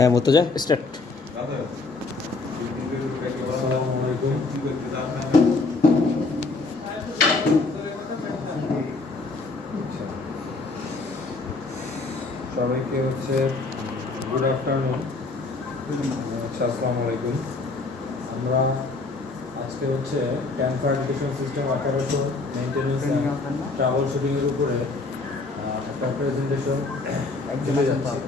হ্যাঁ মর্তুজা স্টার্ট। সবাইকে হচ্ছে গুড আফটারনুন, আসসালামু আলাইকুম। আমরা আজকে হচ্ছে tank fire system operation, maintenance and trouble শুটিংয়ের উপরে একটা প্রেজেন্টেশন চলে যাচ্ছে।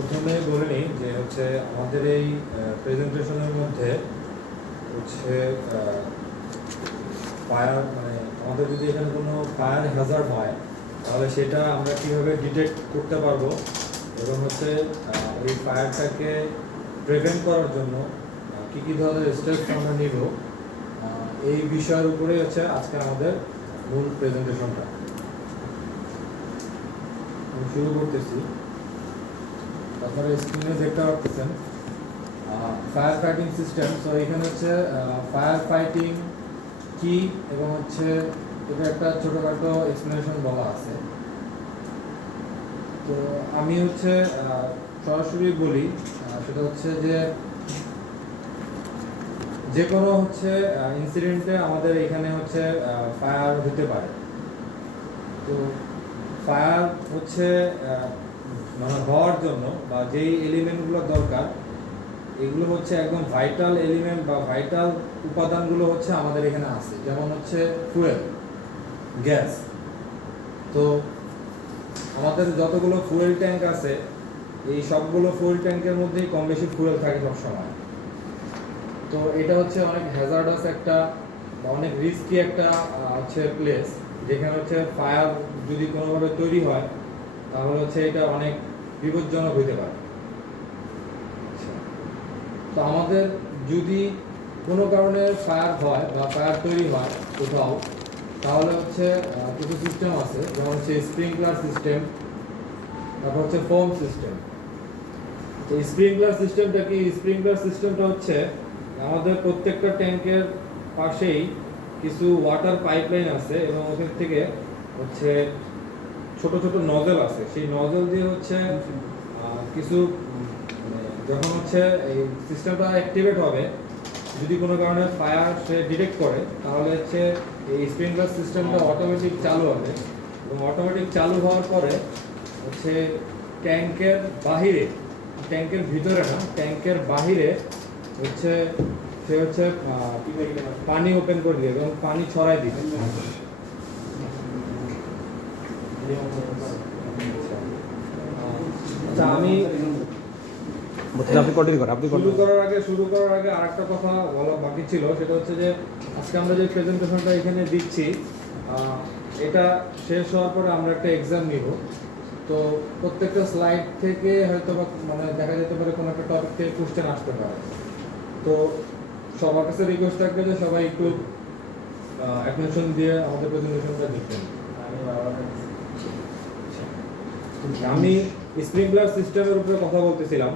প্রথমে বলে নিই যে হচ্ছে আমাদের এই প্রেজেন্টেশনের মধ্যে হচ্ছে ফায়ার মানে আমাদের যদি এখানে কোনো ফায়ার হ্যাজার্ড হয় তাহলে সেটা আমরা কীভাবে ডিটেক্ট করতে পারবো এবং হচ্ছে এই ফায়ারটাকে প্রিভেন্ট করার জন্য কী কী ধরনের স্টেপস আমরা নিব, এই বিষয়ের উপরে হচ্ছে আজকে আমাদের মূল প্রেজেন্টেশনটা। আমি শুরু করতেছি। আপনারা স্ক্রিনে দেখতে পাচ্ছেন ফায়ার ফাইটিং সিস্টেম। তো এখানে হচ্ছে ফায়ার ফাইটিং কি এবং হচ্ছে এটা একটা ছোটোখাটো এক্সপ্লেনেশন বলা আছে। তো আমি হচ্ছে সরাসরি বলি, সেটা হচ্ছে যে কোনো হচ্ছে ইনসিডেন্টে আমাদের এখানে হচ্ছে ফায়ার হতে পারে। তো ফায়ার হচ্ছে মানে হওয়ার জন্য বা যেই এলিমেন্টগুলো দরকার এগুলো হচ্ছে একদম ভাইটাল এলিমেন্ট বা ভাইটাল উপাদানগুলো হচ্ছে আমাদের এখানে আছে। যেমন হচ্ছে ফুয়েল, গ্যাস। তো আমাদের যতগুলো ফুয়েল ট্যাঙ্ক আছে এই সবগুলো ফুয়েল ট্যাঙ্কের মধ্যেই কম বেশি ফুয়েল থাকে সবসময়। তো এটা হচ্ছে অনেক হ্যাজার্ডাস একটা বা অনেক রিস্কি একটা হচ্ছে প্লেস, যেখানে হচ্ছে ফায়ার যদি কোনোভাবে তৈরি হয় তাহলে হচ্ছে এটা অনেক বিপজ্জনক হইতে পারে। তো আমাদের যদি কোনো কারণে ফায়ার হয় বা ফায়ার তৈরি হয় কোথাও, তাহলে হচ্ছে কিছু সিস্টেম আছে, যেমন হচ্ছে স্প্রিংকলার সিস্টেম, তারপর হচ্ছে ফোম সিস্টেম। তো স্প্রিংকলার সিস্টেমটা কি? স্প্রিংকলার সিস্টেমটা হচ্ছে আমাদের প্রত্যেকটা ট্যাঙ্কের পাশেই কিছু ওয়াটার পাইপলাইন আছে এবং ওখান থেকে হচ্ছে ছোট ছোট নজল আছে। সেই নজল দিয়ে হচ্ছে কিছু যখন হচ্ছে এই সিস্টেমটা অ্যাক্টিভেট হবে, যদি কোনো কারণে ফায়ার সে ডিটেক্ট করে তাহলে হচ্ছে এই স্প্রিংকলার সিস্টেমটা অটোমেটিক চালু হবে এবং অটোমেটিক চালু হওয়ার পরে হচ্ছে ট্যাঙ্কের বাহিরে, ট্যাঙ্কের ভিতরে না, ট্যাঙ্কের বাহিরে হচ্ছে সে হচ্ছে পানি ওপেন করে দিবে এবং পানি ছড়াই দিবে। আচ্ছা, আমি শুরু করার আগে আরেকটা কথা বলা বাকি ছিল, সেটা হচ্ছে যে আজকে আমরা যে প্রেজেন্টেশনটা এখানে দিচ্ছি এটা শেষ হওয়ার পরে আমরা একটা এক্সাম নিব। তো প্রত্যেকটা স্লাইড থেকে হয়তো বা মানে দেখা যেতে পারে কোনো একটা টপিক থেকে কোশ্চেন আসতে পারে। তো সবার কাছে রিকোয়েস্ট থাকবে যে সবাই একটু অ্যাটেনশন দিয়ে আমাদের প্রেজেন্টেশনটা দেখবেন। আমি স্প্রিংকলার সিস্টেমের উপরে কথা বলতেছিলাম।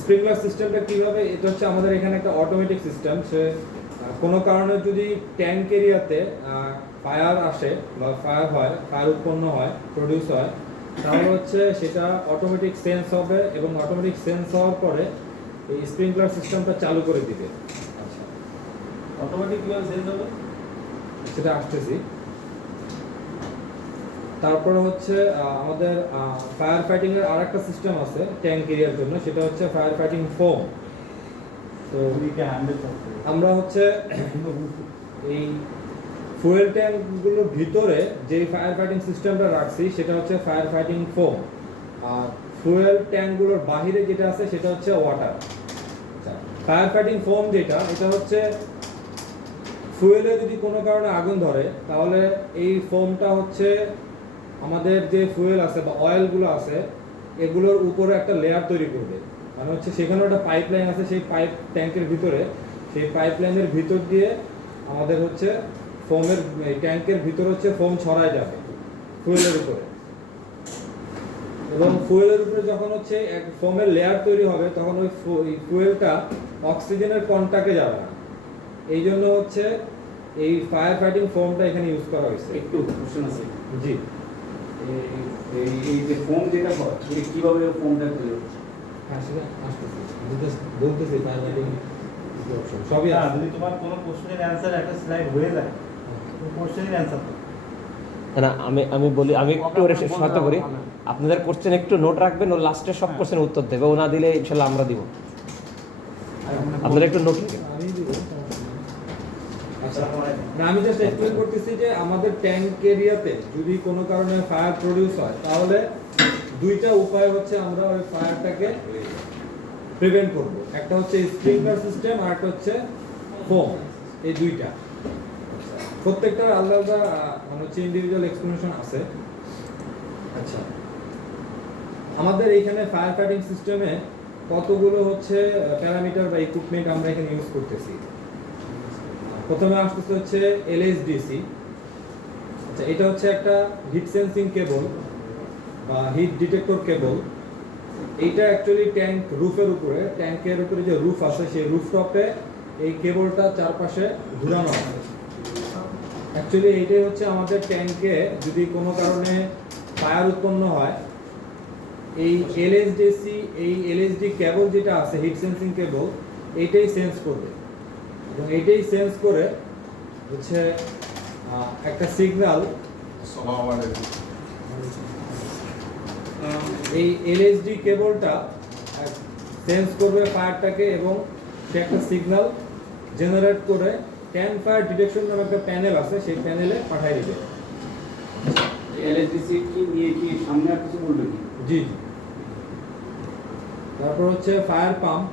স্প্রিংকলার সিস্টেমটা কিভাবে, এটা হচ্ছে আমাদের এখানে একটা অটোমেটিক সিস্টেম। সে কোনো কারণে যদি ট্যাঙ্ক এরিয়াতে ফায়ার আসে বা ফায়ার হয়, ফায়ার উৎপন্ন হয়, প্রডিউস হয়, তাহলে হচ্ছে সেটা অটোমেটিক সেন্স হবে এবং অটোমেটিক সেন্স হওয়ার পরে এই স্প্রিংকলার সিস্টেমটা চালু করে দিবে। আচ্ছা, অটোমেটিক কিভাবে সেন্স হবে সেটা আসতেছি। তারপরে হচ্ছে আমাদের ফায়ার ফাইটিং এর আরেকটা সিস্টেম আছে ট্যাঙ্ক এরিয়ার জন্য, সেটা হচ্ছে ফায়ার ফাইটিং ফোম। তো আমরা হচ্ছে এই ফুয়েল ট্যাঙ্কগুলোর ভিতরে যে ফায়ার ফাইটিং সিস্টেমটা রাখছি সেটা হচ্ছে ফায়ার ফাইটিং ফোম, আর ফুয়েল ট্যাঙ্কগুলোর বাহিরে যেটা আছে সেটা হচ্ছে ওয়াটার। ফায়ার ফাইটিং ফোম যেটা, এটা হচ্ছে ফুয়েলে যদি কোনো কারণে আগুন ধরে তাহলে এই ফোমটা হচ্ছে আমাদের যে ফুয়েল আছে বা অয়েলগুলো আছে এগুলোর উপরে একটা লেয়ার তৈরি করবে। মানে হচ্ছে সেখানে একটা পাইপলাইন আছে, সেই পাইপ ট্যাঙ্কের ভিতরে, সেই পাইপলাইনের ভিতর দিয়ে আমাদের হচ্ছে ফোমের ট্যাঙ্কের ভিতর হচ্ছে ফোম ছড়ায় যাবে ফুয়েলের উপরে, এবং ফুয়েলের উপরে যখন হচ্ছে এক ফোমের লেয়ার তৈরি হবে তখন ওই ফুয়েলটা অক্সিজেনের কন্টাক্টে যাবে না। এই জন্য হচ্ছে এই ফায়ার ফাইটিং ফোমটা এখানে ইউজ করা হয়েছে। একটু কোশ্চেন আছে। জি, এই যে ফোম যেটা হয় সেটা কিভাবে ফোমটা তৈরি হচ্ছে? হ্যাঁ সেটা আসতেছে, আমি জাস্ট বলতেছি ফায়ার ফাইটিং অপশন সবই হ্যাঁ, আছে। যদি তোমার কোনো কোশ্চেনের অ্যান্সার একটা স্লাইড হয়ে যায়, কোশ্চেনের অ্যান্সার না আমি বলি, আমি একটু ওর সহায়তা করি। আপনাদের কোশ্চেন একটু নোট রাখবেন, ও লাস্টে সব কোশ্চেনের উত্তর দেবে, ও না দিলে ইনশাল্লাহ আমরা দিব। আপনারা একটু নোট রাখেন। আমি দিব, আচ্ছা না, আমি জাস্ট এক্সপ্লেন করতেছি যে আমাদের ট্যাঙ্ক এরিয়াতে যদি কোনো কারণে ফায়ার প্রডিউস হয় তাহলে দুইটা উপায় হচ্ছে আমরা ওই ফায়ারটাকে প্রিভেন্ট করব। একটা হচ্ছে স্প্রিংকলার সিস্টেম আর একটা হচ্ছে ফোম। এই দুইটা প্রত্যেকটার আলাদা আলাদা মানে হচ্ছে ইন্ডিভিজুয়াল এক্সপ্লেনেশন আছে। আচ্ছা, আমাদের এখানে ফায়ার ফাইটিং সিস্টেমে কতগুলো হচ্ছে প্যারামিটার বা ইকুইপমেন্ট আমরা এখানে ইউজ করতেছি। প্রথমে আসতেছে হচ্ছে এলএসডিসি। আচ্ছা, এটা হচ্ছে একটা হিট সেন্সিং কেবল বা হিট ডিটেক্টর কেবল। এইটা অ্যাকচুয়ালি ট্যাঙ্ক রুফের উপরে, ট্যাঙ্কের উপরে যে রুফ আছে সেই রুফটপে এই কেবলটা চারপাশে ঘুরানো আছে। অ্যাকচুয়ালি এইটাই হচ্ছে আমাদের ট্যাঙ্কে যদি কোনো কারণে ফায়ার উৎপন্ন হয়, এই এলএসডি কেবল যেটা আছে হিট সেন্সিং কেবল, এইটাই সেন্স করবে এবং এইটাই সেন্স করে হচ্ছে একটা সিগন্যাল এই এলএসডি কেবলটা সেন্স করবে ফায়ারটাকে এবং সে একটা সিগন্যাল জেনারেট করে ট্যাঙ্ক ফায়ার ডিটেকশন নামে একটা প্যানেল আছে, সেই প্যানেলে পাঠিয়ে দিবে। এলএসডিসি কি নিয়ে কি সামনে আর কিছু বলবে কি? জি জি। তারপর হচ্ছে ফায়ার পাম্প।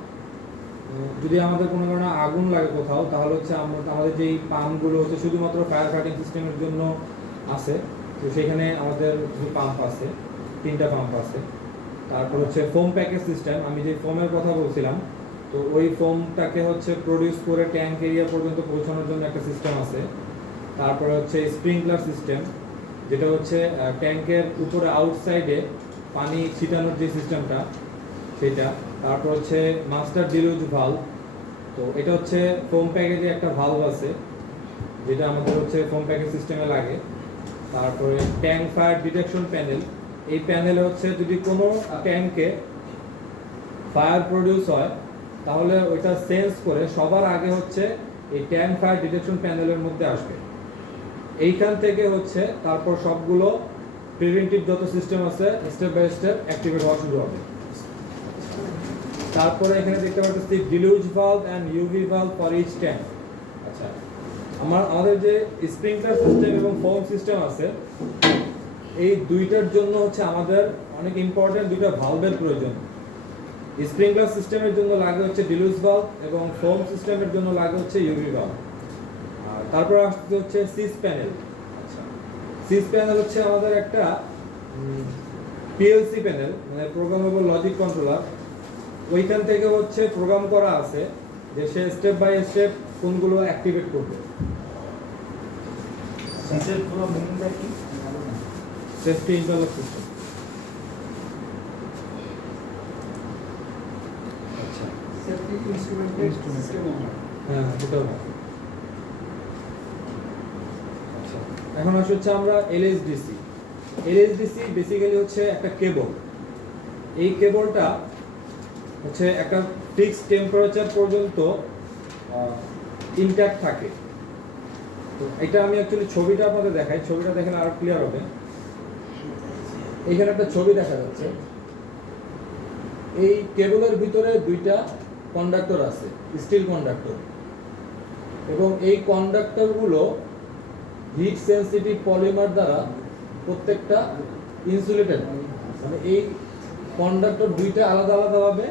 যদি আমাদের কোনো কারণে আগুন লাগে কোথাও, তাহলে হচ্ছে আমাদের যেই পাম্পগুলো হচ্ছে শুধুমাত্র ফায়ার ফাইটিং সিস্টেমের জন্য আছে, তো সেখানে আমাদের কিছু পাম্প আছে, 3টা পাম্প আছে। তারপর হচ্ছে ফোম প্যাকেজ সিস্টেম, আমি যে ফোমের কথা বলছিলাম, তো ওই ফোমটাকে হচ্ছে প্রডিউস করে ট্যাঙ্ক এরিয়া পর্যন্ত পৌঁছানোর জন্য একটা সিস্টেম আছে। তারপর হচ্ছে স্প্রিংকলার সিস্টেম, যেটা হচ্ছে ট্যাঙ্কের উপরে আউটসাইডে পানি ছিটানোর যে সিস্টেমটা সেটা। তারপর হচ্ছে মাস্টার ডিলিউজ ভালভ, তো এটা হচ্ছে ফোম প্যাকেজে একটা ভালভ আছে যেটা আমাদের হচ্ছে ফোম প্যাকেজ সিস্টেমে লাগে। তারপরে ট্যাঙ্ক ফায়ার ডিটেকশন প্যানেল, এই প্যানেলে হচ্ছে যদি কোনো ট্যাঙ্কে ফায়ার প্রডিউস হয় তাহলে ওইটা সেন্স করে সবার আগে হচ্ছে এই ট্যাঙ্ক ফায়ার ডিটেকশন প্যানেলের মধ্যে আসবে। এইখান থেকে হচ্ছে তারপর সবগুলো প্রিভেন্টিভ যত সিস্টেম আছে স্টেপ বাই স্টেপ অ্যাক্টিভেট হওয়া শুরু হবে। তারপরে এখানে দেখতে পাচ্ছি deluge valve and UV valve for each tank. আচ্ছা, আমাদের যে স্প্রিংকলার সিস্টেম এবং ফোম সিস্টেম আছে, এই দুইটার জন্য হচ্ছে আমাদের অনেক ইম্পর্টেন্ট দুইটা ভালভের প্রয়োজন। স্প্রিংকলার সিস্টেমের জন্য লাগে হচ্ছে ডিলিউজ ভালভ এবং ফোম সিস্টেমের জন্য লাগে হচ্ছে ইউভি ভালভ। আর তারপর আসছে হচ্ছে সিস প্যানেল। আচ্ছা, সিস প্যানেল হচ্ছে আমাদের একটা পিএলসি প্যানেল, মানে প্রোগ্রামেবল লজিক কন্ট্রোলার। ওইখান থেকে হচ্ছে প্রোগ্রাম করা আছে যে সে স্টেপ বাই স্টেপ কোনগুলো অ্যাক্টিভেট করবে। সিসের পুরো মিনিংটা কি? Safety interlock system. আচ্ছা, সেফটি ইনস্ট্রুমেন্টের সিস্টেম হ্যাঁ এটাও না। আচ্ছা, এখন আসলে হচ্ছে আমরা এলএসডিসি বেসিক্যালি হচ্ছে একটা কেবল। এই কেবলটা হচ্ছে একটা ফিক্সড টেম্পারেচার পর্যন্ত ইনট্যাক্ট থাকে। তো এটা আমি অ্যাকচুয়ালি ছবিটা আপনাদের দেখাই, ছবিটা দেখলে আরো ক্লিয়ার হবে। এখানে একটা ছবি দেখা যাচ্ছে, এই কেবলের ভিতরে দুইটা কন্ডাক্টর আছে, স্টিল কন্ডাক্টর, এবং এই কন্ডাক্টরগুলো হিট সেন্সিটিভ পলিমার দ্বারা প্রত্যেকটা ইনসুলেটেড, মানে এই কন্ডাক্টর দুইটা আলাদা আলাদাভাবে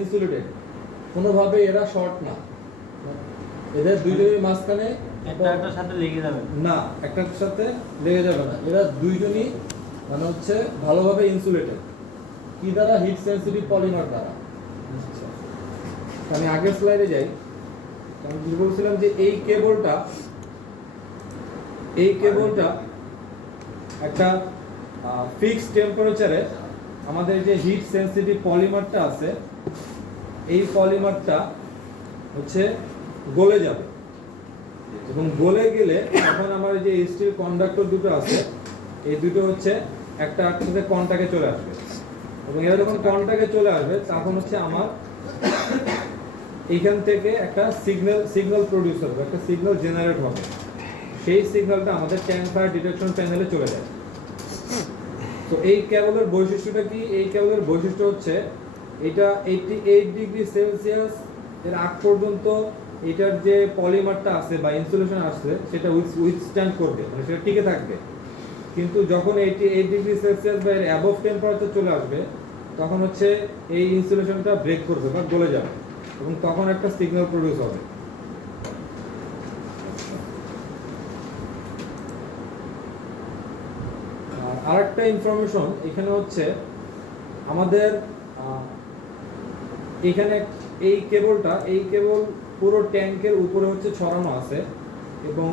ইনসুলেটেড, কোনোভাবে এরা শর্ট না, এদের দুইজনের মাঝখানে একটার সাথে লেগে যাবে না, একটার সাথে লেগে যাবে না, এরা দুইজনই মানে হচ্ছে ভালোভাবে ইনসুলেটেড। কি দ্বারা? হিট সেন্সিটিভ পলিমার দ্বারা। আমি আগের স্লাইডে যাই। আমি কি বলছিলাম যে এই কেবলটা একটা ফিক্সড টেম্পারেচারে আমাদের যে হিট সেন্সিটিভ পলিমারটা আছে, এই পলিমারটা হচ্ছে গলে যাবে। এবং গলে গেলে এখন আমার এই যে স্টিল কন্ডাক্টর দুটো আছে, এই দুটো হচ্ছে একটা একসাথে কন্টাক্টে চলে আসবে, এবং এরা যখন কন্টাক্টে চলে আসবে তখন হচ্ছে আমার এইখান থেকে একটা সিগন্যাল প্রডিউস হবে, একটা সিগন্যাল জেনারেট হবে। সেই সিগন্যালটা আমাদের ট্যাঙ্ক ফায়ার ডিটেকশন প্যানেলে চলে যায়। তো এই কেবলের বৈশিষ্ট্যটা কি? এই কেবলের বৈশিষ্ট্য হচ্ছে এটা 88 ডিগ্রি সেলসিয়াস এর আগ পর্যন্ত এটার যে পলিমারটা আছে বা ইনসুলেশন আছে সেটা উইথস্ট্যান্ড করবে, মানে সেটা টিকে থাকবে। কিন্তু যখন 88 ডিগ্রি সেলসিয়াস বা এর অ্যাবভ টেম্পারেচার চলে আসবে তখন হচ্ছে এই ইনসুলেশনটা ব্রেক করবে বা গলে যাবে, এবং তখন একটা সিগন্যাল প্রডিউস হবে। আরেকটা ইনফরমেশন এখানে হচ্ছে আমাদের এখানে এই কেবল পুরো ট্যাঙ্কের উপরে হচ্ছে ছড়ানো আছে, এবং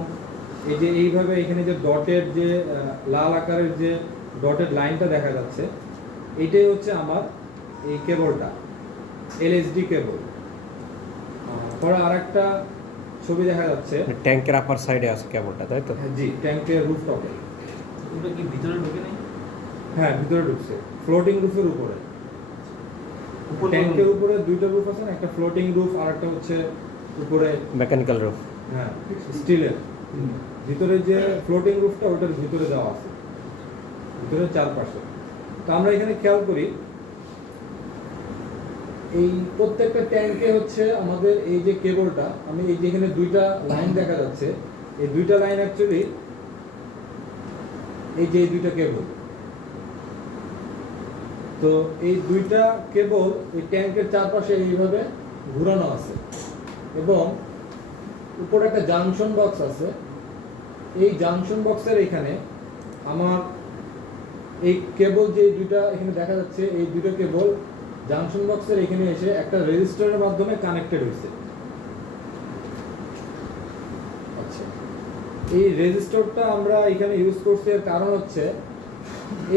এই যে এইভাবে এখানে যে ডটের যে লাল আকারের যে ডটেড লাইনটা দেখা যাচ্ছে, এইটাই হচ্ছে আমার এই কেবলটা, এলএসডি কেবল। পরে আরেকটা ছবি দেখা যাচ্ছে, ট্যাঙ্কের আপার সাইডে আছে কেবলটা, তাই তো? জি, ট্যাঙ্কের রুফটপে। ওটা কি ভিতরে ঢুকে নেই? হ্যাঁ, ভিতরে ঢুকছে, ফ্লোটিং রুফের উপরে। ট্যাঙ্কের উপরে দুইটা রুফ আছে, একটা ফ্লোটিং রুফ আর একটা হচ্ছে উপরে মেকানিক্যাল রুফ। হ্যাঁ, স্টিলের। ভিতরে যে ফ্লোটিং রুফটা ওটার ভিতরে দেওয়া আছে, ভিতরে চারপাশে। তো আমরা এখানে খেয়াল করি এই প্রত্যেকটা ট্যাঙ্কে হচ্ছে আমাদের এই যে কেবলটা, আমি এই যে এখানে দুইটা লাইন দেখা যাচ্ছে, এই দুইটা লাইন অ্যাকচুয়ালি এই যে দুইটা কেবল। তো এই দুইটা কেবল এই ট্যাঙ্কের চারপাশে এইভাবে ঘুরানো আছে, এবং উপরে একটা জাংশন বক্স আছে। এই জাংশন বক্সের এখানে আমার এই কেবল যে দুইটা এখানে দেখা যাচ্ছে, এই দুটো কেবল জাংশন বক্সের এখানে এসে একটা রেজিস্টারের মাধ্যমে কানেক্টেড হয়েছে। আচ্ছা, এই রেজিস্টারটা আমরা এখানে ইউজ করছি এর কারণ হচ্ছে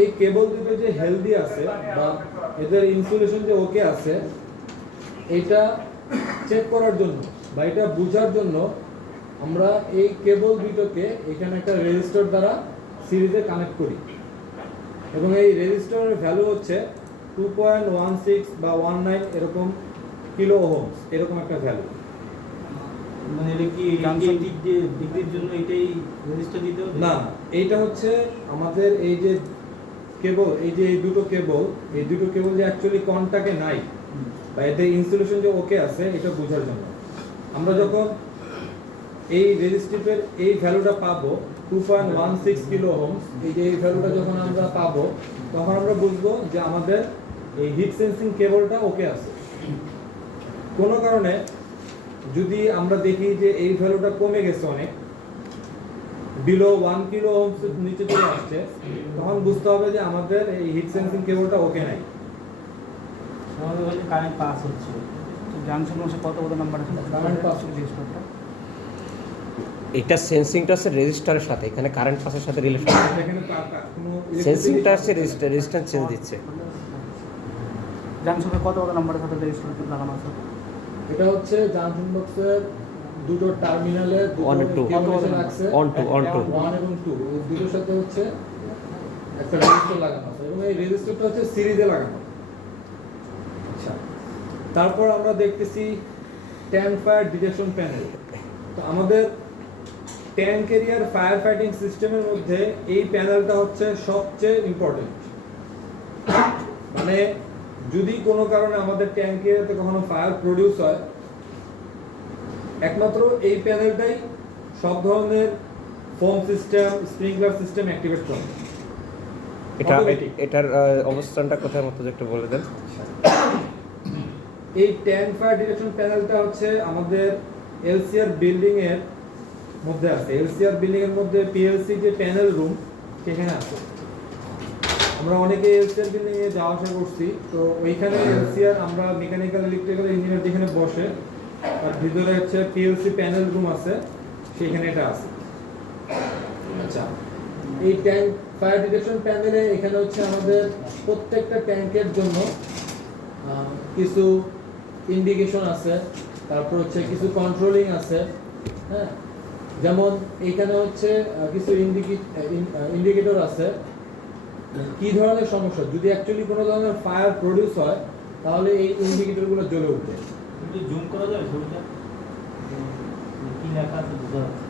এই কেবল দুটো যে হেলদি আছে বা এদের ইনসুলেশন যে ওকে আছে, এটা চেক করার জন্য বা এটা বোঝার জন্য আমরা এই কেবল দুটোকে এখানে একটা রেজিস্টার দ্বারা সিরিজে কানেক্ট করি, এবং এই রেজিস্টারের ভ্যালু হচ্ছে 2.16 বা 19 এরকম কিলো ওহমস, এরকম একটা ভ্যালু। মানে এটা কি ডিগ্রির জন্য এটাই রেজিস্টার দিতে হবে? না, এইটা হচ্ছে আমাদের এই যে কেবল, এই যে এই দুটো কেবল যে অ্যাকচুয়ালি কন্টাক্টে নাই বা এদের ইনসুলেশন যে ওকে আছে এটা বোঝার জন্য। আমরা যখন এই রেজিস্টিভের এই ভ্যালুটা পাবো 2.16 কিলো ওহমস, এই যে এই ভ্যালুটা যখন আমরা পাবো তখন আমরা বুঝবো যে আমাদের এই হিট সেন্সিং কেবলটা ওকে আছে। কোনো কারণে যদি আমরা দেখি যে এই ভ্যালুটা কমে গেছে অনেক, বিলো 1 কিলো ওহমস নিচে চলে আসছে, তখন বুঝতে হবে যে আমাদের এই হিট সেন্সিং কেবলটা ওকে নাই। আমাদের বলছে কারেন্ট পাস হচ্ছে, তো জাংশন বক্সে কত নাম্বার আছে? কারেন্ট পাস রেজিস্টারটা এটা সেন্সিংটা আছে রেজিস্টারের সাথে, এখানে কারেন্ট পাসের সাথে রিলেশন। এখানে কোনো সেন্সিংটা আছে রেজিস্ট্যান্স চেঞ্জ দিচ্ছে। জাংশনের কত নাম্বারের সাথে রেজিস্টার লাগানো আছে? এটা হচ্ছে জাংশন বক্সের দুটো টার্মিনালে One and two. আছে, On to 1 এবং 2 এই দুটোর সাথে হচ্ছে একটা রেজিস্টার লাগানো আছে, এবং এই রেজিস্টারটা হচ্ছে সিরিজে লাগানো। আচ্ছা, তারপর আমরা দেখতেছি ট্যাঙ্ক ফায়ার ডিটেকশন প্যানেল। তো আমাদের ট্যাঙ্ক এরিয়ার ফায়ার ফাইটিং সিস্টেমের মধ্যে এই প্যানেলটা হচ্ছে সবচেয়ে ইম্পর্টেন্ট। মানে যদি কোনো কারণে আমাদের ট্যাঙ্ক এরিয়াতে কখনো ফায়ার প্রডিউস হয়, একমাত্র এই প্যানেলটাই সব ধরনের foam system, sprinkler system activate করে। এটার অবস্থানটা কোথায় মতো একটু বলে দেন। এই ট্যাঙ্ক ফায়ার ডিটেকশন প্যানেলটা হচ্ছে আমাদের এলসিআর বিল্ডিং এর মধ্যে আছে। এলসিআর বিল্ডিং এর মধ্যে পিএলসি যে প্যানেল রুম সেখানে আছে। আমরা অনেকে এলসিআর বিল্ডিং এ যাওয়া আসা করছি, তো ওইখানে এলসিআর আমরা মেকানিক্যাল ইলেকট্রিক্যাল ইঞ্জিনিয়ার যেখানে বসে আর ভিতরে হচ্ছে পিএলসি প্যানেল রুম আছে, সেখানে এটা আছে। আচ্ছা, এই ট্যাঙ্ক ফায়ার ডিটেকশন প্যানেলে এখানে হচ্ছে আমাদের প্রত্যেকটা ট্যাঙ্কের জন্য কিছু ইন্ডিকেশন আছে, তারপর হচ্ছে কিছু কন্ট্রোলিং আছে। হ্যাঁ, যেমন এইখানে হচ্ছে কিছু ইন্ডিকেটর আছে কি ধরনের সমস্যা, যদি অ্যাকচুয়ালি কোনো ধরনের ফায়ার প্রডিউস হয় তাহলে এই ইন্ডিকেটরগুলো জ্বলে উঠবে। একটু জুম করা যাবে ছবিটা? কি লেখা আছে বোঝা যাচ্ছে।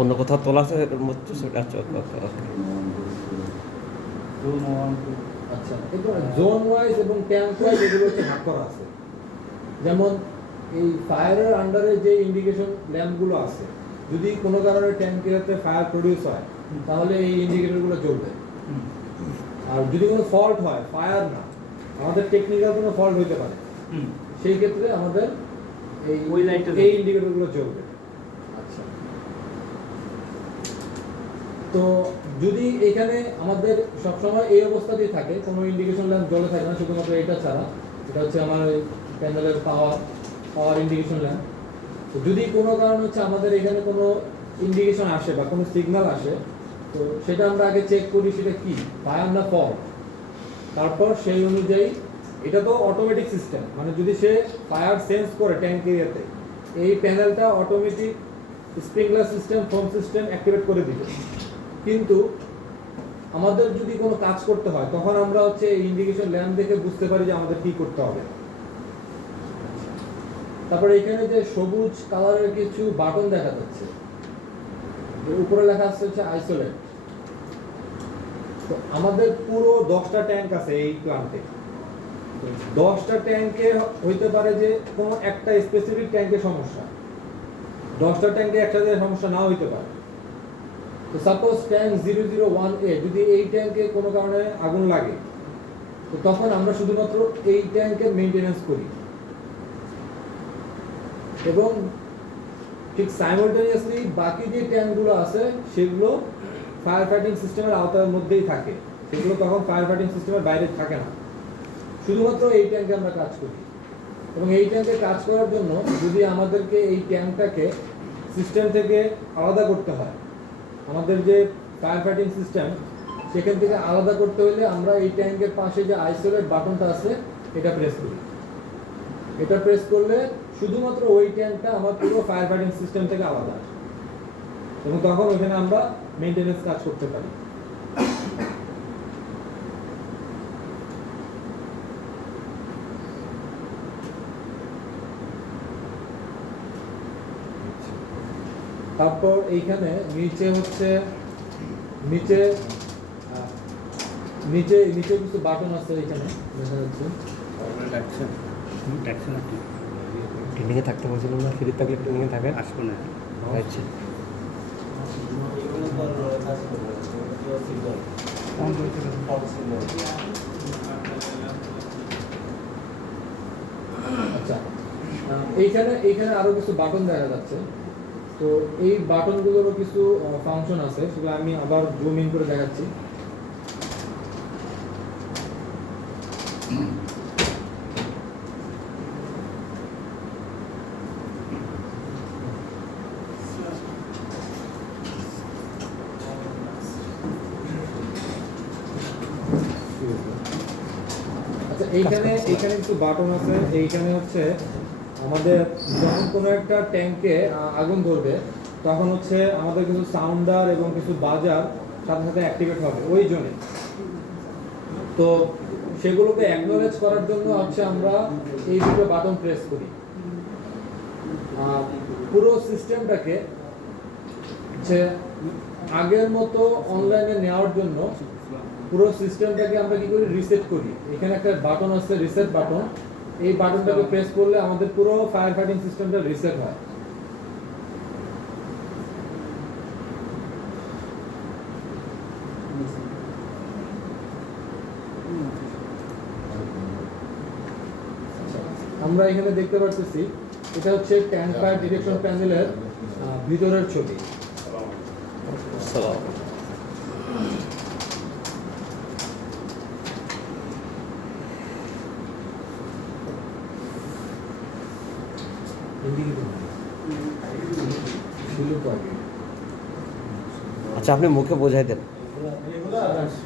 অন্য কোথাও তোলা আছে আচ্ছা ওকে জুম 1 2 আচ্ছা, এরপর জোন ওয়াইজ এবং ট্যাঙ্ক ওয়াইজ এগুলো হচ্ছে ভাগ করা আছে। যেমন এই ফায়ারের আন্ডারে যে ইন্ডিকেশন ল্যাম্পগুলো আছে, যদি কোনো কারণে ট্যাঙ্কেতে ফায়ার প্রডিউস হয় তাহলে এই ইন্ডিকেটরগুলো জ্বলবে। আর যদি কোনো ফল্ট হয়, ফায়ার না, আমাদের টেকনিক্যাল কোনো ফল্ট হতে পারে, সেই ক্ষেত্রে আমাদের ওই লাইটটা এই ইন্ডিকেটরগুলো জ্বলবে। আচ্ছা, তো যদি এখানে আমাদের সবসময় এই অবস্থাতেই থাকে, কোনো ইন্ডিকেশন ল্যাম্প জ্বলে থাকে না, শুধুমাত্র এটা ছাড়া, এটা হচ্ছে আমার প্যানেলের পাওয়ার ইন্ডিকেশন ল্যাম্প। তো যদি কোনো কারণ হচ্ছে আমাদের এখানে কোনো ইন্ডিকেশন আসে বা কোনো সিগন্যাল আসে, তো সেটা আমরা আগে চেক করি সেটা কি, ফায়ার না ফল্ট। তারপর সেই অনুযায়ী, এটা তো অটোমেটিক সিস্টেম, মানে যদি সে ফায়ার সেন্স করে ট্যাঙ্ক এরিয়াতে, এই প্যানেলটা automatic sprinkler system, foam system activate করে দিবে। কিন্তু আমাদের যদি কোনো কাজ করতে হয় তখন আমরা হচ্ছে এই ইন্ডিকেশন ল্যাম্প দেখে বুঝতে পারি যে আমাদের কি করতে হবে। তারপরে এখানে যে সবুজ কালারের কিছু বাটন দেখা যাচ্ছে, এর উপরে লেখা আছে হচ্ছে আইসোলেট। তো আমাদের পুরো 10টা ট্যাঙ্ক আছে এই প্ল্যান্টে। 10টা ট্যাঙ্কে হইতে পারে যে কোনো একটা স্পেসিফিক ট্যাঙ্কে সমস্যা, 10টা ট্যাঙ্কে একসাথে সমস্যা নাও হইতে পারে। তো সাপোজ ট্যাঙ্ক 001A, যদি এই ট্যাঙ্কে কোনো কারণে আগুন লাগে, তো তখন আমরা শুধুমাত্র এই ট্যাঙ্কের মেইনটেনেন্স করি, এবং ঠিক সাইমultaneously বাকি যে ট্যাঙ্কগুলো আছে সেগুলো ফায়ার ফাইটিং সিস্টেমের আওতার মধ্যেই থাকে, সেগুলো তখন ফায়ার ফাইটিং সিস্টেমের বাইরে থাকে না, শুধুমাত্র এই ট্যাঙ্কে আমরা কাজ করি। এবং এই ট্যাঙ্কে কাজ করার জন্য যদি আমাদেরকে এই ট্যাঙ্কটাকে সিস্টেম থেকে আলাদা করতে হয়, আমাদের যে ফায়ার ফাইটিং সিস্টেম সেখান থেকে আলাদা করতে হলে আমরা এই ট্যাঙ্কের পাশে যে আইসোলেট বাটনটা আছে এটা প্রেস করি। এটা প্রেস করলে শুধুমাত্র ওই ট্যাঙ্কটা আমার পুরো ফায়ার ফাইটিং সিস্টেম থেকে আলাদা, এবং তখন ওখানে আমরা মেইনটেনেন্স কাজ করতে পারি। তারপর এইখানে নিচে হচ্ছে নিচে নিচে নিচে কিছু বাটন আছে, এখানে দেখা যাচ্ছে। ট্রেনিংয়ে থাকতে বলছিলাম না, ফ্রি থাকলে ট্রেনিংয়ে থাকেন, আসবো না। আচ্ছা, আচ্ছা, এইখানে এইখানে আরো কিছু বাটন দেখা যাচ্ছে। তো এই বাটনগুলোরও কিছু ফাংশন আছে, সেগুলো আমি আবার জুম ইন করে দেখাচ্ছি। আচ্ছা, এইখানে এইখানে কিছু বাটন আছে। এইখানে হচ্ছে আমাদের যখন কোনো একটা ট্যাঙ্কে আগুন ধরবে তখন হচ্ছে আমাদের কিছু সাউন্ডার এবং কিছু বাজার সাথে সাথে অ্যাক্টিভেট হবে ওই জোনে। তো সেগুলোকে অ্যাকনোলেজ করার জন্য হচ্ছে আমরা এই দুটো বাটন প্রেস করি। পুরো সিস্টেমটাকে হচ্ছে আগের মতো অনলাইনে নেওয়ার জন্য পুরো সিস্টেমটাকে আমরা কি করি, রিসেট করি। এখানে একটা বাটন আছে, রিসেট বাটন। এই বাটনটাকে প্রেস করলে আমাদের পুরো ফায়ার ফাইটিং সিস্টেমটা রিসেট হয়। আমরা এখানে দেখতে পাচ্ছি এটা হচ্ছে ট্যাঙ্ক ফায়ার ডিটেকশন প্যানেলের ভিতরের ছবি। আচ্ছা, আপনি মুখে বোঝাই দেন।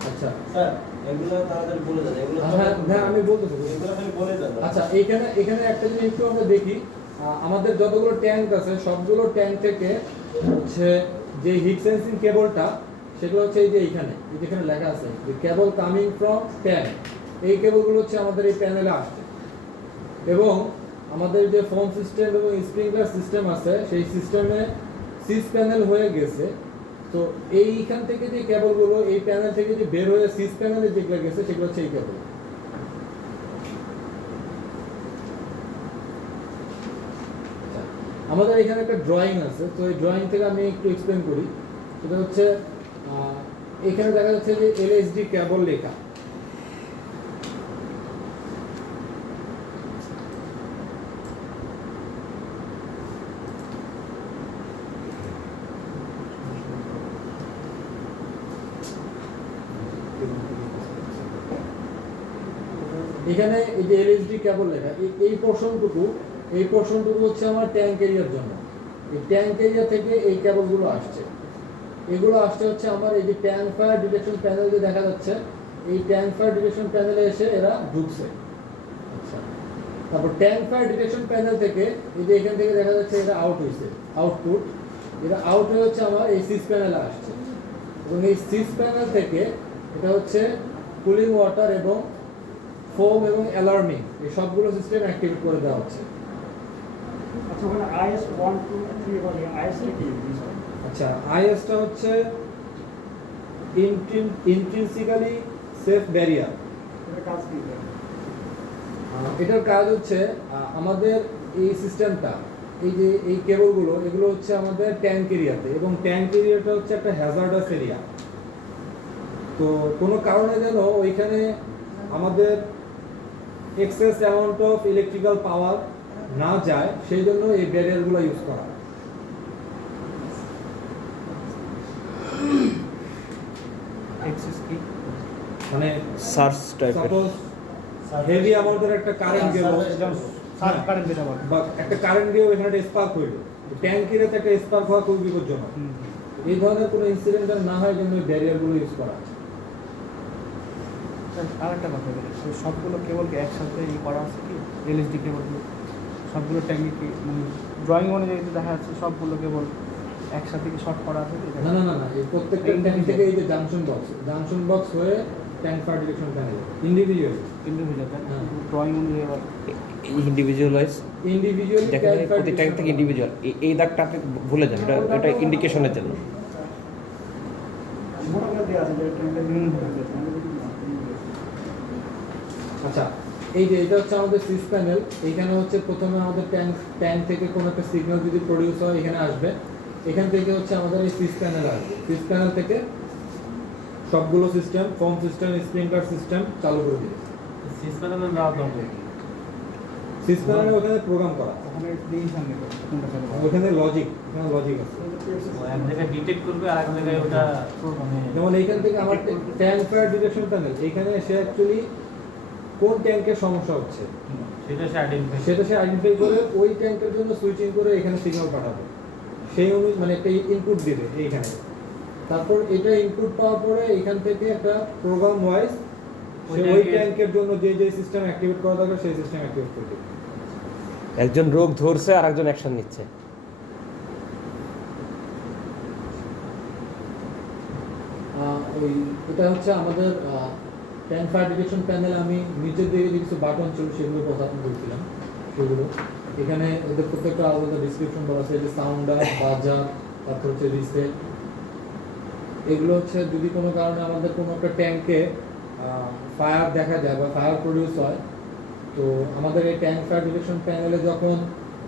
আচ্ছা, এগুলো তাড়াতাড়ি বলে দেন, এগুলো হ্যাঁ আমি বলতেছি। এগুলো খালি বলে দেন। আচ্ছা, এখানে এখানে একটা জিনিস একটু আমরা দেখি, আমাদের যতগুলো ট্যাঙ্ক আছে সবগুলো ট্যাঙ্ক থেকে হচ্ছে যে হিট সেন্সিং কেবলটা সেগুলো হচ্ছে এই যে এইখানে যেখানে লেখা আছে যে কেবল কামিং ফ্রম ট্যাঙ্ক, এই কেবলগুলো হচ্ছে আমাদের এই প্যানেলে আসছে। এবং আমাদের যে ফোম সিস্টেম এবং স্প্রিংকলার সিস্টেম আছে সেই সিস্টেমে সিস প্যানেল হয়ে গেছে। তো এইখান থেকে যে কেবলগুলো এই প্যানেল থেকে যে বের হয়ে সিস প্যানেলে যেগুলো গেছে সেগুলো হচ্ছে এই কেবল। আমাদের এখানে একটা ড্রয়িং আছে, তো এই ড্রয়িং থেকে আমি একটু এক্সপ্লেন করি। সেটা হচ্ছে এখানে দেখা যাচ্ছে যে এলএসডি কেবল লেখা। এখানে এই যে এলএসডি কেবল লেখা, এই পোর্শনটুকু হচ্ছে আমার ট্যাঙ্ক এরিয়ার জন্য। এই ট্যাঙ্ক এরিয়া থেকে এই কেবলগুলো আসছে, এগুলো আসছে হচ্ছে আমার এই যে ট্যাঙ্ক ফায়ার ডিটেকশন প্যানেল যে দেখা যাচ্ছে, এই ট্যাঙ্ক ফায়ার ডিটেকশন প্যানেলে এসে এরা ঢুকছে। আচ্ছা, তারপর ট্যাঙ্ক ফায়ার ডিটেকশন প্যানেল থেকে এই যে এখান থেকে দেখা যাচ্ছে এরা আউট হয়েছে, আউটপুট এটা আউট হয়ে হচ্ছে আমার এই সিস প্যানেলে আসছে। এবং এই সিস প্যানেল থেকে এটা হচ্ছে কুলিং ওয়াটার এবং ফোম এবং অ্যালার্মিং এই সবগুলো সিস্টেম অ্যাক্টিভেট করে দেওয়া হচ্ছে। আচ্ছা, ওখানে IS 1 2 3 বলে IS কি বিষয়? আচ্ছা, আইএসটা হচ্ছে ইন্ট্রিনসিক্যালি সেফ ব্যারিয়ার। এটা কাজ কি? এটার কাজ হচ্ছে আমাদের এই সিস্টেমটা, এই যে এই কেবলগুলো এগুলো হচ্ছে আমাদের ট্যাঙ্ক এরিয়াতে, এবং ট্যাঙ্ক এরিয়াটা হচ্ছে একটা হ্যাজার্ডাস এরিয়া। তো কোনো কারণে যেন ওইখানে আমাদের excess amount of electrical power না যায় সেই জন্য এই ব্যারিয়ারগুলো ইউজ করা। এক্সেস কি মানে সার্চ টাইপের সাপোজ হেভি অ্যামাউন্টের একটা কারেন্ট গেল, সার্চ কারেন্ট যেটা বলে। বা একটা কারেন্ট গিয়ে এখানে একটা স্পার্ক হইলো, ট্যাঙ্কের একটা স্পার্ক হওয়া খুব বিপজ্জনক। এই ধরনের কোনো ইনসিডেন্ট না হয় জন্য এই ব্যারিয়ারগুলো ইউজ করা। আরেকটা কথা বলি, ওই সবগুলো কেবলকে একসাথে করা আছে কি এলএসডি কেবলগুলো সবগুলো ট্যাঙ্কি কি মানে ড্রয়িং অনুযায়ী দেখা যাচ্ছে সবগুলো কেবল একসাথে কি শর্ট করা আছে? না না না না, এই প্রত্যেকটা ট্যাঙ্ক থেকে এই যে জাংশন বক্স হয়ে tank fire detection panel individual হ্যাঁ। ড্রয়িং অনুযায়ী আবার ইন্ডিভিজুয়ালাইজ ইন্ডিভিজুয়ালি দেখেন প্রতি ট্যাঙ্ক থেকে ইন্ডিভিজুয়াল। এই দাগটা আপনি ভুলে যান, এটা ইন্ডিকেশনের জন্য। মোটা করে দেওয়া আছে যে ট্রেনটা নিয়ে আচ্ছা, এই যে এটা হচ্ছে আমাদের সিস প্যানেল। এইখানে হচ্ছে প্রথমে আমাদের ট্যাঙ্ক থেকে কোনো একটা সিগন্যাল যদি প্রডিউস হয় এখানে আসবে, এখান থেকে হচ্ছে আমাদের এই সিস প্যানেল আসবে। সিস প্যানেল থেকে সবগুলো system, foam system, sprinkler system চালু করে দিবে। সিস প্যানেলের দেওয়া দরকার সিস প্যানেলে ওখানে প্রোগ্রাম করা, ওখানে দিন সামনে কোনটা চালু হবে ওখানে লজিক আছে। এক জায়গায় ডিটেক্ট করবে আর এক জায়গায় ওটা মানে যেমন এইখান থেকে আমার ট্যাঙ্ক ফায়ার ডিটেকশন প্যানেল, এইখানে সে অ্যাকচুয়ালি কোন ট্যাঙ্কের সমস্যা হচ্ছে সেটা সে আইডেন্টিফাই সেটা সে আইডেন্টিফাই করে ওই ট্যাঙ্কের জন্য সুইচিং করে এখানে সিগন্যাল পাঠাবে। সেই অনুযায়ী মানে একটা ইনপুট দিবে এইখানে, তারপর এটা ইনপুট পাওয়ার পরে এখান থেকে একটা প্রোগ্রাম ওয়াইজ ওই ট্যাঙ্কের জন্য যে যে সিস্টেম অ্যাক্টিভেট করা দরকার সেই সিস্টেম অ্যাক্টিভেট করে দিবে। একজন রোগ ধরছে আর একজন অ্যাকশন নিচ্ছে। ওই এটা হচ্ছে আমাদের ট্যাঙ্ক ফায়ার ডিটেকশন প্যানেল। আমি নিচের দিকে যে কিছু বাটন ছিল সেগুলোর কথা আমি বলছিলাম, সেগুলো এখানে এদের প্রত্যেকটা আলাদা ডিসক্রিপশন বলা আছে। যে সাউন্ডার, বাজার, তারপর হচ্ছে রিসেট, এগুলো হচ্ছে যদি কোনো কারণে আমাদের কোনো একটা ট্যাঙ্কে ফায়ার দেখা যায় বা ফায়ার প্রডিউস হয়, তো আমাদের এই ট্যাঙ্ক ফায়ার ডিটেকশন প্যানেলে যখন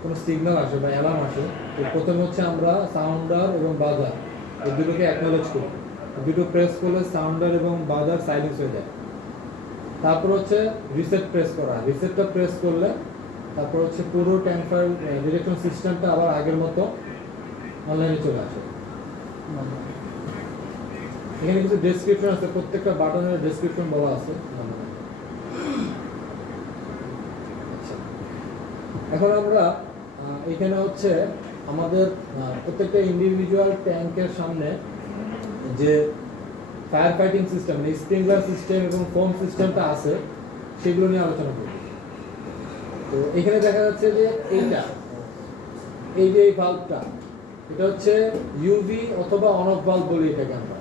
কোনো সিগন্যাল আসে বা অ্যালার্ম আসে, তো প্রথমে হচ্ছে আমরা সাউন্ডার এবং বাজার এই দুটোকে অ্যাকনোলেজ করি। দুটো প্রেস করলে সাউন্ডার এবং বাজার সাইলেন্স হয়ে যায়। তারপর হচ্ছে রিসেট প্রেস করা, রিসেটটা প্রেস করলে তারপর হচ্ছে পুরো ট্যাঙ্ক ফায়ার ডিটেকশন সিস্টেমটা আবার আগের মতো অনলাইনে চলে আসে। এখানে কিছু ডেসক্রিপশন আছে, প্রত্যেকটা বাটনের ডেসক্রিপশন বলা আছে। আচ্ছা, এখন আমরা এখানে হচ্ছে আমাদের প্রত্যেকটা ইন্ডিভিজুয়াল ট্যাঙ্কের সামনে যে fire fighting system, sprinkler system এবং ফোম সিস্টেমটা আছে সেগুলো নিয়ে আলোচনা করব। তো এখানে দেখা যাচ্ছে যে এই যে এই ভালভটা, এটা হচ্ছে ইউভি অথবা অন অফ ভালভ বলি এটাকে আমরা,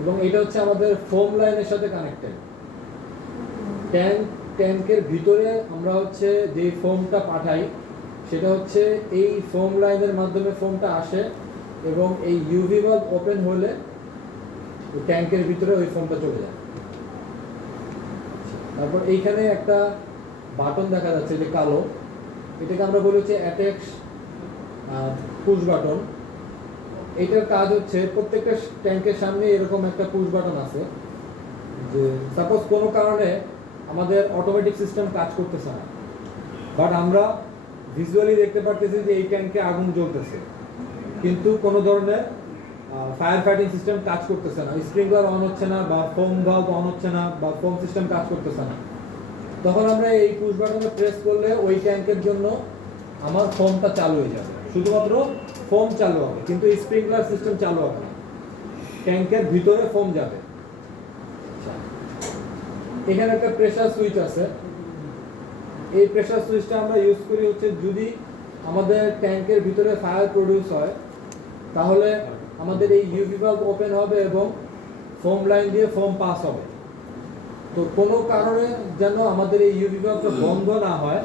এবং এটা হচ্ছে আমাদের ফোম লাইনের সাথে কানেক্টেড। ট্যাঙ্কের ভিতরে আমরা হচ্ছে যে ফোমটা পাঠাই সেটা হচ্ছে এই ফোম লাইনের মাধ্যমে ফোমটা আসে, এবং এই ইউভি ভালভ ওপেন হলে ট্যাঙ্কের ভিতরে ওই ফোমটা চলে যায়। তারপর এইখানে একটা বাটন দেখা যাচ্ছে যে কালো, এটাকে আমরা বলি হচ্ছে অ্যাটেক্স পুশ বাটন। এটার কাজ হচ্ছে প্রত্যেকটা ট্যাঙ্কের সামনে এরকম একটা পুশ বাটন আছে, যে সাপোজ কোনো কারণে আমাদের অটোমেটিক সিস্টেম কাজ করতেছে না, বাট আমরা ভিজুয়ালি দেখতে পারতেছি যে এই ট্যাঙ্কে আগুন জ্বলতেছে, কিন্তু কোনো ধরনের ফায়ার ফাইটিং সিস্টেম কাজ করতেছে না, স্প্রিংকলার অন হচ্ছে না, বা ফোম ভালভ অন হচ্ছে না, বা ফোম সিস্টেম কাজ করতেছে না। তখন আমরা এই পুশ বাটনে প্রেস করলে ওই ট্যাঙ্কের জন্য আমার ফোমটা চালু হয়ে যাবে, শুধুমাত্র ফোম চালু হবে, কিন্তু স্প্রিংকলার সিস্টেম চালু হবে না, ট্যাঙ্কের ভিতরে ফোম যাবে। এখানে একটা প্রেসার সুইচ আছে, এই প্রেসার সুইচটা আমরা ইউজ করি হচ্ছে যদি আমাদের ট্যাঙ্কের ভিতরে ফায়ার প্রডিউস হয়, তাহলে আমাদের এই ইউভি ভালভ ওপেন হবে এবং ফোম লাইন দিয়ে ফোম পাস হবে। তো কোনো কারণে যেন আমাদের এই ইউভি ভালভটা বন্ধ না হয়,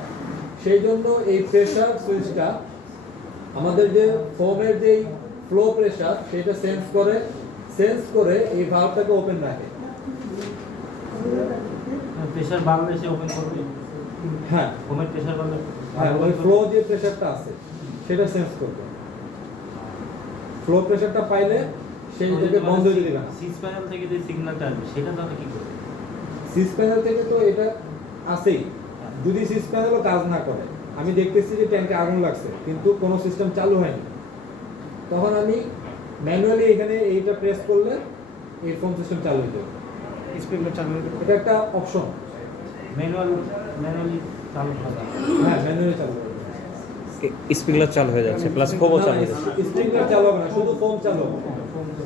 সেই জন্য এই প্রেসার সুইচটা আমাদের যে ফোমের যেই ফ্লো প্রেসার সেটা সেন্স করে এই ভালভটাকে ওপেন রাখে। প্রেসার বাড়লে সে ওপেন করবে। হ্যাঁ ফোমের প্রেসার বাড়লে হ্যাঁ, ওই ফ্লো যে প্রেসারটা আছে সেটা সেন্স করবে, ফ্লো প্রেসারটা পাইলে সেই জায়গায় বন্ধ হয়ে দিবে না। সিক্স প্যানেল থেকে যে সিগন্যালটা আসবে সেটা তাহলে কি করবে? সিস প্যানেল থেকে তো এটা আসেই, যদি সিস প্যানেলও কাজ না করে, আমি দেখতেছি যে ট্যাঙ্কে আগুন লাগছে কিন্তু কোনো সিস্টেম চালু হয়নি, তখন আমি ম্যানুয়ালি এখানে এইটা প্রেস করলে এই ফোন সিস্টেম চালু হয়ে যাবে। স্প্রিংলার চালু হয়ে যাবে। এটা একটা অপশন। ম্যানুয়ালি চালু হবে। হ্যাঁ, ম্যানুয়ালি চালু হবে, স্প্রিংলার চালু হয়ে যাচ্ছে প্লাস ফোমও চালু হয়ে যাচ্ছে। স্প্রিংলার চালু হবে না, শুধু ফোম চালু হবে।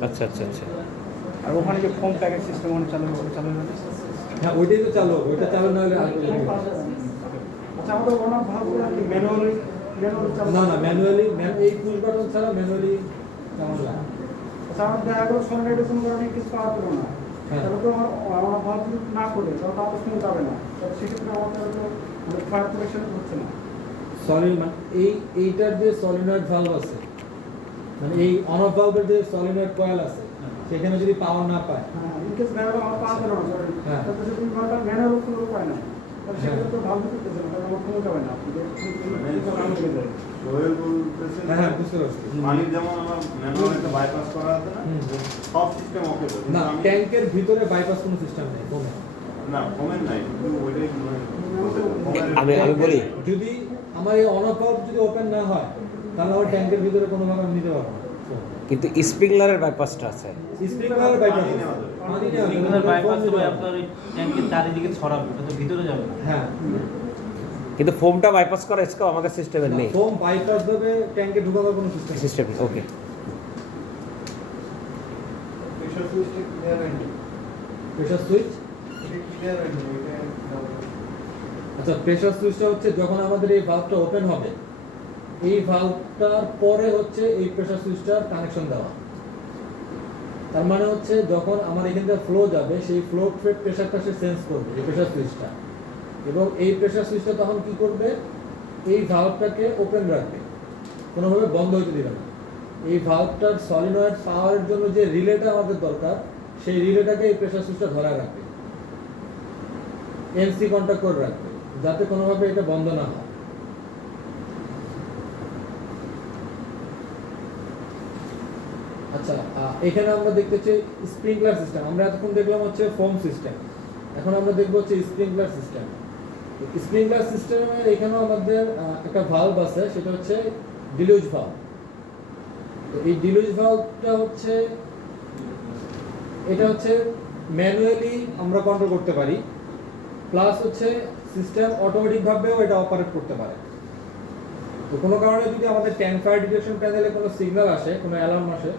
আচ্ছা আচ্ছা আচ্ছা। আর ওখানে যে ফোম প্যাকেট সিস্টেম ওখানে চালু হবে, চালু হবে। হ্যাঁ, ওইটাই তো চালু হবে, ওইটা চালু না হলে আর কিছু হবে না। আচ্ছা আমাদের ওনার ভাবগুলো কি ম্যানুয়ালি না না, ম্যানুয়ালি এই পুশ বাটন ছাড়া ম্যানুয়ালি কেমন লাগে? আচ্ছা আমার দেখা গেলো সলিডাইজেশন কারণে কিছু পাওয়া পেলো না, হ্যাঁ। তাহলে তো আমার ভাব না করে তাহলে তো আপনার সঙ্গে যাবে না, তাহলে সেক্ষেত্রে আমাদের তো ফায়ার প্রোটেকশন হচ্ছে না। সলিড মানে এইটার যে সলিনয়েড ভালভ আছে, মানে এই অন অফ ভালভের যে সলিনয়েড কয়েল আছে, সেখানে যদি পাওয়ার না পায়, হ্যাঁ ইনকেস ম্যানুয়াল আমার পাওয়া গেল না সরি, হ্যাঁ। তাহলে যদি ম্যানুয়াল কোনো উপায় নাই, তাহলে সেক্ষেত্রে তো ভাব করতেছে না, তাহলে আমার কোনো যাবে না। সোহেল বলতেছেন হ্যাঁ হ্যাঁ, বুঝতে পারছি। মালিক যেমন আমার ম্যানুয়াল একটা বাইপাস করা আছে না, হুম। সব সিস্টেম ওকে তো, কিন্তু না, আমি- ট্যাঙ্কের ভিতরে বাইপাস কোনো সিস্টেম নেই ফোমে। না কমেন্ট নাই, কিন্তু ওইটাই আমি বলি যদি আমার এই অন অফ ভালভ যদি ওপেন না হয়, তাহলে আমার ট্যাঙ্কের ভিতরে কোনোভাবে আমি নিতে পারবো না। কিন্তু স্প্রিংলারের বাইপাসটা আছে। স্প্রিংলার বাইপাস পানি নেওয়া যাবে। পানি নেওয়া যাবে, সিগন্যাল বাইপাস ফোম তো দিতে আপনার ওই ট্যাঙ্কের চারিদিকে ছড়াবে, ওটা তো ভিতরে যাবে না। হ্যাঁ, কিন্তু ফোমটা বাইপাস করা এসকাও আমাদের সিস্টেমের নেই। ফোম বাইপাস ভাবে ট্যাঙ্কে ঢোকানোর কোনো সিস্টেম সিস্টেম ওকে। প্রেশার সুইচটা ক্লিয়ার হয়নি, প্রেসার সুইচ। এটা ক্লিয়ার হয়নি, ওইটা আচ্ছা, প্রেসার সুইচটা হচ্ছে যখন আমাদের এই ভালভটা ওপেন হবে, এই ভালভটার পরে হচ্ছে এই প্রেসার সুইচটার কানেকশন দেওয়া। তার মানে হচ্ছে যখন আমার এখান থেকে ফ্লো যাবে, সেই ফ্লো প্রেসারটা সে সেন্স করবে এই প্রেসার সুইচটা, এবং এই প্রেসার সুইচটা তখন কি করবে, এই ভালভটাকে ওপেন রাখবে, কোনোভাবে বন্ধ হতে দিবে না। এই ভালভটার সলিনয়েড পাওয়ারের জন্য যে রিলেটা আমাদের দরকার, সেই রিলেটাকে এই প্রেসার সুইচটা ধরে রাখবে, এনসি কন্ট্যাক্ট করে রাখবে, যাতে কোনোভাবে এটা বন্ধ না হয়। আচ্ছা, এখানে আমরা দেখতেছি স্প্রিংকলার সিস্টেম। আমরা এতক্ষণ দেখলাম হচ্ছে ফোম সিস্টেম, এখন আমরা দেখবো হচ্ছে স্প্রিংকলার সিস্টেম। স্প্রিংকলার সিস্টেমে এখানেও আমাদের একটা ভালভ আছে, সেটা হচ্ছে ডিলুজ ভালভ। তো এই ডিলুজ ভালভটা হচ্ছে, এটা হচ্ছে ম্যানুয়ালি আমরা কন্ট্রোল করতে পারি, প্লাস হচ্ছে সিস্টেম অটোমেটিকভাবেও এটা অপারেট করতে পারে। তো কোনো কারণে যদি আমাদের ট্যাঙ্ক ফায়ার ডিটেকশন প্যানেলে কোনো সিগন্যাল আসে, কোনো অ্যালার্ম আসে,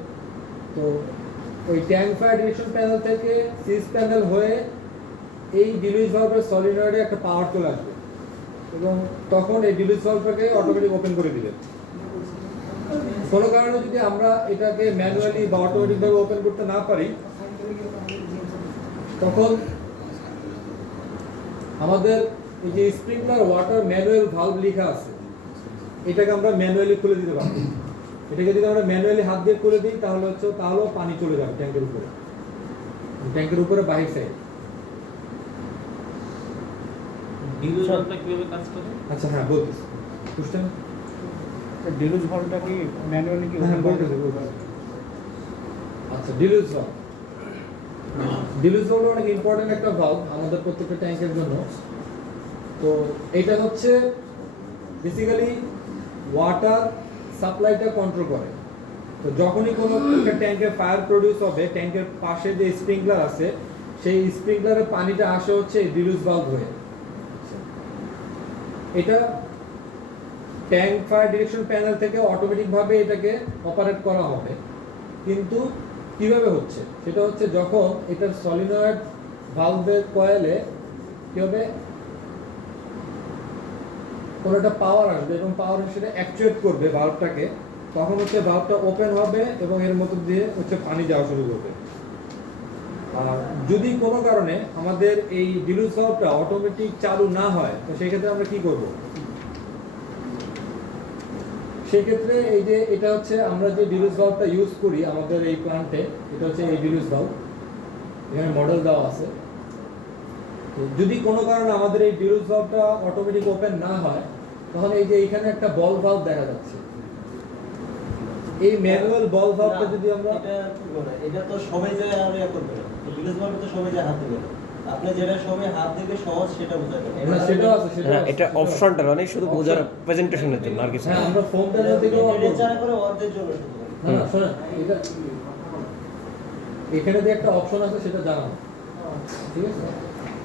তো ওই ট্যাঙ্ক ফায়ার ডিটেকশন প্যানেল থেকে সিস প্যানেল হয়ে এই ডিলুইস ভালভের সলিনয়েডে একটা পাওয়ার চলে আসবে, এবং তখন এই ডিলুইস ভালভটাকে অটোমেটিক ওপেন করে দিবে। কোনো কারণে যদি আমরা এটাকে ম্যানুয়ালি বা অটোমেটিকভাবে ওপেন করতে না পারি, তখন আমাদের এই যে স্প্রিংকলার ওয়াটার ম্যানুয়াল ভালভ লেখা আছে, এটাকে আমরা ম্যানুয়ালি খুলে দিতে পারবো। এটাকে যদি আমরা ম্যানুয়ালি হাত দিয়ে খুলে দিই তাহলেও পানি চলে যাবে ট্যাঙ্কের উপরে বাহির সাইড। ডিলুজ ভালভটা কিভাবে কাজ করে? আচ্ছা হ্যাঁ বলতেছি, বুঝছেন? ডিলুজ ভালভটা কি ম্যানুয়ালি কি হ্যাঁ বলতেছি। আচ্ছা ডিলুজ ভালভ অনেক ইম্পর্টেন্ট একটা ভালভ আমাদের প্রত্যেকটা ট্যাঙ্কের জন্য। তো এটা হচ্ছে বেসিক্যালি ওয়াটার সাপ্লাইটা কন্ট্রোল করে। তো যখনই কোনো একটা ট্যাঙ্কে ফায়ার প্রডিউস হবে, ট্যাঙ্কের পাশে যে স্প্রিংকলার আছে সেই স্প্রিংকলারের পানিটা আসে হচ্ছে এই ডিলুজ ভালভ হয়ে। এটা ট্যাঙ্ক ফায়ার ডিরেকশন প্যানেল থেকে অটোমেটিকভাবে এটাকে অপারেট করা হবে। কিন্তু কিভাবে হচ্ছে সেটা হচ্ছে যখন এটার সলিনয়েড ভালভের কয়েলে কি হবে, কোনো একটা পাওয়ার আসবে এবং পাওয়ার সেটা অ্যাকচুয়েট করবে ভালভটাকে, তখন হচ্ছে ভালভটা ওপেন হবে এবং এর মধ্যে দিয়ে হচ্ছে পানি যাওয়া শুরু করবে। আর যদি কোনো কারণে আমাদের এই ডিলুজ ভালভটা অটোমেটিক চালু না হয়, তো সেই ক্ষেত্রে আমরা কি করব? সেক্ষেত্রে এই যে এটা হচ্ছে আমরা যে ডিলুজ ভালভটা ইউজ করি আমাদের এই প্ল্যান্টে, এটা হচ্ছে এই ডিলুজ ভালভ, এখানে মডেল দেওয়া আছে। তো যদি কোনো কারণে আমাদের এই ডিলুজ ভালভটা অটোমেটিক ওপেন না হয়, তখন এই যে এখানে একটা বল ভালভ দেখা যাচ্ছে। এই ম্যানুয়াল বল ভালভটা যদি আমরা এটা তো সবাই যায় আর ইয়া করবে না, ডিলুজ ভালভ তো সবাই যায় হাত দিবে না। আপনি যেটা সবাই হাত দিবে সহজ সেটা বোঝাবেন। না সেটাও আছে, সেটা হ্যাঁ, এটা অপশনটা মানে শুধু বোঝার প্রেজেন্টেশনের জন্য আর কিছু না। হ্যাঁ আমরা ফোম প্যানেল থেকেও চারা করে অর্ধের জন্য শুধু। না শোনেন, এটা এখানে যে একটা অপশন আছে সেটা জানানো, ঠিক আছে?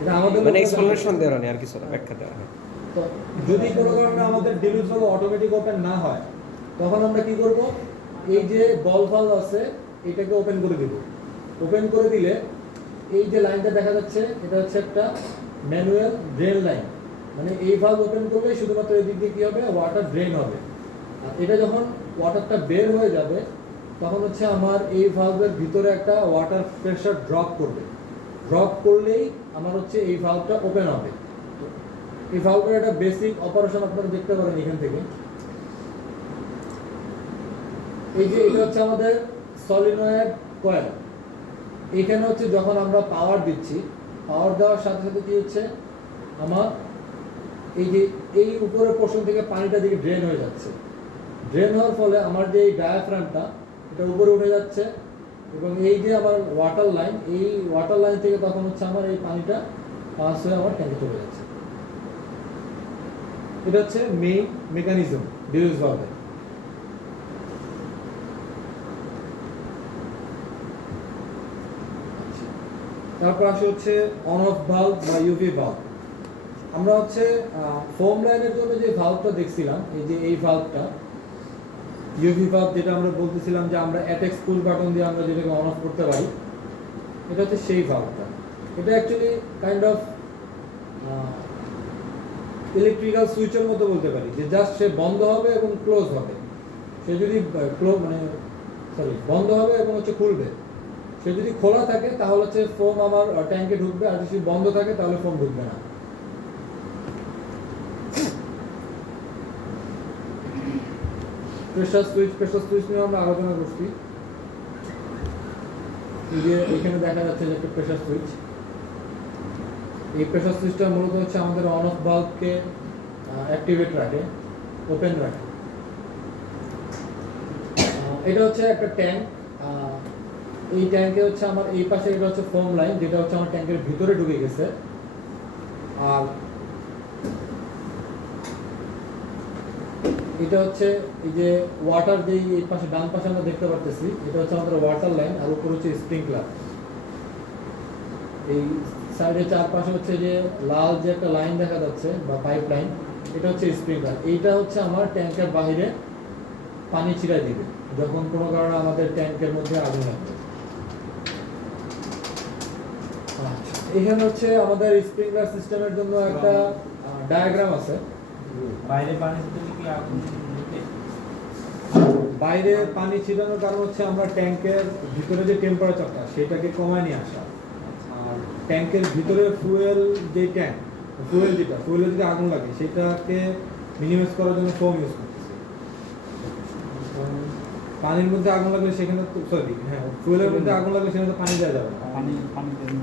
এটা আমাদের মানে এক্সপ্লেনেশন দেওয়া নেই আর কিছু না, ব্যাখ্যা দেওয়া নেই। তো যদি কোনো কারণে আমাদের ডিলুজ ভালভ অটোমেটিক ওপেন না হয়, তখন আমরা কি করব? এই যে বল ভালভ আছে এটাকে ওপেন করে দেব। ওপেন করে দিলে এই যে লাইনটা দেখা যাচ্ছে এটা হচ্ছে একটা ম্যানুয়াল ড্রেন লাইন। মানে এই ভালভ ওপেন করলে শুধুমাত্র এই দিক দিয়ে কি হবে, ওয়াটার ড্রেন হবে। আর এটা যখন ওয়াটারটা বের হয়ে যাবে, তখন হচ্ছে আমার এই ভালভের ভিতরে একটা ওয়াটার প্রেশার ড্রপ করবে। ড্রপ করলেই আমার হচ্ছে এই ভালভটা ওপেন হবে। এই ভালভের একটা বেসিক অপারেশন আপনারা দেখতে পারেন এখান থেকে। এই যে এটা হচ্ছে আমাদের সলিনয়েড কয়েল। এখানে হচ্ছে যখন আমরা পাওয়ার দিচ্ছি, পাওয়ার দেওয়ার সাথে সাথে কি হচ্ছে, আমার এই যে এই উপরের পোর্শন থেকে পানিটা দিকে ড্রেন হয়ে যাচ্ছে। ড্রেন হওয়ার ফলে আমার যে এই ডায়াফ্রামটা এটা উপরে উঠে যাচ্ছে এবং এই যে আমার ওয়াটার লাইন, এই ওয়াটার লাইন থেকে তখন হচ্ছে আমার এই পানিটা পাস হয়ে আমার ট্যাঙ্কে চলে যাচ্ছে। এটা হচ্ছে মেইন মেকানিজম ডিলুজ ভালভের। তারপর আসে হচ্ছে অন অফ ভালভ বা ইউভি ভালভ। আমরা হচ্ছে ফোম লাইনের জন্য যে ভালভটা দেখছিলাম, এই যে এই ভালভটা ইউভি ভালভ, যেটা আমরা বলতেছিলাম যে আমরা অ্যাটেক্স পুশ বাটন দিয়ে আমরা যেটাকে অন অফ করতে পারি, এটা হচ্ছে সেই ভালভটা। এটা অ্যাকচুয়ালি কাইন্ড অফ ইলেকট্রিক্যাল সুইচের মতো বলতে পারি, যে জাস্ট সে বন্ধ হবে এবং ক্লোজ হবে। সে যদি বন্ধ হবে এবং হচ্ছে খুলবে। সে যদি খোলা থাকে তাহলে হচ্ছে ফোম আমার ট্যাঙ্কে ঢুকবে, আর যদি বন্ধ থাকে তাহলে ফোম ঢুকবে না। প্রেসার সুইচ নিয়ে আমরা আলোচনা করছি। এই যে এখানে দেখা যাচ্ছে যে একটা প্রেসার সুইচ। এই প্রেসার সুইচটা মূলত হচ্ছে আমাদের অন অফ ভালভকে অ্যাক্টিভেট রাখে, ওপেন রাখে। এটা হচ্ছে একটা ট্যাঙ্ক। এই ট্যাঙ্কে হচ্ছে আমার এই পাশে এটা হচ্ছে ফোম লাইন, যেটা হচ্ছে আমার ট্যাঙ্কের ভিতরে ঢুকে গেছে। আর এটা হচ্ছে এই যে ওয়াটার যেই এই পাশে ডান পাশে আমরা দেখতে পারতেছি, এটা হচ্ছে আমাদের ওয়াটার লাইন, আর উপর হচ্ছে স্প্রিংকলার। এই সাইডে চারপাশে হচ্ছে যে লাল যে একটা লাইন দেখা যাচ্ছে বা পাইপ লাইন, এটা হচ্ছে স্প্রিংকলার। এইটা হচ্ছে আমার ট্যাঙ্কের বাইরে পানি ছিটাই দিবে যখন কোনো কারণে আমাদের ট্যাঙ্কের মধ্যে আগুন লাগবে। এখানে হচ্ছে আমাদের স্প্রিংকলার সিস্টেমের জন্য একটা ডায়াগ্রাম আছে। বাইরে পানি দিতে কি আগুন ঢুকে? বাইরে পানি ছিটানোর কারণ হচ্ছে আমরা ট্যাঙ্কের ভিতরে যে টেম্পারেচারটা সেটাকে কমায় নিয়ে আসা। আর ট্যাঙ্কের ভিতরে ফুয়েল যে ট্যাঙ্ক, ফুয়েলের যদি আগুন লাগে সেটাকে মিনিমাইজ করার জন্য ফোম ইউজ করতেছি। পানির মধ্যে আগুন লাগলে সেখানে ফুয়েলের মধ্যে আগুন লাগলে সেখানে তো পানি দেওয়া যাবে না। পানি দেন।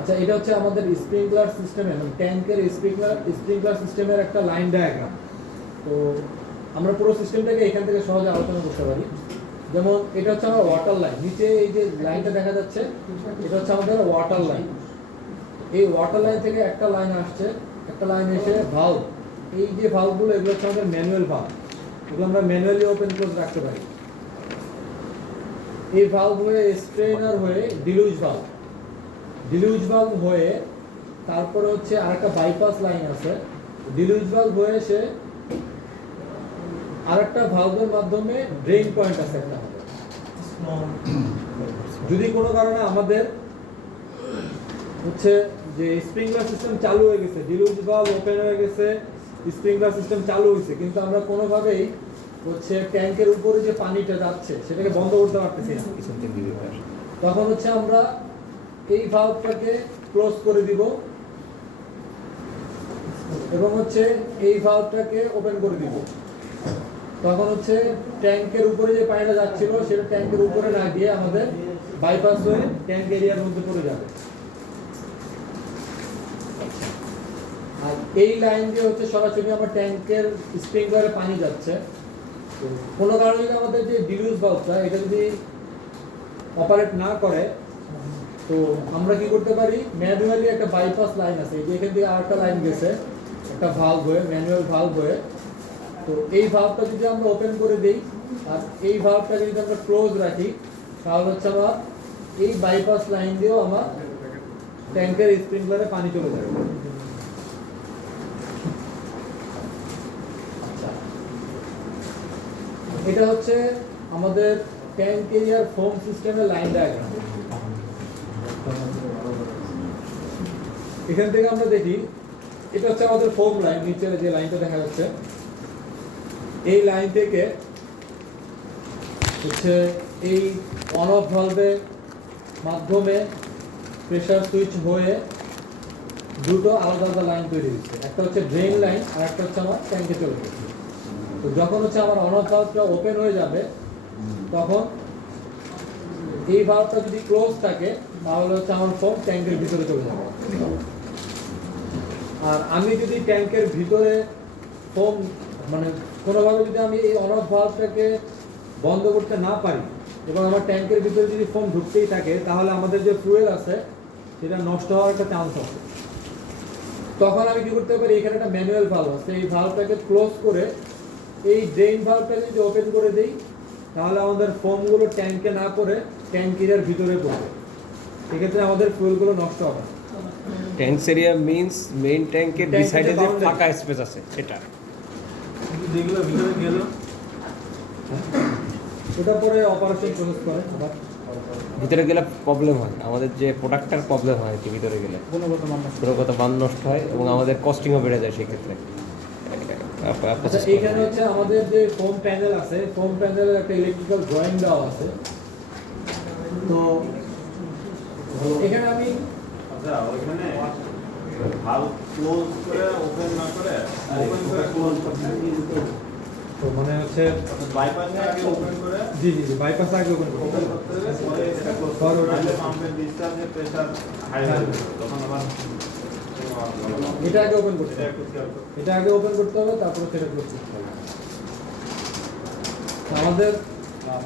আচ্ছা, এটা হচ্ছে আমাদের স্প্রিংকলার সিস্টেমের, মানে ট্যাঙ্কের স্প্রিংকলার সিস্টেমের একটা লাইন ডায়াগ্রাম। তো আমরা পুরো সিস্টেমটাকে এখান থেকে সহজে আলোচনা করতে পারি। যেমন এটা হচ্ছে আমার ওয়াটার লাইন, নিচে এই যে লাইনটা দেখা যাচ্ছে এটা হচ্ছে আমাদের ওয়াটার লাইন। এই ওয়াটার লাইন থেকে একটা লাইন আসছে, একটা লাইন এসে ভালভ, এই যে ভালভগুলো এগুলো হচ্ছে আমাদের ম্যানুয়াল ভালভ, এগুলো আমরা ম্যানুয়ালি ওপেন ক্লোজ রাখতে পারি। এই ভালভ হয়ে স্ট্রেনার হয়ে ডিলুজ ভালভ হয়ে তারপরে হচ্ছে আরেকটা বাইপাস লাইন আছে, ডিলুজ ভালভ হয়ে সে আরেকটা ভালভের মাধ্যমে ড্রেন পয়েন্ট আছে একটা। যদি কোনো কারণে আমাদের হচ্ছে যে স্প্রিংকলার সিস্টেম চালু হয়ে গেছে, ডিলুজ ভালভ ওপেন হয়ে গেছে, স্প্রিংকলার সিস্টেম চালু হয়েছে, কিন্তু আমরা কোনোভাবেই হচ্ছে ট্যাঙ্কের উপরে যে পানিটা যাচ্ছে সেটাকে বন্ধ করতে পারতেছি না, তখন হচ্ছে আমরা এই ভালভটাকে ক্লোজ করে দিব এবং হচ্ছে এই ভালভটাকে ওপেন করে দিব। তখন হচ্ছে ট্যাঙ্কের উপরে যে পানিটা যাচ্ছিল সেটা ট্যাঙ্কের উপরে না গিয়ে আমাদের বাইপাস হয়ে ট্যাঙ্ক এরিয়ার মধ্যে পড়ে যাবে। আর এই লাইন দিয়ে হচ্ছে সরাসরি আমার ট্যাঙ্কের স্প্রিংকলারে পানি যাচ্ছে। তো কোনো কারণে যদি আমাদের যে ডিলুজ ভালভটা এটা যদি অপারেট না করে, তো আমরা কি করতে পারি, ম্যানুয়ালি একটা বাইপাস লাইন আছে, এই যে এখান থেকে আরেকটা লাইন গেছে একটা ভালভ হয়ে, ম্যানুয়াল ভালভ হয়ে। তো এই ভালভটা যদি আমরা ওপেন করে দেই আর এই ভালভটাকে যদি আমরা ক্লোজ রাখি, তাহলে হচ্ছে আমার এই বাইপাস লাইন দিয়েও আমার ট্যাঙ্কের স্প্রিংকলারে পানি চলে যাবে। এটা হচ্ছে আমাদের ট্যাঙ্ক এরিয়ার ফোম সিস্টেমের লাইন ডায়াগ্রাম। এখান থেকে আমরা দেখি এটা হচ্ছে আমাদের ফোম লাইন, নিচে যে লাইনটা দেখা যাচ্ছে এই লাইন থেকে হচ্ছে এই অন অফ ভালভের মাধ্যমে প্রেসার সুইচ হয়ে দুটো আলাদা আলাদা লাইন তৈরি হচ্ছে, একটা হচ্ছে ড্রেন লাইন আর একটা হচ্ছে আমার ট্যাঙ্কে চলে যাচ্ছে। তো যখন হচ্ছে আমার অন অফ ভালভটা ওপেন হয়ে যাবে তখন এই ভালভটা যদি ক্লোজ থাকে তাহলে হচ্ছে আমার ফোম ট্যাঙ্কের ভিতরে চলে যাবে। আর আমি যদি ট্যাঙ্কের ভিতরে ফোম মানে কোনোভাবে যদি আমি এই অন অফ ভালভটাকে বন্ধ করতে না পারি এবং আমার ট্যাঙ্কের ভিতরে যদি ফোম ঢুকতেই থাকে, তাহলে আমাদের যে ফুয়েল আছে সেটা নষ্ট হওয়ার একটা চান্স আছে। তখন আমি কি করতে পারি, এখানে একটা ম্যানুয়াল ভালভ আছে, এই ভালভটাকে ক্লোজ করে এই ড্রেন ভালভটাকে যদি ওপেন করে দেই তাহলে আমাদের ফোমগুলো ট্যাঙ্কে না পড়ে ট্যাঙ্ক এরিয়ার ভিতরে পড়বে, সেক্ষেত্রে আমাদের ফুয়েলগুলো নষ্ট হবে। ট্যাঙ্কস এরিয়া মিন্স মেইন ট্যাঙ্কের দুই সাইডে যে ফাঁকা স্পেস আছে সেটা। যেগুলো ভিতরে গেল ওটা পরে অপারেশন প্রসেস করে আবার ভিতরে গেলে প্রবলেম হয়, আমাদের যে প্রোডাক্টটার প্রবলেম হয় কি ভিতরে গেলে গুণগত মান নষ্ট হয় এবং আমাদের কস্টিংও বেড়ে যায় সেই ক্ষেত্রে। আচ্ছা, এইখানে হচ্ছে আমাদের যে ফোম প্যানেল আছে, ফোম প্যানেলের একটা ইলেকট্রিক্যাল ড্রয়িং দেওয়া আছে। তো এখানে আমি আচ্ছা, ওইখানে ভালভ ক্লোজ করে ওপেন না করে ওপেন করে ক্লোজ করতে তো মানে হচ্ছে বাইপাসটা আগে ওপেন করে জি বাইপাস আগে ওপেন ওপেন করতে হবে, পরে এটা ক্লোজ পরে করতে ওটা হবে। পাম্পের ডিসচার্জের প্রেসার হাই হয়ে যাবে, তখন আবার এটা আগে ওপেন করতে এটা হবে, একটু খেয়াল করতে এটা আগে ওপেন করতে হবে, তারপরে সেটা ক্লোজ করতে হবে। তো আমাদের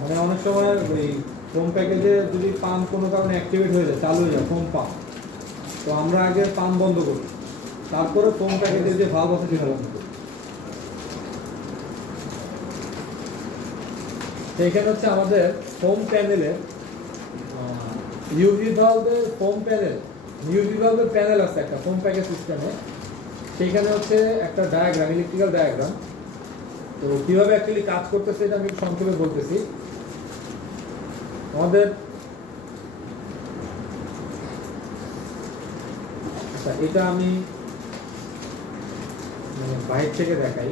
মানে অনেক সময় ওই ফোম প্যাকেজে যদি পাম্প কোনো কারণে অ্যাক্টিভেট হয়ে যায়, চালু হয়ে যায় ফোম পাম্প, তো আমরা আগে পাম্প বন্ধ করি, তারপরে ফোম প্যাকেজের যে ভালভ আছে সেটা বন্ধ করি। তো এখানে হচ্ছে আমাদের ফোম প্যানেলের ইউভি ভালভের ফোম প্যানেল, ইউভি ভালভের প্যানেল আছে একটা ফোম প্যাকেজ সিস্টেমে, সেইখানে হচ্ছে একটা ডায়াগ্রাম, ইলেকট্রিক্যাল ডায়াগ্রাম। তো কীভাবে অ্যাকচুয়ালি কাজ করতেছে এটা আমি সংক্ষেপে বলতেছি। আমাদের আচ্ছা, এটা আমি মানে বাইরে থেকে দেখাই।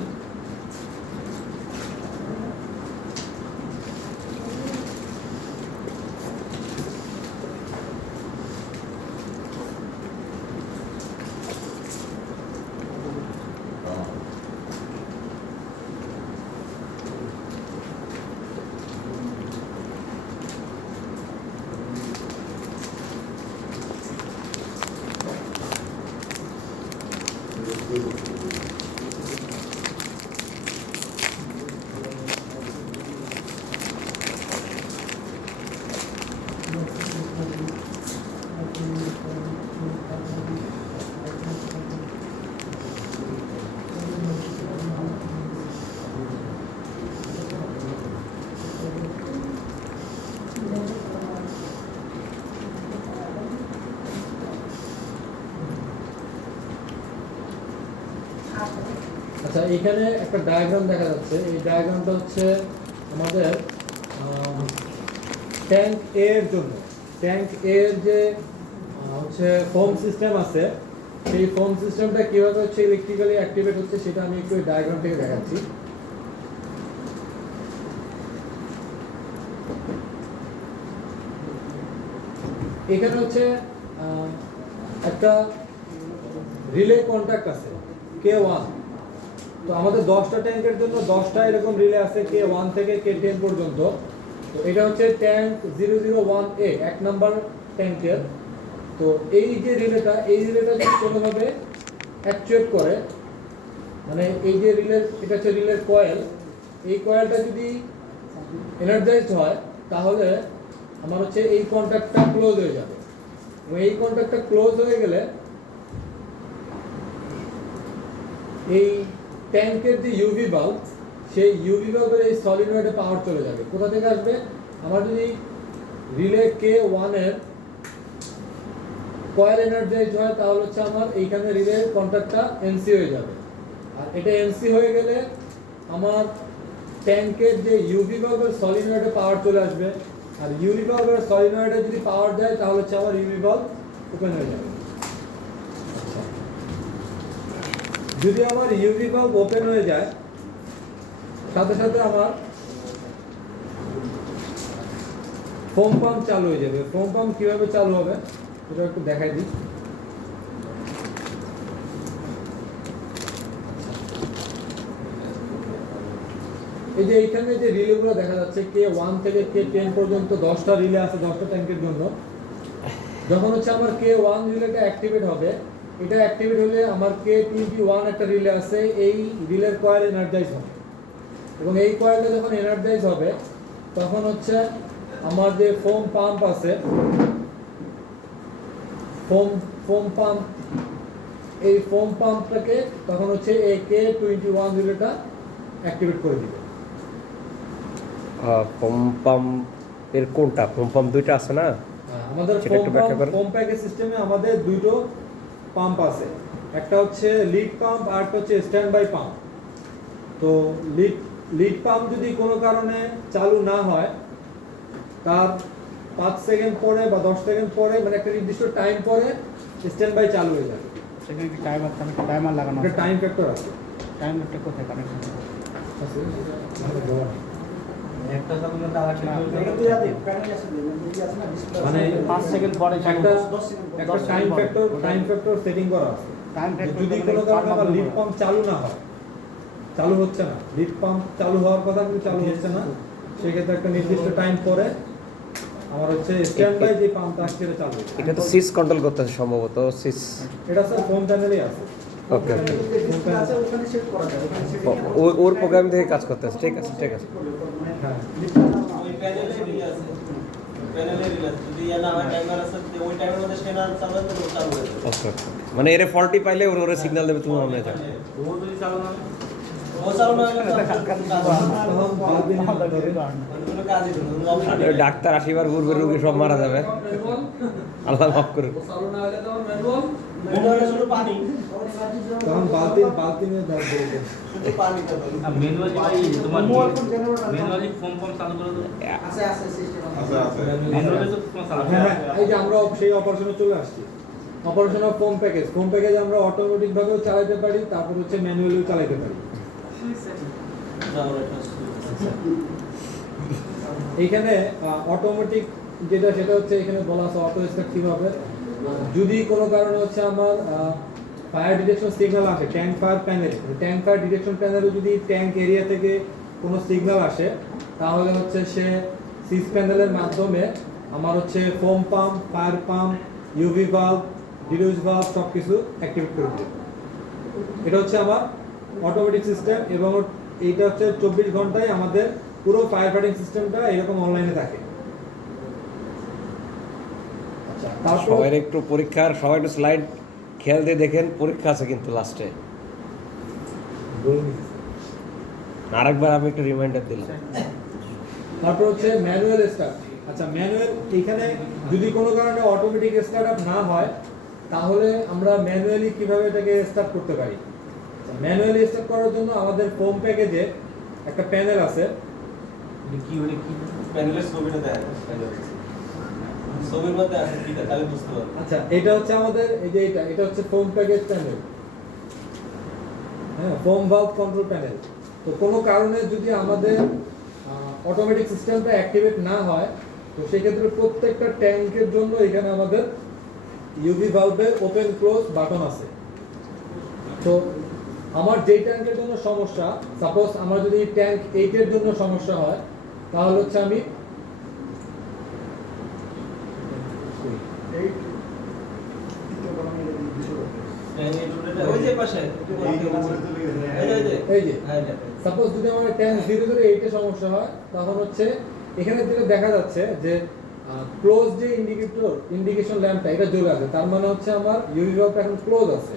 এখানে একটা ডায়াগ্রাম দেখা যাচ্ছে। এই ডায়াগ্রামটা হচ্ছে আমাদের ট্যাঙ্ক এ এর জন্য। ট্যাঙ্ক এ এর যে হচ্ছে ফোম সিস্টেম আছে, সেই ফোম সিস্টেমটা কিভাবে হচ্ছে ইলেকট্রিক্যালি অ্যাক্টিভেট হচ্ছে সেটা আমি একটু ডায়াগ্রাম থেকে দেখাচ্ছি। এখানে হচ্ছে একটা রিলে কন্ট্যাক্ট আছে K1। তো আমাদের 10টা ট্যাঙ্কের জন্য 10টা এরকম রিলে আছে K1 থেকে K10 পর্যন্ত। তো এটা হচ্ছে ট্যাঙ্ক 001A, 1 নাম্বার ট্যাঙ্কের। তো এই যে রিলেটা, এই রিলেটা যদি কোনোভাবে অ্যাকচুয়েট করে, মানে এই যে রিলে, এটা হচ্ছে রিলের কয়েল, এই কয়েলটা যদি এনার্জাইজড হয় তাহলে আমার হচ্ছে এই কন্ট্যাক্টটা ক্লোজ হয়ে যাবে। এবং এই কন্ট্যাক্টটা ক্লোজ হয়ে গেলে এই ট্যাঙ্কের যে ইউভি বাল্ব, সেই ইউভি বাল্বের এই সলিনয়েডে পাওয়ার চলে যাবে। কোথা থেকে আসবে? আমার যদি রিলে K1 এর কয়েল এনার্জাইজ হয় তাহলে হচ্ছে আমার এইখানে রিলে কন্ট্যাক্টটা এনসি হয়ে যাবে। আর এটা এনসি হয়ে গেলে আমার ট্যাঙ্কের যে ইউভি বাল্বের সলিনয়েডে পাওয়ার চলে আসবে। আর ইউভি বাল্বের সলিনয়েডে যদি পাওয়ার যায় তাহলে হচ্ছে আমার ইউভি বাল্ব ওপেন হয়ে যাবে। যদি আমার ইউভি বাল্ব ওপেন হয়ে যায়, সাথে সাথে আমার ফোম পাম্প চালু হয়ে যাবে। ফোম পাম্প কিভাবে চালু হবে এটা একটু দেখাই দিই। এই যে এইখানে যে রিলেগুলো দেখা যাচ্ছে K1 থেকে K10 পর্যন্ত 10টা রিলে আছে 10টা ট্যাঙ্কের জন্য। যখন হচ্ছে আমার K1 রিলেটা অ্যাক্টিভেট হবে, এটা অ্যাক্টিভেট হলে আমার K21 একটা রিলে আছে, এই রিলের কয়েল এনার্জাইজ হবে। এবং এই কয়েলটা যখন এনার্জাইজ হবে তখন হচ্ছে আমার যে ফোম পাম্প আছে, ফোম পাম্প, এই ফোম পাম্পটাকে তখন হচ্ছে এই K21 রিলেটা অ্যাক্টিভেট করে দিবে। ফোম পাম্পের কোনটা? ফোম পাম্প দুইটা আছে না? আমাদের সেটা একটু ব্যাখ্যা করেন। ফোম প্যাকেজ সিস্টেমে আমাদের দুটো পাম্প আছে, একটা হচ্ছে লিড পাম্প আর একটা হচ্ছে স্ট্যান্ড বাই পাম্প। তো লিড পাম্প যদি কোনো কারণে চালু না হয়, তার 5 সেকেন্ড পরে বা 10 সেকেন্ড পরে, মানে একটা নির্দিষ্ট টাইম পরে স্ট্যান্ড বাই চালু হয়ে যাবে। সেখানে কি টাইমার লাগানো একটা আছে? টাইম ফ্যাক্টর আছে। টাইমারটা কোথায় কানেকশন? একটা সামনে তার একটা এটা তো ইয়াতে প্যানেল আছে না ডিসপ্লে মানে 5 সেকেন্ড পরে একটা 10 সেকেন্ড একটা টাইম ফ্যাক্টর সেটিং করা আছে। টাইম ফ্যাক্টর যদি কোনো কারণে আমার লিড পাম্প চালু না হয়, চালু হচ্ছে না, লিড পাম্প চালু হওয়ার কথা কিন্তু চালু হচ্ছে না, সেক্ষেত্রে একটা নির্দিষ্ট টাইম পরে আমার হচ্ছে স্ট্যান্ড বাই যে পাম্পটা আসছে এটা চালু হবে। এটা তো সিস কন্ট্রোল করতেছে সম্ভবত, সিস। এটা স্যার ফোন প্যানেলেই আছে। ওকে ওকে, ডিসপ্লে আছে ওখানে সেট করা যায়, ওখানে সেটিং ওর প্রোগ্রাম থেকে কাজ করতেছে। ঠিক আছে ঠিক আছে। হ্যাঁ, ওই প্যানেলে রিল আছে, প্যানেলে রিল আছে। যদি না হয় টাইমার আছে, ওই টাইমের মধ্যে সে না চালাবে তো চালু হয়ে যাবে। ওকে ওকে, মানে এর ফল্টি পাইলে ওর সিগন্যাল দেবে, তুমি অন হয়ে যাবে। ও যদি চালু না হয়? ও চালু না হলে তখন বালবিন ধরে কোনো কাজই করবে না, অপশন নেই। ডাক্তার আসিবার পূর্বে রোগী সব মারা যাবে, আল্লাহ মাফ করুন। মনে হলে শুধু পানি, তখন বালতিনে ধরে দেবে। শুধু পানি তো বলি। ম্যানুয়ালি ভাই তোমার mobile phone generator manually phone চালু করে দাও। আছে আছে সিস্টেম আচ্ছা আচ্ছা ম্যানুয়ালি তো তোমার চালু হ্যাঁ, এই যে আমরা সেই অপারেশনে চলে আসছি। অপারেশন অফ ফোম প্যাকেজ আমরা অটোমেটিক ভাবেও চালাতে পারি, তারপর হচ্ছে ম্যানুয়ালিও চালাতে পারি। এইখানে অটোমেটিক যেটা সেটা হচ্ছে এখানে বলা আছে অটো স্টার্ট কিভাবে। যদি কোনো কারণে হচ্ছে আমার ফায়ার ডিটেকশন সিগন্যাল আসে ট্যাঙ্ক ফায়ার প্যানেলে, ট্যাঙ্ক ফায়ার ডিটেকশন প্যানেলে যদি ট্যাঙ্ক এরিয়া থেকে কোনো সিগন্যাল আসে, তাহলে হচ্ছে সে সিস প্যানেলের মাধ্যমে আমার হচ্ছে foam pump, fire pump, UV valve, deluge valve সব কিছু অ্যাক্টিভেট করে দেবে। এটা হচ্ছে আমার অটোমেটিক সিস্টেম, এবং এইটা হচ্ছে 24 ঘন্টায় আমাদের পুরো ফায়ার ফাইটিং সিস্টেমটা এরকম অনলাইনে থাকে। আচ্ছা, তারপর সবাই একটু পরীক্ষার, সবাই একটু স্লাইড খেয়াল দিয়ে দেখেন, পরীক্ষা আছে কিন্তু লাস্টে। আরেকবার আমি একটু রিমাইন্ডার দিলাম। তারপর হচ্ছে ম্যানুয়াল স্টার্ট। আচ্ছা, ম্যানুয়াল এখানে যদি কোনো কারণে অটোমেটিক স্টার্ট আপ না হয়, তাহলে আমরা ম্যানুয়ালি কিভাবে এটাকে স্টার্ট করতে পারি। ম্যানুয়ালি স্টার্ট করার জন্য আমাদের ফোম প্যাকেজে একটা প্যানেল আছে। কি হলে কি প্যানেলের ছবিটা দেখা ছবির মধ্যে আছে কি তাহলে বুঝতে পারবো। আচ্ছা, এটা হচ্ছে আমাদের এই যে এটা হচ্ছে ফোম প্যাকেজ প্যানেল, হ্যাঁ, ফোম ভালভ কন্ট্রোল প্যানেল। তো কোনো কারণে যদি আমাদের অটোমেটিক সিস্টেমটা অ্যাক্টিভেট না হয়, তো সেক্ষেত্রে প্রত্যেকটা ট্যাঙ্কের জন্য এখানে আমাদের ইউভি ভালভের ওপেন ক্লোজ বাটন আছে। তো আমার যেই ট্যাঙ্কের জন্য সমস্যা, সাপোজ আমার যদি ট্যাঙ্ক 8 এর জন্য সমস্যা হয়, তাহলে হচ্ছে আমি এই দ্বিতীয় কলামে বিষয় ওই যে পাশে এই যে হ্যাঁ এটা সাপোজ যদি আমার ট্যাঙ্ক 008 এ সমস্যা হয়, তখন হচ্ছে এখানে যেটা দেখা যাচ্ছে যে ক্লোজ যে ইন্ডিকেশন ল্যাম্পটা এটা জ্বলে আছে, তার মানে হচ্ছে আমার ইউভি ভালভটা এখন ক্লোজ আছে।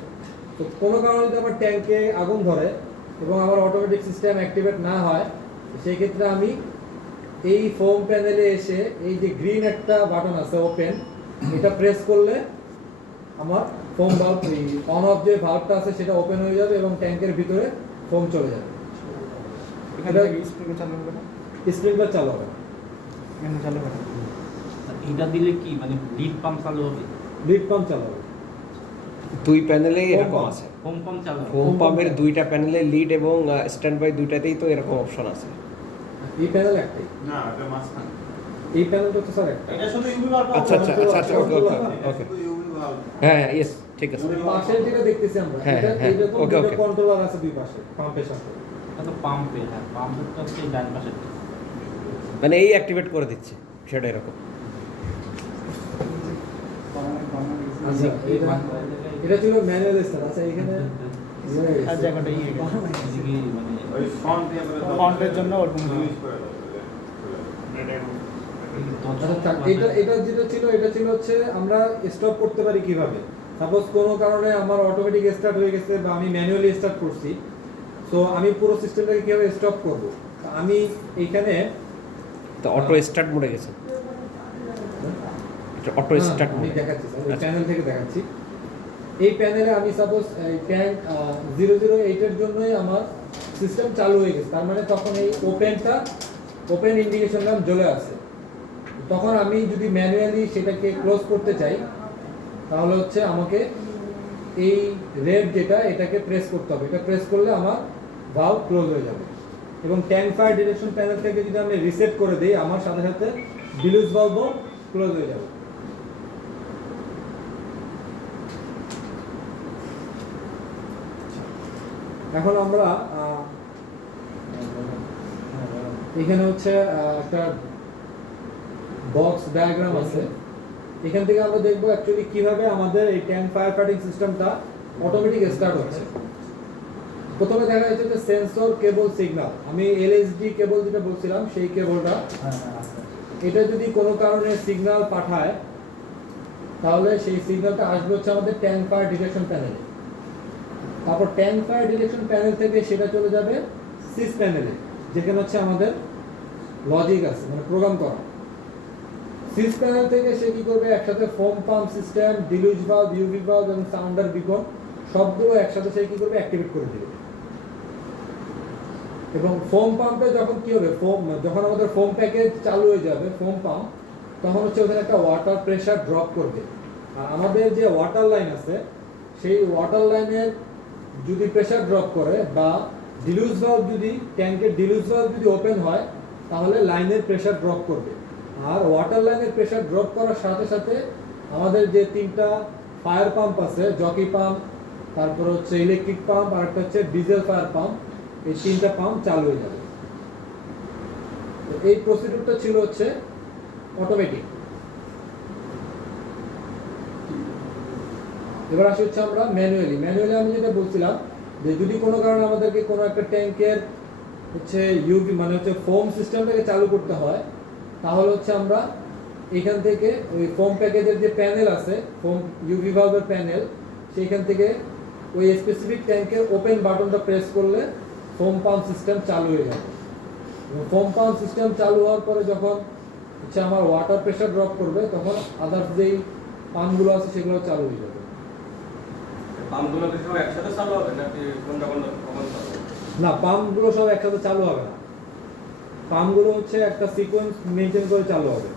তো কোনো কারণে যদি আমার ট্যাঙ্কে আগুন ধরে এবং আমার অটোমেটিক সিস্টেম অ্যাক্টিভেট না হয়, সেই ক্ষেত্রে আমি এই ফোম প্যানেলে এসে এই যে গ্রিন একটা বাটন আছে ওপেন, এটা প্রেস করলে আমার ফোম ভালভ অন অফ যে ভালভটা আছে সেটা ওপেন হয়ে যাবে এবং ট্যাঙ্কের ভিতরে ফোম চলে যাবে। এখানে স্প্রিং চালু হবে না, স্প্রিংকলার চালু হবে, এখানে চালু হবে না। এটা দিলে কি মানে লিড পাম্প চালু হবে, লিড পাম্প চালু হবে। দুই প্যানেলেই Foam এরকম pump। আছে। হোম পাম্প চালু হবে। ফোম পাম্পের দুইটা প্যানেলে লিড এবং স্ট্যান্ড বাই দুইটাতেই তো এরকম অপশন আছে। এই প্যানেল একটাই, না এটা মাঝখানে এই প্যানেলটা তো স্যার একটা। এটা শুধু ইউভি ভালভ আচ্ছা আচ্ছা আচ্ছা আচ্ছা ওকে ওকে ওকে শুধু ইউভি ভালভ হ্যাঁ ইয়েস ঠিক আছে। পাশের যেটা দেখতেছি আমরা, হ্যাঁ, এটা হ্যাঁ, এইরকম okay, দুটো okay. কন্ট্রোলার আছে দুই পাশে পাম্পের সাথে। এটা তো পাম্পে, হ্যাঁ পাম্পের তো হচ্ছে ডান পাশে। মানে এই অ্যাক্টিভেট করে দিচ্ছে সেটা এরকম। আচ্ছা, এটা ছিল ম্যানুয়াল স্টার্ট। আচ্ছা, এখানে আর জায়গাটা ইয়ে এদিকে মানে ওই ফন্ট দিয়ে আমরা ফন্টের জন্য ওরকম ইউজ করে দাও আচ্ছা, থাক, এটা যেটা ছিল এটা ছিল হচ্ছে আমরা স্টপ করতে পারি কিভাবে। সাপোজ কোনো কারণে আমার অটোমেটিক স্টার্ট হয়ে গেছে বা আমি ম্যানুয়ালি স্টার্ট করছি, সো আমি পুরো সিস্টেমটাকে কিভাবে স্টপ করব। আমি এইখানে তো অটো স্টার্ট মোডে গেছে, এটা অটো স্টার্ট আমি মোডে। দেখাচ্ছি স্যার, আচ্ছা। প্যানেল থেকে দেখাচ্ছি। এই প্যানেলে আমি সাপোজ ট্যাঙ্ক 008 এর জন্যই আমার সিস্টেম চালু হয়ে গেছে, তার মানে তখন এই ওপেন ইন্ডিকেশন ল্যাম্প জ্বলে আছে। তখন আমি যদি ম্যানুয়ালি সেটাকে ক্লোজ করতে চাই, তাহলে হচ্ছে আমাকে এই রেড যেটা এটাকে প্রেস করতে হবে। এটা প্রেস করলে আমার ভালভ ক্লোজ হয়ে যাবে। এবং ট্যাঙ্ক ফায়ার ডিরেকশন প্যানেল থেকে যদি আমি রিসেট করে দিই, আমার সাথে সাথে ডিলিউজ ভালভও ক্লোজ হয়ে যাবে। এখন আমরা এখানে হচ্ছে একটা বক্স ডায়াগ্রাম আছে, এখান থেকে আমরা দেখবো অ্যাকচুয়ালি কিভাবে আমাদের এই ট্যাঙ্ক ফায়ার ফাইটিং সিস্টেমটা অটোমেটিক স্টার্ট হচ্ছে। প্রথমে দেখা যাচ্ছে যে সেন্সর কেবল সিগন্যাল, আমি এলএসডি কেবল যেটা বলছিলাম সেই কেবলটা, এটা যদি কোনো কারণে সিগন্যাল পাঠায়, তাহলে সেই সিগন্যালটা আসবে হচ্ছে আমাদের ট্যাঙ্ক ফায়ার ডিটেকশন প্যানেলে। তারপর ট্যাঙ্ক ফায়ার ডিটেকশন প্যানেল থেকে সেটা চলে যাবে সিস প্যানেলে, যেখানে হচ্ছে আমাদের লজিক আছে, মানে প্রোগ্রাম করা। সিস প্যানেল থেকে সে কি করবে, একসাথে foam pump system, deluge valve, UV valve এবং সাউন্ডার বিকন সবগুলো একসাথে সে কি করবে, অ্যাক্টিভেট করে দিবে। এবং ফোম পাম্পে যখন কি হবে, যখন আমাদের ফোম প্যাকেজ চালু হয়ে যাবে, ফোম পাম্প, তখন হচ্ছে ওখানে একটা ওয়াটার প্রেশার ড্রপ করবে। আর আমাদের যে ওয়াটার লাইন আছে, সেই ওয়াটার লাইনের যদি প্রেশার ড্রপ করে বা ডিলিউজ ভালভ যদি ট্যাঙ্কের ডিলিউজ ভালভ যদি ওপেন হয়, তাহলে লাইনের প্রেশার ড্রপ করবে। আর ওয়াটার লাইনের প্রেশার ড্রপ করার সাথে সাথে আমাদের যে তিনটা ফায়ার পাম্প আছে, জকি পাম্প, তারপর হচ্ছে ইলেকট্রিক পাম্প, আর একটা হচ্ছে ডিজেল ফায়ার পাম্প, এই তিনটা পাম্প চালু হয়ে যাবে। এই প্রসিডিউরটা ছিল হচ্ছে অটোমেটিক। এবার আসি হচ্ছে আমরা ম্যানুয়ালি আমি যেটা বলছিলাম যে যদি কোনো কারণে আমাদেরকে কোনো একটা ট্যাঙ্কের হচ্ছে ইউভি মানে হচ্ছে ফোম সিস্টেমটাকে চালু করতে হয়, তাহলে হচ্ছে আমরা এখান থেকে ওই ফোম প্যাকেজের যে প্যানেল আছে, ফোম ইউভি ভালভের প্যানেল, সেইখান থেকে ওই স্পেসিফিক ট্যাঙ্কের ওপেন বাটনটা প্রেস করলে ফোম পাম্প সিস্টেম চালু হয়ে যাবে। ফোম পাম্প সিস্টেম চালু হওয়ার পরে যখন হচ্ছে আমার ওয়াটার প্রেশার ড্রপ করবে, তখন আদার্স যেই পাম্পগুলো আছে সেগুলো চালু হয়ে যাবে। পাম্পগুলো কি সব একসাথে চালু হবে নাকি কোনটা কোনটা কখন চালু হবে? না, পাম্পগুলো সব একসাথে চালু হবে না। পাম্পগুলো হচ্ছে একটা সিকোয়েন্স মেনটেন করে চালু হবে।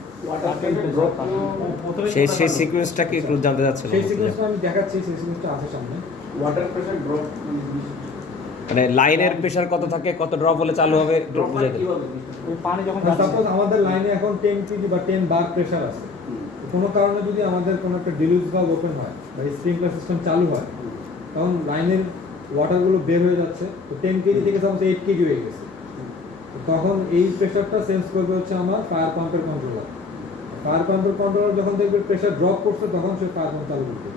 সেই সিকোয়েন্সটা কি একটু জানতে চাচ্ছিলাম। সেই সিকোয়েন্সটা আমি দেখাচ্ছি, সেই সিকোয়েন্সটা আছে সামনে। ওয়াটার প্রেশার ড্রপ মানে লাইনের প্রেসার কত থাকে, কত ড্রপ হলে চালু হবে একটু বুঝাই দেন। ওই পানি যখন সাপোজ আমাদের লাইনে এখন 10 কেজি বা 10 বার প্রেসার আছে, কোনো কারণে যদি আমাদের কোনো একটা ডিলিউজ ভালভ ওপেন হয় বা স্প্রিংকলার সিস্টেম চালু হয়, তখন লাইনের ওয়াটারগুলো বের হয়ে যাচ্ছে, তো 10 কেজি থেকে সাপোজ 8 কেজি হয়ে গেছে, তো তখন এই প্রেসারটা সেন্স করবে হচ্ছে আমার ফায়ার পাম্পের কন্ট্রোলার। ফায়ার পাম্পের কন্ট্রোলার যখন দেখবে প্রেসার ড্রপ করছে, তখন সে ফায়ার পাম্প চালু করবে।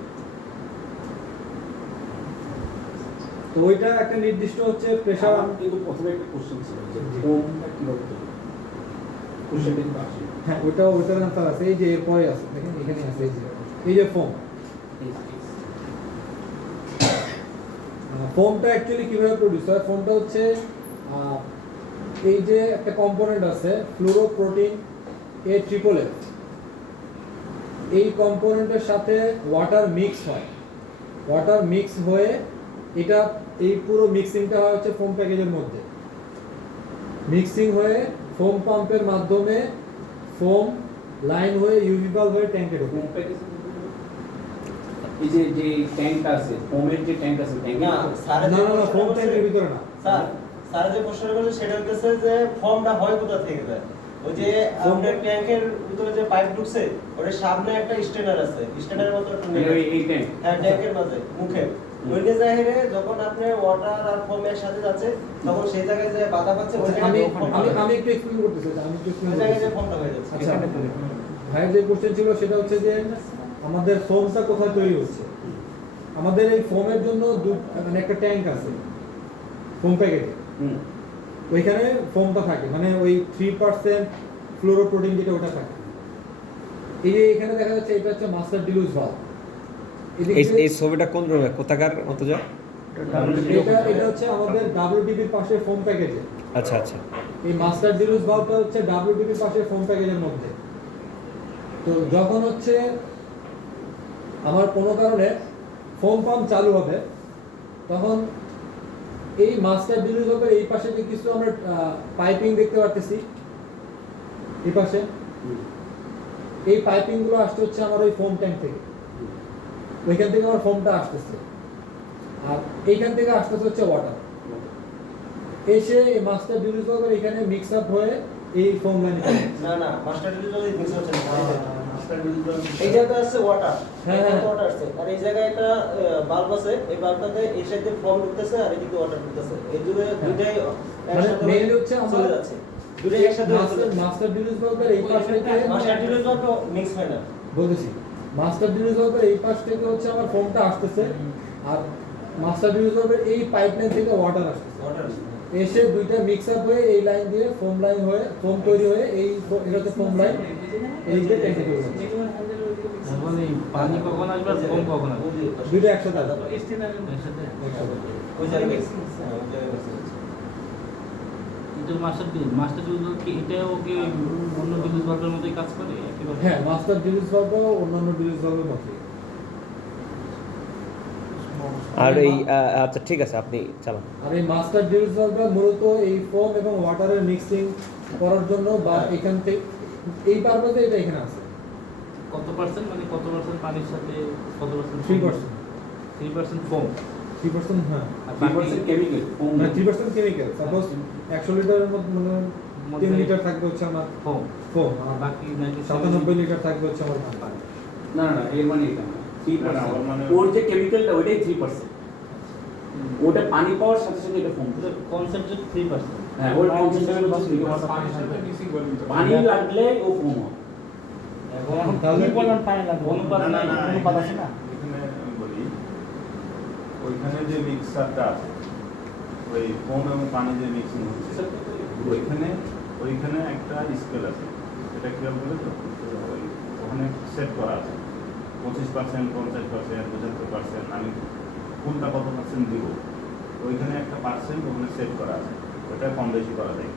তো ওইটা একটা নির্দিষ্ট হচ্ছে প্রেসার। কিন্তু প্রথমে একটা কোশ্চেন ছিল যে ফোমটা কিভাবে তৈরি হয়? কোশ্চেনটা কিন্তু আসে হ্যাঁ, ওইটার আনসার আছে, এই যে এরপরে আছে, দেখেন এখানে আছে, এই যে ফোম। ফোমটা অ্যাকচুয়ালি কিভাবে প্রডিউস হয়? ফোমটা হচ্ছে এই যে একটা কম্পোনেন্ট আছে ফ্লুরোপ্রোটিন A-F, এই কম্পোনেন্টের সাথে ওয়াটার মিক্স হয়। ওয়াটার মিক্স হয়ে এটা এই পুরো মিক্সিংটা হয় হচ্ছে ফোম প্যাকেজের মধ্যে। মিক্সিং হয়ে ফোম পাম্পের মাধ্যমে ফোম লাইন হয়ে ইউভি ভালভ হয়ে ট্যাঙ্কে ঢোকে। এই যে ট্যাঙ্কটা আছে, ফোমের যে ট্যাঙ্ক আছে, ট্যাঙ্কে না স্যার না না না, ফোম ট্যাঙ্কের ভিতরে না। স্যার যে প্রশ্নটা করছে সেটা হচ্ছে যে ফর্মটা হয় কোথা থেকে যায়? ওই যে আমাদের ট্যাঙ্কের ভিতরে যে পাইপ ঢুকছে ওটার সামনে একটা স্টেনার আছে, স্টেনারের মতো একটা নেট। এই ট্যাঙ্ক হ্যাঁ, ট্যাঙ্কের মাঝে মুখে ওইটা জায়গায় যখন আপনি ওয়াটার আর ফোমের সাথে যাচ্ছে তখন সেই জায়গায় যে বাধা পাচ্ছে ওই আমি জায়গায় আমি একটু এক্সপ্লেইন করতেছি, আমি একটু ওই জায়গায় যে ফর্মটা হয়ে যাচ্ছে। আচ্ছা, ভাইয়ের যে কোশ্চেন ছিল সেটা হচ্ছে যে আমাদের ফোমটা কোথায় তৈরি হচ্ছে। আমাদের এই ফোমের জন্য মানে একটা ট্যাঙ্ক আছে ফোম প্যাকেটে, ওইখানে ফোমটা থাকে, মানে ওই 3% ফ্লোরোপ্রোটিন যেটা ওটা থাকে। এই যে এখানে দেখা যাচ্ছে এটা হচ্ছে মাস্টার ডিলুজ ভালভ। এই ছবিটা কোন রুমে কোথাকার মতো যায়? এটা হচ্ছে আমাদের WDP-র পাশে ফোম প্যাকেজে। আচ্ছা আচ্ছা। এই মাস্টার ডিলুজ ভালভটা হচ্ছে WDP-র পাশে ফোম প্যাকেজের মধ্যে। তো যখন হচ্ছে আমার কোনো কারণে ফোম পাম্প চালু হবে, তখন এই মাস্টার ডিলুজ ভালভের এই পাশে যে কিছু আমরা পাইপিং দেখতে পারতেছি, এই পাশে এই পাইপিং গুলো আসতে হচ্ছে আমার ওই ফোম ট্যাঙ্ক থেকে। ওইখান থেকে আমার ফোমটা আসতেছে, আর এইখান থেকে আসতেছে হচ্ছে ওয়াটার, এসে এই মাস্টার ডিলুজ ভালভের এখানে মিক্স আপ হয়ে এই ফোম লাইনে। না না, মাস্টার ডিলুজ মিক্স হচ্ছে না। এই জায়গায় আছে ওয়াটার, হ্যাঁ ওয়াটার আছে, আর এই জায়গায় একটা বাল্ব আছে, এই বাল্বটাতে এই সাইডে ফর্ম ঢুকতেছে আর এদিকে ওয়াটার ঢুকতেছে, এই দুটোই একসাথে মেইনলি হচ্ছে চলে যাচ্ছে, দুটোই একসাথে মাস্টার ডিলুজ ভালভের এই পাশ থেকে মাস্টার ডিলুজ বাল্ব মিক্স হয় না। বলেছি, মাস্টার ডিলুজ ভালভের এই পাশ থেকে হচ্ছে আমার ফোমটা আসতেছে, আর মাস্টার ডিলুজ ভালভের এই পাইপলাইন থেকে ওয়াটার আসতেছে, ওয়াটার এসে দুইটা মিক্স আপ হয়ে এই লাইন দিয়ে ফোম লাইন হয়ে ফোম তৈরি হয়ে এই এটা হচ্ছে ফোম লাইন, এই যে ট্যাঙ্কে তৈরি হচ্ছে। এখন এই পানি কখন আসবে আর ফোম কখন আসবে? দুইটা একসাথে আসবে। একসাথে? ওই জায়গায় mix হচ্ছে। এটা মাস্টার ডিলুজ কি এটাও কি অন্য ডিলুজ বাল্বের মতোই কাজ করে একইভাবে? হ্যাঁ, মাস্টার ডিলুজ ভালভও অন্যান্য ডিলুজ ভালভের মতোই। আর এই আচ্ছা ঠিক আছে, আপনি চালান। আর এই মাস্টার ডিলুজ ভালভটা মূলত এই ফোম এবং ওয়াটারের মিক্সিং করার জন্য, বা এখান থেকে এই পারপাসে এটা এখানে আছে। কত পার্সেন্ট, মানে কত পার্সেন্ট পানির সাথে কত পার্সেন্ট? 3%। 3% ফোম 3%, হ্যাঁ, আর বাকি কেমিক্যাল মানে 3% কেমিক্যাল। সাপোজ 100 লিটারের মধ্যে মানে 3 লিটার থাকবে হচ্ছে আমার ফোম, ফোম, আর আর বাকি 97 লিটার থাকবে হচ্ছে আমার পানি। না না, এর মানে এটা না, 3%। মানে ওর যে কেমিক্যালটা ওইটাই 3%। ওটা পানি পাওয়ার সাথে সাথে এটা ফোম। কনসেন্ট্রেট 3%। হ্যাঁ, ওর কনসেন্ট্রেশন হচ্ছে 3%। পানি লাগলে ও ফোম হয়। এখন তাহলে কি বলবেন পানি লাগবে? অনুপাত না, নাই, না, না, অনুপাত আছে না? এখানে আমি বলি, ওইখানে যে মিক্সারটা আছে, ওই ফোম এবং পানি যে মিক্সিং হচ্ছে, ওইখানে একটা স্কেল আছে, এটা কি বলে তো, ওই ওখানে সেট করা আছে 25%, 50%, 75%, আমি কোনটা কত পার্সেন্ট দিব, ওইখানে একটা পার্সেন্ট ওখানে সেট করা আছে, ওটা কম বেশি করা যায়।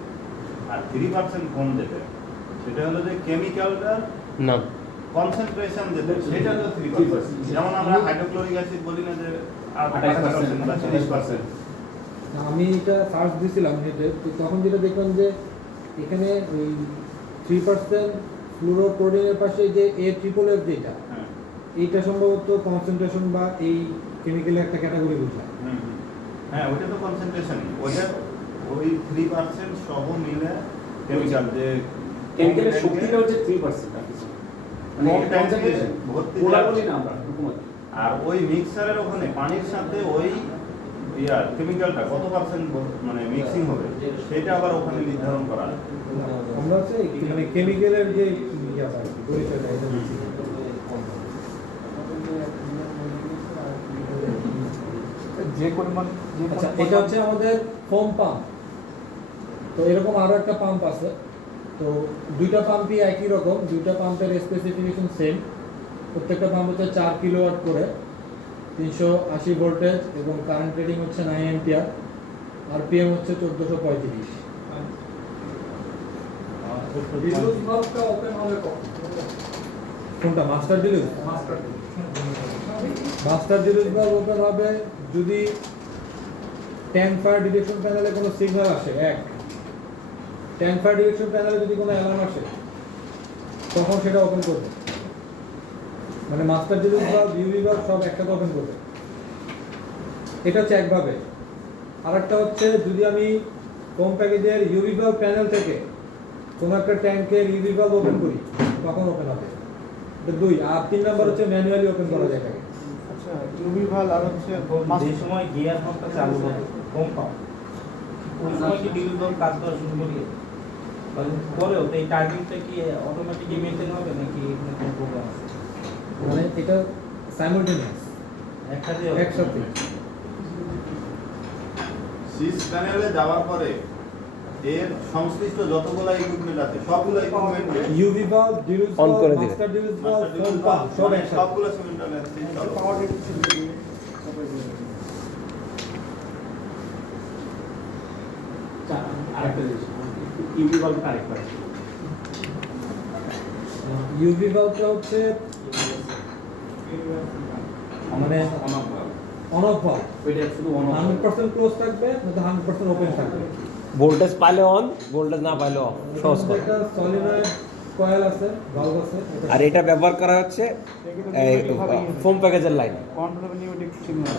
আর 3% কম যেটা, সেটা হলো যে কেমিক্যালটা না কনসেন্ট্রেশন যেটা সেটা হলো 3%। যেমন আমরা হাইড্রোক্লোরিক অ্যাসিড বলি না যে 28% বা 30%। আমি এটা সার্চ দিয়েছিলাম নেটে, তো তখন যেটা দেখলাম যে এখানে ওই 3% ফ্লুরোপ্রোডিনের পাশে যে AFFF যেটা, হ্যাঁ এইটা সম্ভবত কনসেন্ট্রেশন বা এই কেমিক্যালের একটা ক্যাটাগরি বোঝায়। হ্যাঁ ওটা তো কনসেন্ট্রেশন, ওটা ওই 3% সহ মিলে কেমিক্যাল যে কেমিক্যালের শক্তিটা হচ্ছে 3% আর কিছু মানে কম কনসেন্ট্রেশন ভর্তি পোলার যাচ্ছে। বলি না আমরা হুকুমত আর ওই মিক্সারের ওখানে পানির সাথে ওই কেমিক্যালটা কত পার্সেন্ট মানে মিক্সিং হবে সেটা আবার ওখানে নির্ধারণ করা হয়। আমরা হচ্ছে মানে কেমিক্যালের যে ইয়াটা আর কি, পরিচয়টা এটা বলছি। যে পরিমাণ আচ্ছা, এটা হচ্ছে আমাদের ফোম পাম্প। তো এরকম আরো একটা পাম্প আছে, তো দুইটা পাম্পই একই রকম, দুইটা পাম্পের স্পেসিফিকেশন সেম। প্রত্যেকটা পাম্প হচ্ছে 4 কিলোওয়াট করে, 380 ভোল্টেজ এবং কারেন্ট রেটিং হচ্ছে 9 অ্যাম্পিয়ার, আরপিএম হচ্ছে 1435। ডিলুজ ভালভটা ওপেন হবে কখন? কোনটা master deluge? Master master deluge valve open হবে যদি 10 ফায়ার ডিটেকশন প্যানেলে কোনো সিগন্যাল আসে। 10 ফায়ার ডিটেকশন প্যানেলে যদি কোনো অ্যালার্ম আসে তখন সেটা ওপেন করবে, মানে master deluge valve, UV valve সব একসাথে ওপেন করবে। এটা হচ্ছে একভাবে। আরেকটা হচ্ছে যদি আমি কম প্যাকেজের ইউভি ভালভ প্যানেল থেকে কোনো একটা ট্যাঙ্কের ইউভি ভালভ ওপেন করি তখন ওপেন হবে। এটা 2। আর 3 নাম্বার হচ্ছে ম্যানুয়ালি ওপেন করা যায় এটাকে। আচ্ছা ইউভি ভাল আর হচ্ছে যে সময় গিয়ার পাম্পটা চালু হবে কম পাম্প ওই সময় কি ডিলুজ ভালভ কাজ করা শুরু করবে পরেও তো এই টাইমিংটা কি অটোমেটিকলি মেনটেন হবে নাকি এখানে কোনো প্রোগ্রাম আছে? মানে এটা সাইমultaneous একসাথে। সিস প্যানেলে যাওয়ার পরে এর সংশ্লিষ্ট যতগুলো ইকুইপমেন্ট আছে সবগুলো equipment UV valve, deluge On valve, করে দিবে। Master deluge valve, foam pump সব একসাথে। সবগুলো সিমিলটেনিয়াসলি চলে। পাওয়ার রেজিস্ট্যান্স দিয়ে আরেকটা জিনিস ইউভি ভালভ কারেক্ট আছে ইউভি ভালভটা হচ্ছে মানে অন অফ ভালভ, ওইটা শুধু অন 100% ক্লোজ থাকবে নয়তো 100% ওপেন থাকবে। ভোল্টেজ পাইলে অন, ভোল্টেজ না পাইলে অফ, সহজ কথা। একটা সলিনয়েড কয়েল আছে, ভালভ আছে। আর এটা ব্যবহার করা হচ্ছে ফোম প্যাকেজের line controllable pneumatic signal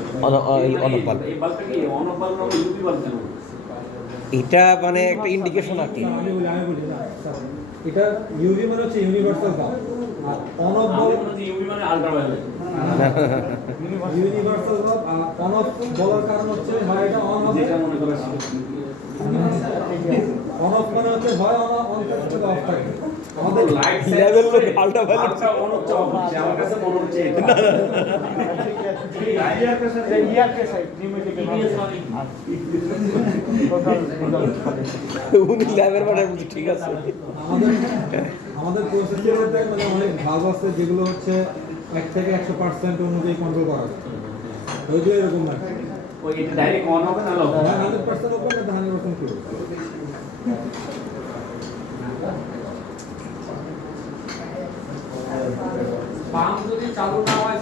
on bulb. এই বাল্বটা কি অন অফ বাল্ব না ইউভি বাল্ব কেন? এটা মানে একটা ইন্ডিকেশন আর কি। না, আমি বলি না স্যার, এটা ইউভি মানে হচ্ছে ইউনিভার্সাল ভালভ, আর অন অফ আমি ভালভ মনে হচ্ছে ইউভি মানে আল্ট্রাভায়োলেট ইউনিভার্সাল ভালভ। আর অন অফ বলার কারণ হচ্ছে হয় এটা অন হবে, যেটা মনে করা অন অফ মানে হচ্ছে হয় অন অন থাকবে অফ থাকবে। আমাদের লাইট লেভেল লোক আল্ট্রাভায়োলেট অন হচ্ছে অফ হচ্ছে আমার কাছে মনে হচ্ছে এটা ইয়ারকে সাইড নিউমেটিক TBS মানে কি? উনি লেভেল মানে ঠিক আছে। আমাদের প্রসেসরে মানে অনেক ভালভ আছে যেগুলো হচ্ছে 1 থেকে 100% অনুযায়ী কন্ট্রোল করা যায়। ওইগুলো এরকম না, ওই এটা ডাইরেক্ট অন হবে না অফ হবে 100% ওপেন না 100% ক্লোজ। পাম্প যদি চালু না হয়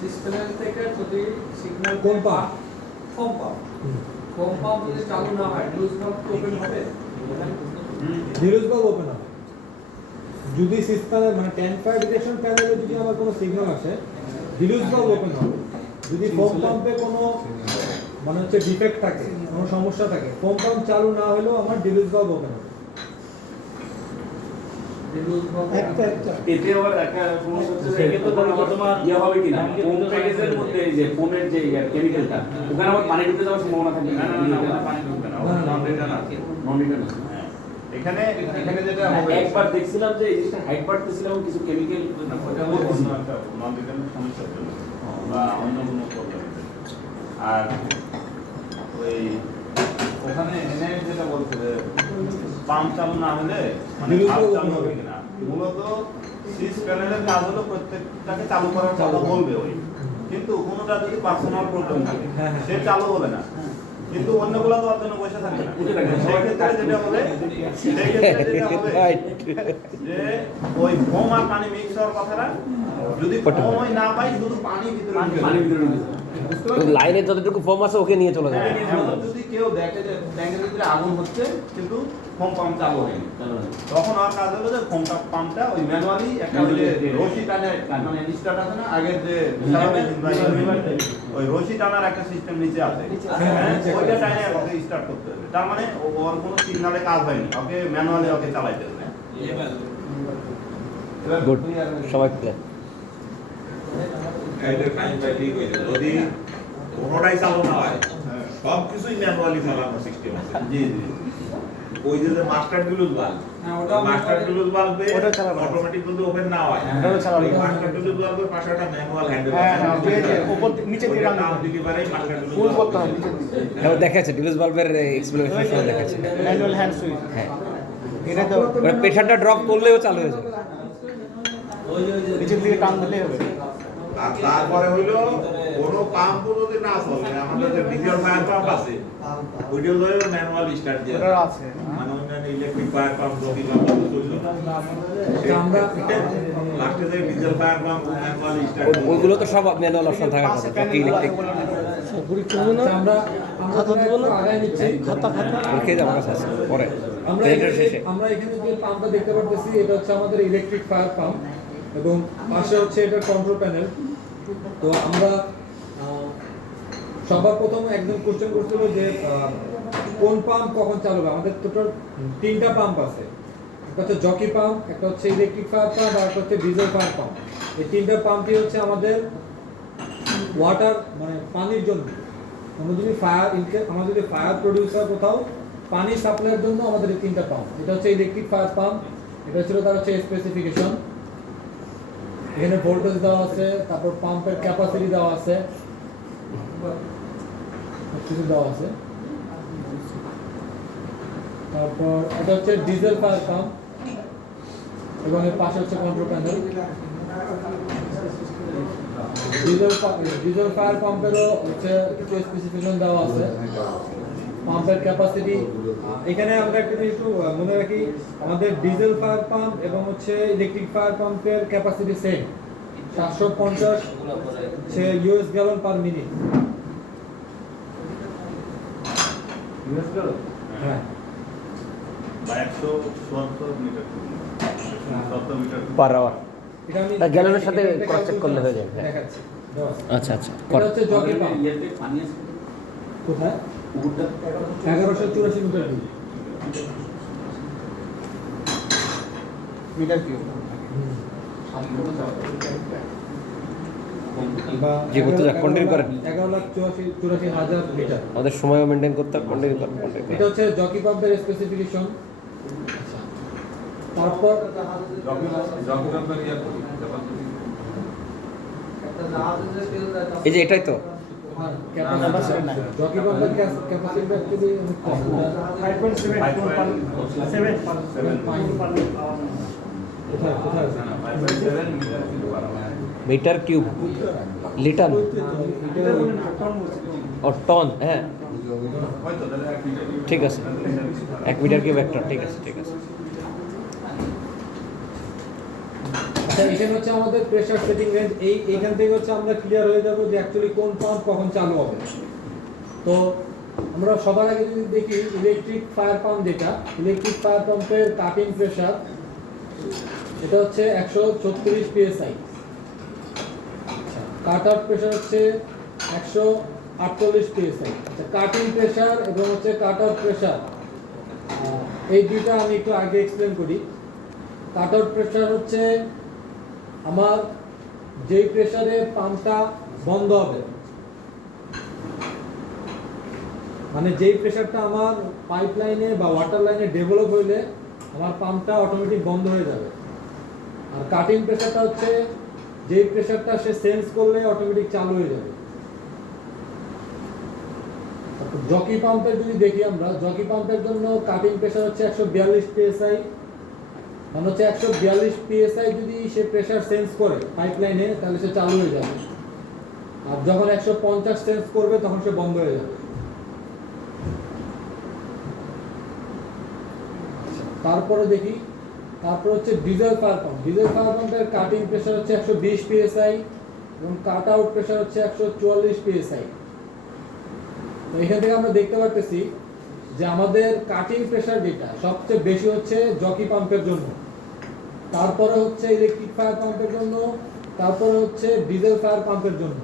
সিস্টেম থেকে যদি সিগন্যাল কোন pump? Foam pump foam pump যদি চালু না হয় ডিলুজ ভালভ ওপেন হবে। ডিলুজ ভালভ ওপেন হবে যদি সিস্টেমে মানে 10 ফায়ার ডিটেকশন প্যানেলে যদি আমার কোনো সিগন্যাল আসে ডিলুজ ভালভ ওপেন হবে। যদি ফোম পাম্পে কোনো মানে হচ্ছে ডিফেক্ট থাকে, কোনো সমস্যা থাকে, ফোম পাম্প চালু না হলেও আমার ডিলুজ ভালভ ওপেন হবে। ডিলুজ ভালভ একটা এতে আবার একটা সমস্যা হচ্ছে যে সেক্ষেত্রে তখন আবার তোমার ইয়ে হবে কিনা ব্যাংকের ফোম ভিতরে প্যাকেজের মধ্যে এই যে ফোমের যে কেমিক্যালটা ওখানে আবার পানি ঢুকে যাওয়ার সম্ভাবনা থাকে না না না ওখানে পানি ঢুকবে না, ওখানে নন রিটার্ন আছে। নন রিটার্ন হ্যাঁ। এখানে যেটা হবে একবার দেখছিলাম যে এই জিনিসটা হাইট বাড়তেছিলাম কিছু কেমিক্যাল ওটা হলো অন্য একটা নন রিটার্নের সমস্যার জন্য বা অন্য কোনো প্রবলেমের জন্য। আর ওই ওখানে এনে যেটা বলছে যে পাম্প চালু না হলে মানে Dilute ভাল্ব হবে চালু হবে না। কিনা, মূলত সিস প্যানেলের কাজ হলো প্রত্যেকটাকে চালু করার কথা বলবে ওই, কিন্তু কোনোটা যদি পার্সোনাল প্রবলেম থাকে হ্যাঁ, হ্যাঁ। সে চালু হবে না। কিন্তু অন্যগুলো তো আপনার বসে থাকবে না। সেক্ষেত্রে যেটা হবে Right. যে ওই ফোম আর পানি মিক্স হওয়ার কথাটা যদি ফোম না পাই শুধু পানি ভিতরে বুঝতে পারছেন? লাইনে যতটুকু ফর্ম আছে ওকে নিয়ে চলে যাবে। এখন যদি কেউ দেখে যে ট্যাঙ্কের ভিতরে আগুন হচ্ছে কিন্তু ফোম পাম্প চালু হয়নি, তখন আর কাজ হলো যে ফোম পাম্পটা ওই ম্যানুয়ালি একটা ওই যে রশি টানে মানে স্টার্ট আছে না আগের যে ওই রশি টানার একটা সিস্টেম নিচে আছে, ওইটা টাইনে ওকে স্টার্ট করতে হবে। তার মানে ওর কোনো সিগনালে কাজ হয়নি, ওকে ম্যানুয়ালি ওকে চালাইতে হবে। গুড, সবাই ক্লিয়ার। যদি কোনোটাই চালু না হয় সব কিছুই ম্যানুয়ালি চালানো সিস্টেম আছে। জি জি ওই যে মাস্টার ডিলুজ বাল্ব, মাস্টার ডিলুজ বাল্বে অটোমেটিক যদি ওপেন না হয়, মাস্টার ডিলুজ বাল্বের পাশে একটা ম্যানুয়াল হ্যান্ডেল আছে, উপর নিচে দিয়ে নাম দিতে পারে মাস্টার ডিলুজ ফুল করতে হয় নিচে দিয়ে এটা দেখাচ্ছে ডিলুজ বাল্বের এক্সপ্লেনেশন দেখাচ্ছে। Manual hand switch. হ্যাঁ, এটা তো প্রেসারটা ড্রপ করলেও চালু হয়ে যাবে। নিচের দিকে টান দিলেই হবে। আর তারপরে হইলো কোনো পাম্প যদি না চলে, আমাদের যে ডিজেল ফায়ার পাম্প আছে ওইটাও ধরে ম্যানুয়াল স্টার্ট দিয়ে ওটা আছে মানে অন্যান্য ইলেকট্রিক ফায়ার পাম্প যদি পাম্প চললো আমরা লাস্টে যে diesel fire pump manual start ওইগুলো তো সব ম্যানুয়াল অপশন থাকার কথা, বাকি ইলেকট্রিক। আমরা একটু আগায় নিচ্ছি। ওকে আমার কাছে আছে পরে আমরা প্রেজেন্টের শেষে। আমরা এখানে যে পাম্পটা দেখতে পাচ্ছি এটা হচ্ছে আমাদের ইলেকট্রিক ফায়ার পাম্প এবং পাশে হচ্ছে এটা কন্ট্রোল প্যানেল। তো আমরা সবার প্রথম একদম কোশ্চেন করছিল যে কোন পাম্প কখন চালু হবে। আমাদের টোটাল 3টা পাম্প আছে, একটা হচ্ছে জকি পাম্প, একটা হচ্ছে ইলেকট্রিক ফায়ার পাম্প আর একটা হচ্ছে ডিজেল ফায়ার পাম্প। এই 3টা পাম্পই হচ্ছে আমাদের ওয়াটার মানে পানির জন্য। আমরা যদি আমাদের যদি ফায়ার প্রডিউসার কোথাও পানি সাপ্লাইয়ের জন্য আমাদের এই 3টা পাম্প। এটা হচ্ছে ইলেকট্রিক ফায়ার পাম্প, এটা ছিল তার হচ্ছে স্পেসিফিকেশন। এখানে ভোল্টেজ দেওয়া আছে, তারপর পাম্পের ক্যাপাসিটি দেওয়া আছে, কিছু দেওয়া আছে। তারপর এটা হচ্ছে ডিজেল ফায়ার পাম্প এবং এর পাশে হচ্ছে কন্ট্রোল প্যানেল। ডিজেল ফায়ার পাম্পেরও হচ্ছে কিছু স্পেসিফিকেশন দেওয়া আছে, পাম্পের ক্যাপাসিটি। এখানে আমরা একটা জিনিস একটু মনে রাখি, আমাদের ডিজেল ফায়ার পাম্প এবং হচ্ছে ইলেকট্রিক ফায়ার পাম্পের capacity same, 750 US gallon per minute. হ্যাঁ, বা 170 মিটার 170 মিটার পার আওয়ার। এটা আমি গ্যালনের সাথে ক্রস চেক করলে হয়ে যাবে। দেখাচ্ছি। আচ্ছা আচ্ছা, এটা হচ্ছে জকি পাম্প। পানি আছে কোথায়? 1184 মিটার কিউব। Metre cube. জি, করতে যাক, continue করেন। 11,84,000 লিটার। আমাদের সময়ও মেনটেন করতে হবে, কন্টিনিউ করতে হবে। এটা হচ্ছে জকি পাম্পের স্পেসিফিকেশন। তারপর এই যে এটাই তো ক্যাপাসিটি নাই। জকি পাম্পের ক্যাপাসিটি অ্যাকচুয়ালি অনেক কম। 5.7 কোথায় কোথায় আছে? 5.7 metre cube metre cube, litre ও টন। হ্যাঁ হয়তো তাহলে 1 মিটার ঠিক আছে, 1 মিটার কিউব একটা, ঠিক আছে ঠিক আছে। আচ্ছা, এখানে হচ্ছে আমাদের প্রেসার সেটিং রেঞ্জ। এইখান থেকে হচ্ছে আমরা ক্লিয়ার হয়ে যাব যে অ্যাকচুয়ালি কোন পাম্প কখন চালু হবে। তো আমরা সবার আগে যদি দেখি ইলেকট্রিক ফায়ার পাম্প, যেটা ইলেকট্রিক ফায়ার পাম্পের কাটিং প্রেসার এটা হচ্ছে 136 psi। কাট আউট প্রেসার হচ্ছে 148 psi। আচ্ছা, কাটিং প্রেসার এবং হচ্ছে কাট আউট প্রেসার এই দুইটা আমি একটু আগে এক্সপ্লেন করি। কাট আউট প্রেসার হচ্ছে আমার যেই প্রেসারে পাম্পটা বন্ধ হবে, মানে যেই প্রেসারটা আমার পাইপলাইনে বা ওয়াটার লাইনে ডেভেলপ হইলে আমার পাম্পটা অটোমেটিক বন্ধ হয়ে যাবে। আর কাটিং প্রেসারটা হচ্ছে যেই প্রেসারটা সে সেন্স করলে অটোমেটিক চালু হয়ে যাবে। জকি পাম্পের যদি দেখি আমরা, জকি পাম্পের জন্য কাটিং প্রেসার হচ্ছে 142 psi। মানে হচ্ছে 142 psi যদি সে প্রেসার সেন্স করে পাইপলাইনে তাহলে সে চালু হয়ে যাবে। আর যখন 150 সেন্স করবে তখন সে বন্ধ হয়ে যাবে। তারপরে দেখি, তারপর হচ্ছে diesel fire pump. Diesel fire পাম্পের কাটিং প্রেশার হচ্ছে 120 psi এবং কাট আউট প্রেশার হচ্ছে 144 psi। তো এখান থেকে আমরা দেখতে পাচ্ছি যে আমাদের কাটিং প্রেশার যেটা সবচেয়ে বেশি হচ্ছে জকি পাম্পের জন্য, তারপরে হচ্ছে ইলেকট্রিক ফায়ার পাম্পের জন্য, তারপরে হচ্ছে ডিজেল ফায়ার পাম্পের জন্য।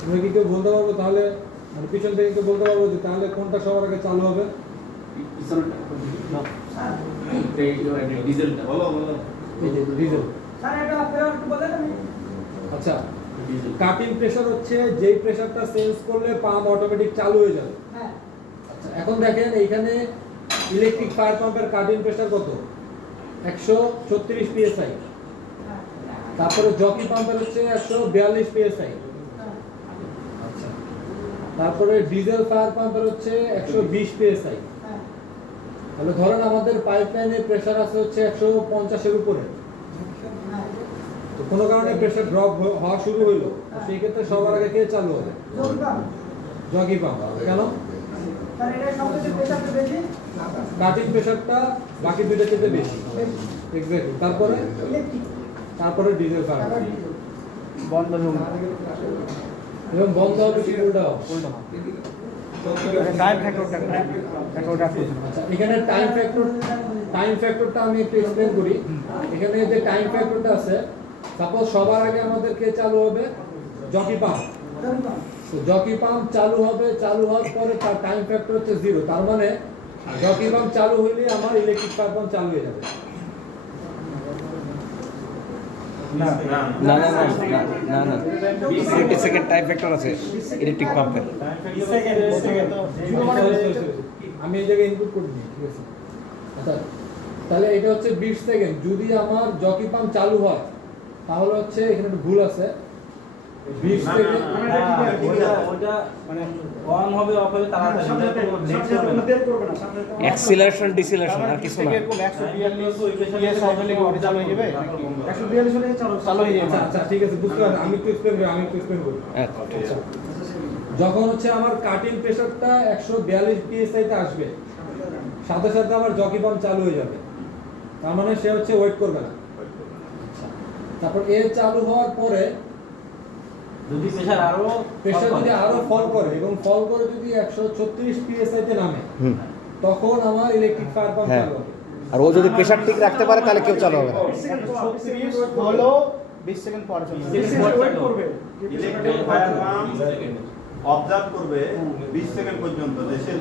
তুমি কি কেউ বলতে পারবো তাহলে, মানে পিছন থেকে কেউ বলতে পারবো যে তাহলে কোনটা সবার আগে চালু হবে? ডিজেলটা বলো বলো। এই যে ডিজেল। আচ্ছা, কাটিং প্রেসার হচ্ছে যেই প্রেসারটা সেন্স করলে পাম্প অটোমেটিক চালু হয়ে যাবে। আচ্ছা, এখন দেখেন এইখানে ইলেকট্রিক ফায়ার পাম্পের কাটিং প্রেসার কত? 136 psi। তারপরে জকি পাম্পের হচ্ছে 142 psi। আচ্ছা, তারপরে ডিজেল ফায়ার পাম্পের হচ্ছে 120 psi। তাহলে ধরেন আমাদের পাইপলাইনের প্রেসার আছে হচ্ছে 150 এর উপরে। তো কোনো কারণে প্রেসার ড্রপ হওয়া শুরু হইলো, সেই ক্ষেত্রে সবার আগে কে চালু হবে? Jockey pump. কেন? কাটিং প্রেসারটা বাকি দুইটা থেকে বেশি। এক্স্যাক্টলি। তারপরে ডিজেল ফায়ার বন্ধ হবে এবং বন্ধ হবে কি উল্টা হবে? টাইম ফ্যাক্টরটা আচ্ছা, এখানে টাইম ফ্যাক্টরটা আমি একটু এক্সপ্লেইন করি। এখানে যে টাইম ফ্যাক্টরটা আছে, সাপোজ সবার আগে আমাদের কে চালু হবে? Jockey pump. তো জকি পাম্প চালু হবে, চালু হওয়ার পরে তার টাইম ফ্যাক্টর হচ্ছে 0। তার মানে জকি পাম্প চালু হইলে আমার ইলেকট্রিক ফায়ার পাম্প চালু হয়ে যাবে। না না না না না 20 সেকেন্ড টাইম ফ্যাক্টর আছে ইলেকট্রিক পাম্পের। আমি এই জায়গায় ইনপুট করে দিই, ঠিক আছে? আচ্ছা, তাহলে এটা হচ্ছে 20 সেকেন্ড। যদি আমার জকি পাম্প চালু হয় তাহলে হচ্ছে এখানে একটু ভুল আছে। 20 সেকেন্ড ওটা মানে অন হবে অফ হবে তাড়াতাড়ি অ্যাক্সিলারেশন ডিসিলারেশন আর কিছু না। 142 চালু হয়ে যাবে। আচ্ছা ঠিক আছে, বুঝতে পারছি। আমি একটু এক্সপ্লেইন করি। আচ্ছা, যখন হচ্ছে আমার কাটিং প্রেসারটা 142 psi তে আসবে, সাথে সাথে আমার জকি পাম্প চালু হয়ে যাবে। তার মানে সে হচ্ছে ওয়েট করবে না। তারপর এ চালু হওয়ার পরে যদি প্রেসার যদি আরো ফল করে এবং ফল করে যদি 136 psi তে নামে, তখন আমার ইলেকট্রিক ফায়ার পাম্প হ্যাঁ। চালু হবে। আর ও যদি প্রেসার ঠিক রাখতে পারে তাহলে কেউ চালু হবে না। 20 সেকেন্ড পরে চলে ইলেকট্রিক ফায়ার পাম্প অবজার্ভ করবে 20 সেকেন্ড পর্যন্ত যে সে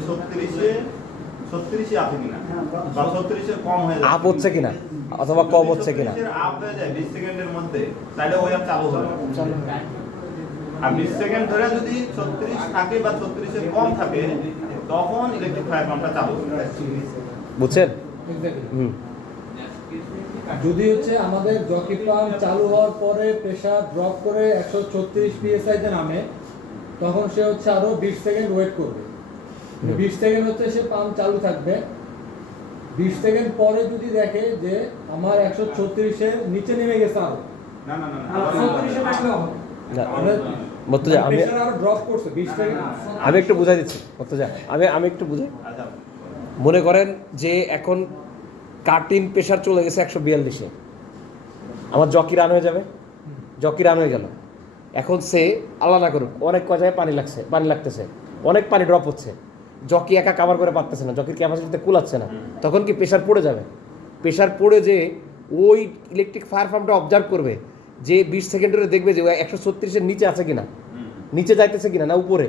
36 আছে কিনা বা 36 এর কম হয়ে যায়, আপ হচ্ছে কিনা অথবা কম হচ্ছে কিনা। আপ হয়ে যায় 20 সেকেন্ডের মধ্যে, তাহলে ওই আর চালু হবে। আর 20 সেকেন্ড ধরে যদি 36 থাকে বা 36 এর কম থাকে তখন ইলেকট্রিক ফায়ার পাম্পটা চালু হবে। বুঝছেন? Exactly. যদি হচ্ছে আমাদের জকি পাম্প চালু হওয়ার পরে প্রেসার ড্রপ করে 136 psi তে নামে, তখন সে হচ্ছে আরো 20 সেকেন্ড ওয়েট করবে। 20 সেকেন্ড হচ্ছে সে পাম্প চালু থাকবে। 20 সেকেন্ড পরে যদি দেখে যে আমার 136 এর নিচে নেমে গেছে আরো, না না না মর্তুজা, আমি প্রেসার আরো ড্রপ করছে 20 সেকেন্ড। আমি একটু বুঝাই দিচ্ছি মর্তুজা, আমি একটু বুঝাই। মনে করেন যে এখন কাটিং প্রেসার চলে গেছে 142-এ, আমার জকি রান হয়ে যাবে। জকি রান হয়ে গেল, এখন সে আল্লাহ না করুক অনেক জায়গায় পানি লাগতেছে, অনেক পানি ড্রপ হচ্ছে, জকি একা কাভার করে পারতেছে না, জকির ক্যাপাসিটিতে কুলাচ্ছে না। তখন কি প্রেসার পড়ে যাবে? প্রেসার পড়ে যে ওই ইলেকট্রিক ফায়ার পাম্পটা অবজার্ভ করবে যে 20 সেকেন্ড ধরে দেখবে যে 136-এর নিচে আছে কিনা, নিচে যাইতেছে কিনা না উপরে।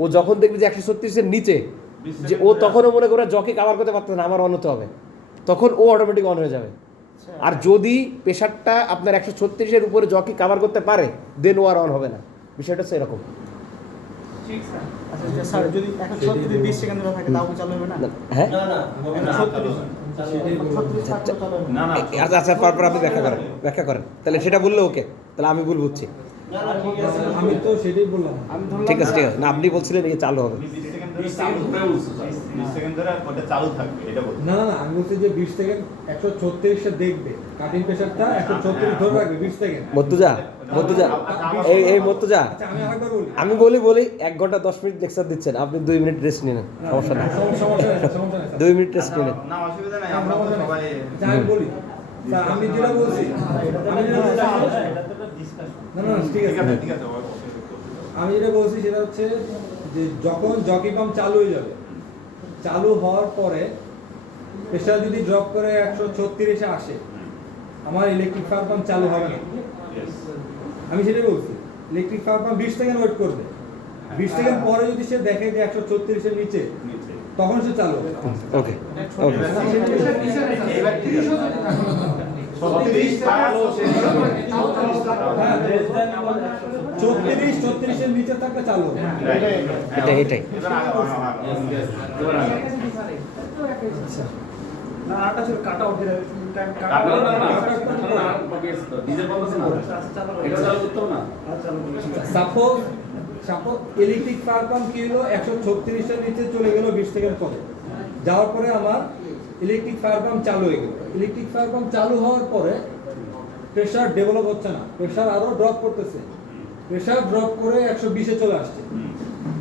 ও যখন দেখবে যে 136-এর নিচে, যে ও তখনও মনে করে জকি কাভার করতে পারতেছে না, আমার অন হতে হবে, তখন ও অটোমেটিক অন হয়ে যাবে। আর যদি প্রেসারটা আপনার 136-এর উপরে জকি কাভার করতে পারে, দেন ও আর অন হবে না। বিষয়টা হচ্ছে এরকম। আচ্ছা স্যার, যদি 136 20 সেকেন্ড ধরে থাকে তাও চালু হবে না? হ্যাঁ, না না হবে না। 36 না না আচ্ছা আচ্ছা, তারপর আপনি ব্যাখ্যা করেন তাহলে সেটা বললে ওকে, তাহলে আমি ভুল বুঝছি। না না ঠিক আছে, আমি তো সেটাই বললাম। আমি ধরলাম ঠিক আছে না, আপনি বলছিলেন এই চালু হবে। 20 সেকেন্ড ধরে ওটা চালু থাকবে, এটা বলছি। না না, আমি বলছি যে 20 সেকেন্ড 136 এ দেখবে, কাটিং প্রেসারটা 136 ধরে রাখবে 20 সেকেন্ড। মর্তুজা মর্তুজা এই মর্তুজা আচ্ছা আমি আরেকবার বলি। আমি বলি 1 ঘন্টা 10 মিনিট লেকচার দিচ্ছেন, আপনি 2 মিনিট রেস্ট নিন, সমস্যা নেই, সমস্যা নেই, সমস্যা নেই। 2 মিনিট রেস্ট নিন। না অসুবিধা নাই, আমরা তো সবাই আচ্ছা, আমি বলি স্যার, আমি যেটা বলছি আমি যেটা বলছি না না ঠিক আছে ঠিক আছে আমি যেটা বলছি সেটা হচ্ছে যে যখন জকি পাম্প চালু হয়ে যাবে, চালু হওয়ার পরে প্রেশার যদি ড্রপ করে 136-এ আসে, আমার ইলেকট্রিক ফায়ার পাম্প চালু হবে না। আমি সেটাই বলছি, electric fire pump 20 second wait করবে, 20 সেকেন্ড পরে যদি সে দেখে যে 136-এর নিচে, তখন সে চালু হবে। ওকে ওকে এইবার ঠিক আছে 36 পাস হ্যাঁ 34-এর নিচে থাকলে চালু হবে। এটাই না আটা ছিল কাটা উঠে টাইম ডিজেল পাম্প আছে না এটা চালু করতে হবে না সাপোজ ইলেকট্রিক ফায়ার পাম্প কি হলো 136-এর নিচে চলে গেল 20 সেকেন্ড পরে, যাওয়ার পরে আমার ইলেকট্রিক ফায়ার পাম্প চালু হয়ে গেল। ইলেকট্রিক ফায়ার পাম্প চালু হওয়ার পরে প্রেসার ডেভেলপ হচ্ছে না, প্রেসার আরো ড্রপ করতেছে, প্রেসার ড্রপ করে 120-এ চলে আসছে।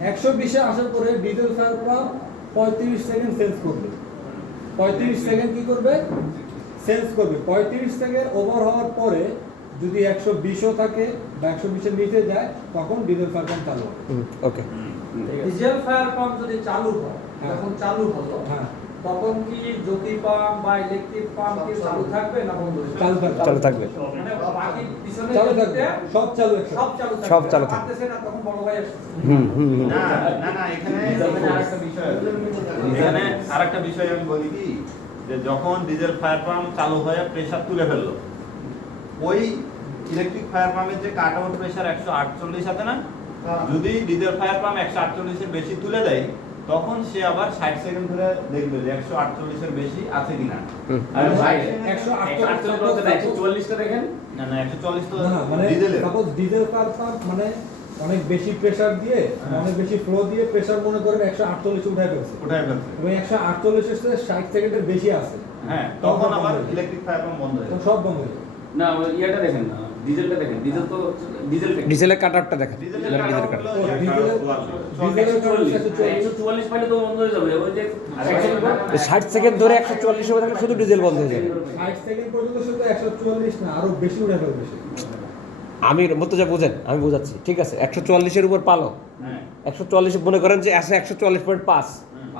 120-এ আসার পরে diesel fire pump 35 second sense করবে, 35 সেকেন্ড কি করবে সেন্স করবে। 35 সেকেন্ড ওভার হওয়ার পরে যদি 120ও থাকে বা 120-এর নিচে যায়, তখন ডিজেল ফায়ার পাম্প চালু হবে। ওকে ডিজেল ফায়ার পাম্প যদি চালু হয়, যখন চালু হলো হ্যাঁ তখন কি জ্যোতি পাম্প বা ইলেকট্রিক পাম্প কি চালু থাকবে না বন্ধ হয়ে যাবে? চালু থাকবে, চালু থাকবে, মানে বাকি পিছনে চালু থাকবে, সব চালু একসাথে। সব চালু থাকবে, সব চালু থাকবে। পারতেছে না তখন বড় ভাই আসছে। না না না এখানে আরেকটা বিষয় আছে। এখানে আরেকটা বিষয় আমি বলি কি, যে যখন ডিজেল ফায়ার পাম্প চালু হয়ে প্রেসার তুলে ফেললো, ওই ইলেকট্রিক ফায়ার পাম্পের যে কাট আউট প্রেসার 148 আছে না, যদি ডিজেল ফায়ার পাম্প 148-এর বেশি তুলে দেয়, তখন সে আবার 60 সেকেন্ড ধরে দেখবে যে 148-এর বেশি আছে কিনা। আরে ভাই 148 বলতে না 144টা দেখেন না না 140 তো না মানে ডিজেলের। সাপোজ ডিজেল ফায়ার পাম্প মানে অনেক বেশি প্রেসার দিয়ে, অনেক বেশি ফ্লো দিয়ে প্রেসার মনে করেন 148 উঠায় ফেলছে, উঠায় ফেলছে। এবং 148-এর সাথে 60 সেকেন্ডের বেশি আছে, হ্যাঁ তখন আবার ইলেকট্রিক ফায়ার পাম্প বন্ধ হয়ে তখন যাবে। সব বন্ধ হয়ে যাবে। না ইয়েটা দেখেন না ডিজেলটা দেখেন ডিজেল তো ডিজেল ডিজেলের কাটারটা দেখেন, ডিজেলের ডিজেলের কাটার ও, ডিজেলের কারণে 144 144 পাইলে তো বন্ধ হয়ে যাবে ওই যে 60 সেকেন্ড ধরে 144 হবে থাকলে শুধু ডিজেল বন্ধ হয়ে যাবে। 60 সেকেন্ড পর্যন্ত শুধু 144 না, আরো বেশি উঠে ফেলবে সে। আমি মর্তুজা বুঝেন, আমি বোঝাচ্ছি, ঠিক আছে 144-এর উপর পালো, হ্যাঁ 144 মনে করেন যে আসে 144.5,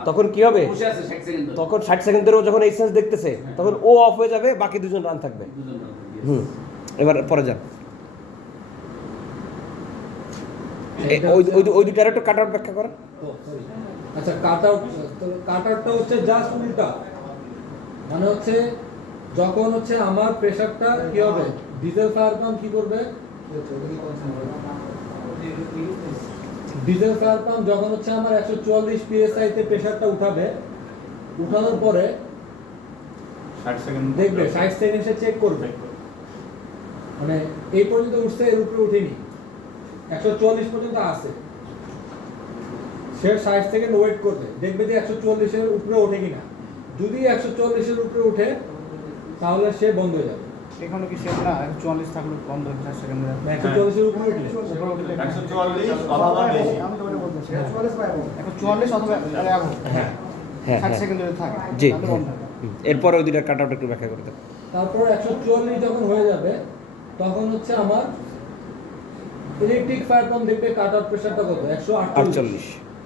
তখন কি হবে, বসে আছে 60 সেকেন্ড ধরে তখন 60 সেকেন্ড ধরে ও যখন এই সেন্স দেখতেছে, তখন ও অফ হয়ে যাবে, বাকি দুজন রান থাকবে। এবার পরে যান, ওই দুটার একটু কাট আউট ব্যাখ্যা করেন। ও, sorry। আচ্ছা কাট আউটটা হচ্ছে জাস্ট উল্টা, মানে হচ্ছে যখন হচ্ছে আমার প্রেসারটা কি হবে, ডিজেল ফায়ার পাম্প কি করবে, ডিজেল ফায়ার পাম্প যখন হচ্ছে আমার 144 psi তে প্রেসারটা উঠাবে, উঠানোর পরে 60 সেকেন্ড দেখবে 60 সেকেন্ড সে চেক করবে, মানে এই পর্যন্ত উঠছে, এর উপরে উঠেনি, 144 পর্যন্ত আছে, সে 60 সেকেন্ড ওয়েট করবে, দেখবে যে 144-এর উপরে ওঠে কিনা। যদি 144-এর উপরে উঠে, তাহলে সে বন্ধ হয়ে যাবে। এখানে কি সেম না 144 থাকলে বন্ধ হয়ে 60 সেকেন্ড 144-এর উপরে উঠলে 144 অথবা বেশি। আমি তো ওটা বলতেছি 144 পাবো 144 অথবা আগে হ্যাঁ হ্যাঁ 60 সেকেন্ড ধরে থাকে জি, তাহলে বন্ধ হবে। এরপর ওই দুটার কাট আউট একটু ব্যাখ্যা করে দেন। তারপর 144 যখন হয়ে যাবে, তখন হচ্ছে আমার ইলেকট্রিক ফায়ার পাম্প দেখবে কাট আউট প্রেসারটা কত, 148।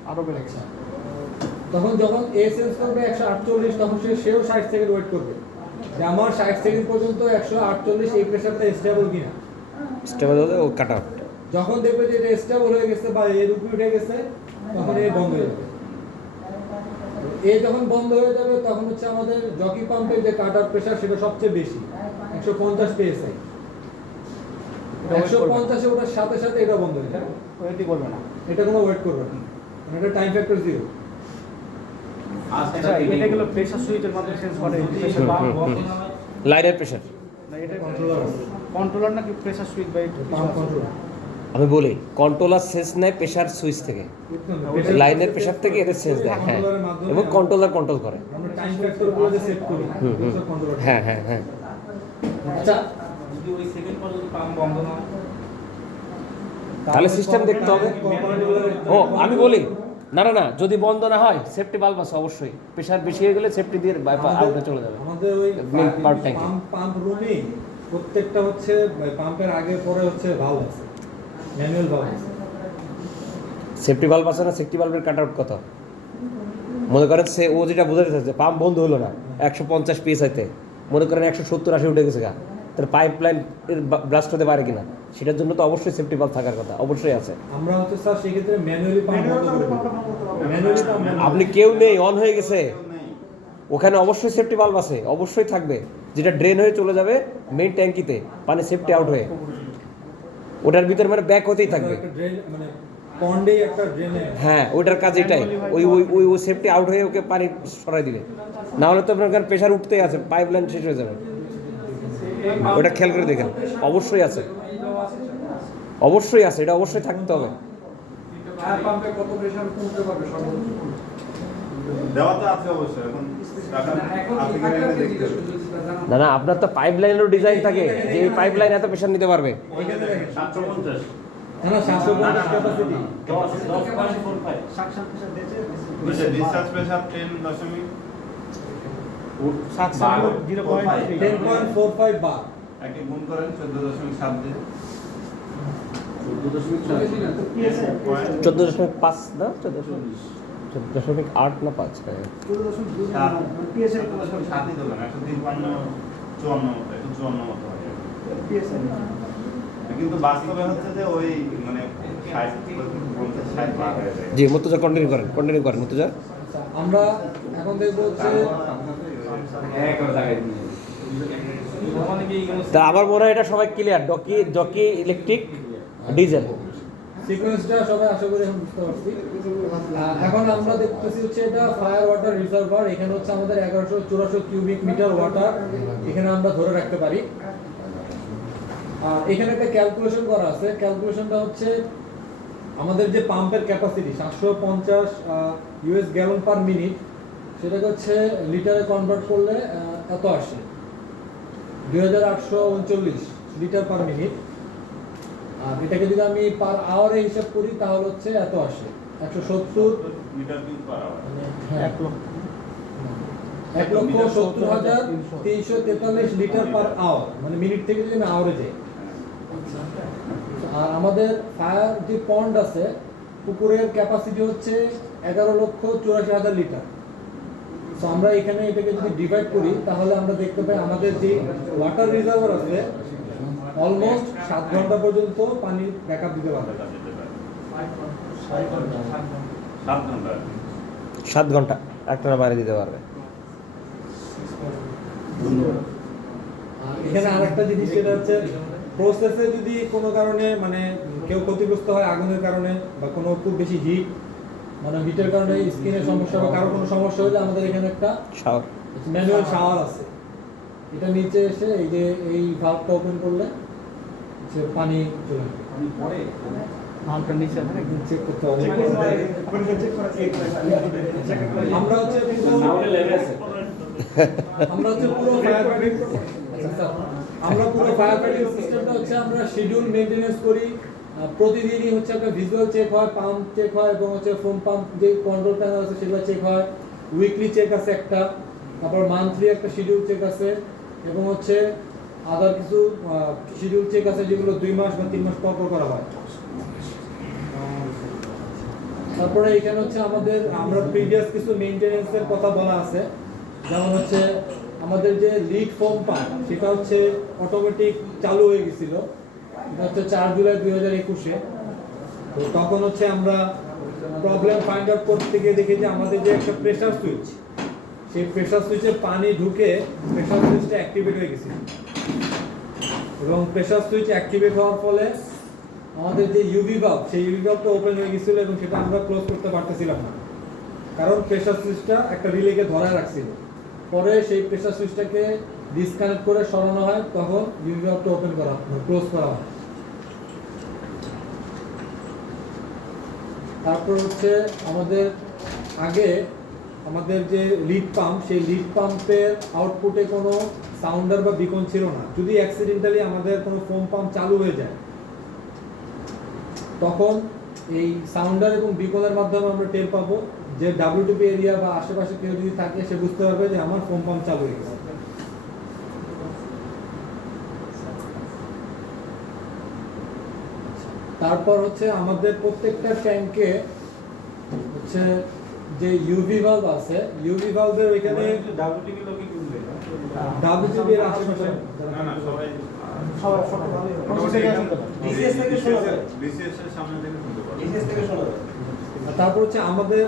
আরো বেড়ে গেছে। তখন যখন এ সেন্স করবে 148, তখন সেও 60 সেকেন্ড ওয়েট করবে যে আমার 60 সেকেন্ড পর্যন্ত 148 এই প্রেসারটা স্টেবল কিনা। স্টেবল হলে ও কাট আউট। যখন দেখবে যে এটা স্টেবল হয়ে গেছে বা এর উপরে উঠে গেছে, তখন এ বন্ধ হয়ে যাবে। এ যখন বন্ধ হয়ে যাবে, তখন হচ্ছে আমাদের জকি পাম্পের যে কাট আউট প্রেসার সেটা সবচেয়ে বেশি, 150 psi। 150-এ ওঠার সাথে সাথে এটা বন্ধ হয়ে যাবে, ওয়েটই করবে না। এটা কোনো ওয়েট করবে না, মানে এটা টাইম ফ্যাক্টর 0। আচ্ছা এটা গেল প্রেসার সুইচের মাধ্যমে সেন্স করে প্রেসার বন্ধ না হয়। লাইনের প্রেসার না এটা কন্ট্রোলার নাকি প্রেসার সুইচ বা পাম্প কন্ট্রোল আমি বলি, কন্ট্রোলার সেন্স নেয় প্রেসার সুইচ থেকে, লাইনের প্রেসার থেকে এদের সেন্স দেয়। হ্যাঁ, এবং কন্ট্রোলার কন্ট্রোল করে। আমরা টাইম ফ্যাক্টর গুলো যে সেট করি কন্ট্রোলার। হ্যাঁ হ্যাঁ হ্যাঁ আচ্ছা যদি ওই সেকেন্ড পর যদি পাম্প বন্ধ না হয় তাহলে সিস্টেম দেখতে হবে। ও আমি বলি না না না, যদি বন্ধ না হয় সেফটি বাল্ব আছে অবশ্যই, প্রেশার বেশি হয়ে গেলে সেফটি দিয়ে আউটে চলে যাবে। আমাদের ওই মেইন পাওয়ার ট্যাঙ্কে পাম্প রুমে প্রত্যেকটা হচ্ছে পাম্পের আগে পরে হচ্ছে ভালভ আছে, ম্যানুয়াল ভালভ আছে। সেফটি বাল্ব আছে না, সেফটি বাল্বের কাট আউট কত? মনে করেন সে ও যেটা বোঝাতে চাচ্ছে পাম্প বন্ধ হলো না 150 PSI-তে, মনে করেন 170-80 উঠে গেছে গা, তার পাইপ লাইন ব্লাস্ট হতে পারে কিনা, সেটার জন্য তো অবশ্যই সেফটি বাল্ব থাকার কথা, অবশ্যই আছে। আমরা হচ্ছে স্যার সেক্ষেত্রে ম্যানুয়ালি পাম্প বন্ধ করে দেব, ম্যানুয়ালি পাম্প বন্ধ। আপনি কেউ নেই, অন হয়ে গেছে, ওখানে অবশ্যই সেফটি বাল্ব আছে, অবশ্যই থাকবে, যেটা ড্রেন হয়ে চলে যাবে মেইন ট্যাঙ্কিতে, পানি সেফটি আউট হয়ে ওটার ভিতরে মানে ব্যাক হতেই থাকবে। একটা ড্রেন মানে পন্ডে একটা ড্রেনে, হ্যাঁ ওইটার কাজ এটাই, ওই ওই ওই ওই সেফটি আউট হয়ে ওকে পানি সরাই দিবে, না হলে তো আপনার প্রেশার উঠতেই আছে, পাইপ লাইন শেষ হয়ে যাবে। ওটা খেয়াল করে দেখেন, অবশ্যই আছে, অবশ্যই আছে, এটা অবশ্যই থাকতে হবে। ফায়ার পাম্পে কত প্রেসার কমতে পারবে সর্বোচ্চ? দেওয়া তো আছে অবশ্যই, এখন টাকা আছে কিনা এটা দেখতে হবে। না না, আপনার তো পাইপ লাইনেরও ডিজাইন থাকে যে এই পাইপ লাইন এত প্রেশার নিতে পারবে। ওইখানে দেখেন 750 না 750 ক্যাপাসিটি, 10.45 সাকশন প্রেসার দিয়েছে ডিসচার্জ প্রেসার 10.0 10.45 বার একে গুণ করেন 14.7 দিয়ে 14.5 না 14.8 না 5, হ্যাঁ 14.2 পিএসআই সাতই ধরলাম 153 মতো 154 মতো হয়। পিএসআই কিন্তু বাস্তবে হচ্ছে যে ওই মানে 60 পার হয়ে যায়। জি মুর্তজা কন্টিনিউ করেন মুর্তজা। আচ্ছা, আমরা এখন দেখবো হচ্ছে তা আমার মনে হয় এটা সবাই ক্লিয়ার, জকি ইলেকট্রিক ডিজেল সিকোয়েন্সটা সবাই আশা করি এখন বুঝতে পারছি। এখন আমরা দেখতেছি হচ্ছে এটা ফায়ার ওয়াটার রিজার্ভার, এখানে হচ্ছে আমাদের 1184 কিউবিক মিটার ওয়াটার এখানে আমরা ধরে রাখতে পারি। আর এখানে একটা ক্যালকুলেশন করা আছে, ক্যালকুলেশনটা হচ্ছে আমাদের যে পাম্পের capacity 750 US gallon per minute, সেটাকে হচ্ছে লিটারে কনভার্ট করলে এত আসে 2839 লিটার পার মিনিট। আর এটাকে যদি আমি পার আওয়ারে হিসাব করি তাহলে হচ্ছে এত আসে 170 metre cube per hour. 1,70,343 litre per hour, মানে মিনিট থেকে যদি আমি আওয়ারে যাই। আর আমাদের ফায়ার যে পন্ড আছে পুকুরের ক্যাপাসিটি হচ্ছে 11,84,000 লিটার। তো আমরা এখানে এটাকে যদি ডিভাইড করি তাহলে আমরা দেখতে পাই আমাদের যে ওয়াটার রিজার্ভার আছে অলমোস্ট 7 ঘন্টা পর্যন্ত পানি ব্যাকআপ দিতে পারবে। 7 ঘন্টা একটানা বাইরে দিতে পারবে। আর এখানে আরেকটা জিনিস সেটা হচ্ছে প্রসেসে যদি কোনো কারণে মানে কেউ ক্ষতিগ্রস্ত হয় আগুনের কারণে বা কোনো খুব বেশি হিট মানে হিটের কারণে স্কিনের সমস্যা বা কারো কোনো সমস্যা হলে আমাদের এখানে একটা শাওয়ার ম্যানুয়াল শাওয়ার আছে, এটা নিচে এসে এই যে এই ভাল্বটা ওপেন করলে যে পানি চলে আসবে। আমি পরে মালটা নিচে চেক করতে হবে। আমরা হচ্ছে পুরো ফায়ার ফাইটিং সিস্টেমটা হচ্ছে আমরা শিডিউল মেইনটেনেন্স করি, প্রতিদিনই হচ্ছে একটা ভিজুয়াল চেক হয়, পাম্প চেক হয় এবং হচ্ছে ফোম পাম্প যে কন্ট্রোল প্যানেল আছে সেগুলো চেক হয়, উইকলি চেক আছে একটা, তারপর মান্থলি একটা শিডিউল চেক আছে এবং হচ্ছে আদার কিছু শিডিউল চেক আছে যেগুলো 2 মাস বা 3 মাস পর পর করা হয়। তারপরে এখানে হচ্ছে আমরা প্রিভিয়াস কিছু মেইনটেনেন্সের কথা বলা আছে, যেমন হচ্ছে আমাদের যে লিড ফোম পাম্প সেটা হচ্ছে অটোমেটিক চালু হয়ে গেছিল, এটা হচ্ছে 4 জুলাই 2021-এ। তো তখন হচ্ছে আমরা প্রবলেম ফাইন্ড আউট করতে গিয়ে দেখি যে আমাদের যে একটা প্রেসার সুইচ, সেই প্রেসার সুইচে পানি ঢুকে প্রেসার সুইচটা অ্যাক্টিভেট হয়ে গেছে এবং প্রেসার সুইচ অ্যাক্টিভেট হওয়ার ফলে আমাদের যে ইউভি ভালভ সেই ইউভি ভালভটা ওপেন হয়ে গেছিল এবং সেটা আমরা ক্লোজ করতে পারতেছিলাম না, কারণ প্রেসার সুইচটা একটা রিলেকে ধরে রাখছিল। পরে সেই প্রেসার সুইচটাকে ডিসকানেক্ট করে সরানো হয়, তখন ইউভি ভালভটা ওপেন করা ক্লোজ করা হয়। তারপর হচ্ছে আমাদের যে লিড পাম্প, সেই লিড পাম্পের আউটপুটে কোনো সাউন্ডার বা বিকন ছিল না। যদি অ্যাক্সিডেন্টালি আমাদের কোনো ফোম পাম্প চালু হয়ে যায় তখন এই সাউন্ডার এবং বিকলের মাধ্যমে আমরা টের পাবো যে WTP এরিয়া বা আশেপাশে কেউ যদি থাকে সে বুঝতে পারবে যে আমার ফোম পাম্প চালু হয়ে গেছে। তারপর হচ্ছে আমাদের প্রত্যেকটা ট্যাঙ্কে হচ্ছে যে ইউভি ভালভ আছে, ইউভি ভালভের ওইখানে WTP লোকে কি বলে WTP এর আশেপাশে না না সবাই সবাই সবাই DCS থেকে শোনা যায়। DCS এর সামনে থেকে শুনতে পারবে। DCS থেকে শোনা যায়। তারপর হচ্ছে আমাদের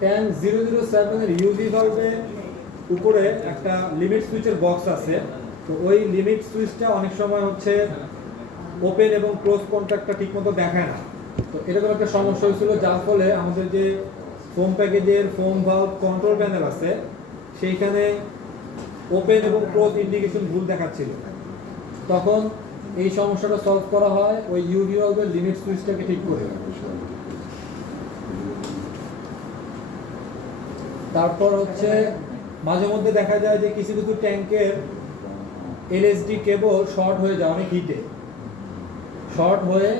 ট্যাঙ্ক 007 এর ইউভি ভালভের উপরে একটা লিমিট সুইচের বক্স আছে। তো ওই লিমিট সুইচটা অনেক সময় হচ্ছে ওপেন এবং ক্লোজ কন্ট্যাক্টটা ঠিকমতো দেখায় না। তো এরকম একটা সমস্যা হয়েছিল, যার ফলে আমাদের যে ফোম প্যাকেজের ফোম ভালভ কন্ট্রোল প্যানেল আছে সেইখানে ওপেন এবং ক্লোজ ইন্ডিকেশন ভুল দেখাচ্ছিল। তখন এই সমস্যাটা সলভ করা হয় ওই ইউভি ভালভের লিমিট সুইচটাকে ঠিক করে। তারপর হচ্ছে মাঝে মধ্যে দেখা যায় যে কিছু কিছু ট্যাঙ্কের এলএসডি কেবল শর্ট হয়ে যায় অনেক হিটে, শর্ট হয়ে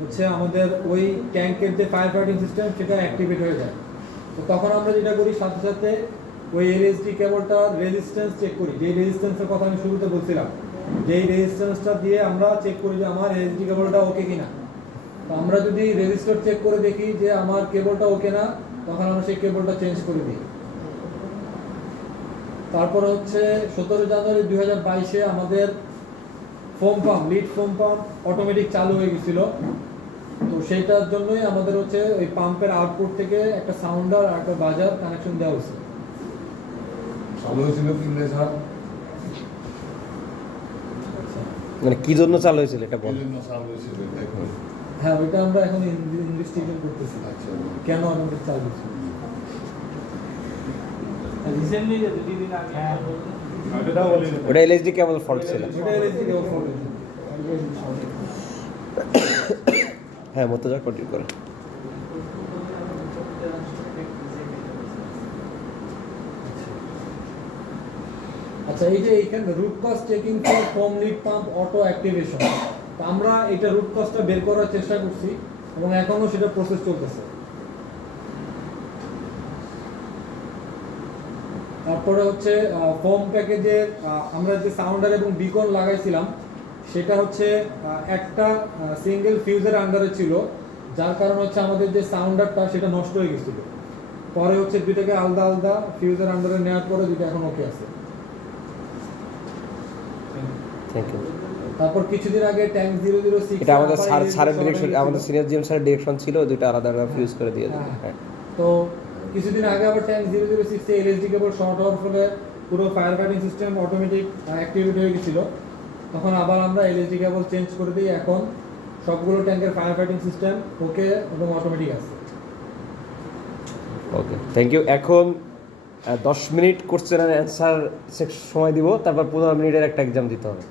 হচ্ছে আমাদের ওই ট্যাঙ্কের যে ফায়ার ফাইটিং সিস্টেম সেটা অ্যাক্টিভেট হয়ে যায়। তো তখন আমরা যেটা করি সাথে সাথে ওই এলএসডি কেবলটার রেজিস্ট্যান্স চেক করি, যেই রেজিস্ট্যান্সের কথা আমি শুরুতে বলছিলাম, যেই রেজিস্ট্যান্সটা দিয়ে আমরা চেক করি যে আমার এলএসডি কেবলটা ওকে কিনা। তো আমরা যদি রেজিস্টার চেক করে দেখি যে আমার কেবলটা ওকে না, তখন আমরা সেই কেবলটা চেঞ্জ করে দিই। তারপর হচ্ছে 17 জানুয়ারি 2022-এ আমাদের foam pump, lead foam pump automatic চালু হয়ে গেছিল। তো সেইটার জন্যই আমাদের হচ্ছে ওই পাম্পের আউটপুট থেকে একটা সাউন্ডার আর একটা বাজার কানেকশন দেওয়া হয়েছে। চালু হয়েছিল কি স্যার? মানে কি জন্য চালু হয়েছিল এটা বল। চালু হয়েছিল দেখুন। হ্যাঁ, ওইটা আমরা এখন ইনভেস্টিগেশন করতেছি আচ্ছা, কেন আমাদের চালু হয়েছে। রিসেন্টলি 2 দিন আগে ওটা এলএসডি কেবল ফল্ট ছিল। ওইটা এলএসডি কেবল ফল্ট। হ্যাঁ, মতজা কন্টিনিউ করে। আচ্ছা, এই যে এইখানে root cause checking for foam lead pump auto activation, তো আমরা এটা রুট কজটা বের করার চেষ্টা করছি এবং এখনো সেটা প্রসেস চলতেছে। তারপরে হচ্ছে ফোম প্যাকেজের আমরা যে সাউন্ডার এবং বিকন লাগাইছিলাম সেটা হচ্ছে একটা সিঙ্গেল ফিউজের আন্ডারে ছিল, যার কারণ হচ্ছে আমাদের যে সাউন্ডারটা সেটা নষ্ট হয়ে গেছিল। পরে হচ্ছে দুইটাকে আলাদা আলাদা ফিউজের আন্ডারে নেওয়ার পরে দুইটা এখন ওকে আছে। Thank you. তারপর কিছুদিন আগে ট্যাঙ্ক 006 এটা আমাদের স্যারের ডিরেকশন, আমাদের সিনিয়র জিএম স্যারের ডিরেকশন ছিল, দুটো আলাদা আলাদা ফিউজ করে দিয়ে দিই। হ্যাঁ, তো কিছুদিন আগে আবার ট্যাঙ্ক 006 এ এলএসডি কেবল শর্ট হওয়ার ফলে পুরো fire fighting system automatic activate হয়ে গেছিল। তখন আবার আমরা এলএসডি কেবল চেঞ্জ করে দিই, এখন সবগুলো ট্যাঙ্কের ফায়ার ফাইটিং সিস্টেম ওকে এবং অটোমেটিক আছে। ওকে, থ্যাংক ইউ। এখন 10 মিনিট কোশ্চেন অ্যান্ড অ্যান্সার সময় দিব, তারপর 15 মিনিটের একটা এক্সাম দিতে হবে।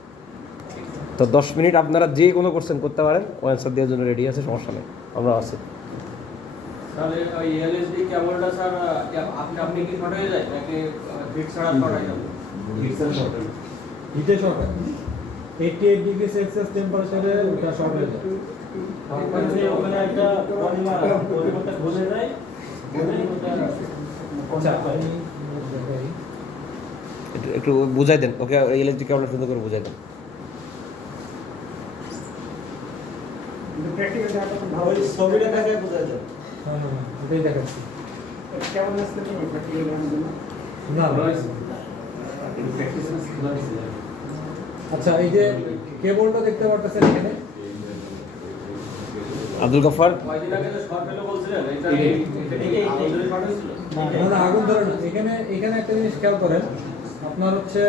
তো 10 মিনিট আপনারা যে কোনো কোশ্চেন করতে পারেন, ও অ্যান্সার দেওয়ার জন্য রেডি আছে, সমস্যা নেই, আমরা আছি। স্যার ওই এলএসডি কেবলটা স্যার আপনি কি শর্ট হয়ে যায় নাকি হিট ছাড়া শর্ট হয়ে যাবে? হিটে শর্ট হয় 88 ডিগ্রি সেলসিয়াস টেম্পারেচারে ওটা শর্ট হয়ে যায়। ওখানে একটা পরিবর্তন ঘটে যায়। আচ্ছা, একটু বুঝাই দেন ওকে, এলএসডি কেবলটা সুন্দর করে বুঝাই দেন। প্র্যাকটিক্যাল ডাটা ওই ছবিটা দেখে বোঝা যায়। হ্যাঁ, এটাই দেখাচ্ছি। কেমন আসলে কি প্র্যাকটিক্যাল না, আচ্ছা, এই যে কেবলটা দেখতে পারতেছেন এখানে, আব্দুল গফফার, কয়দিন আগে যে শর্ট হলো বলছিলেন এটা আউটডোরে শর্ট হয়েছিল? না আগুন ধরে না। এখানে একটা জিনিস খেয়াল করেন, আপনার হচ্ছে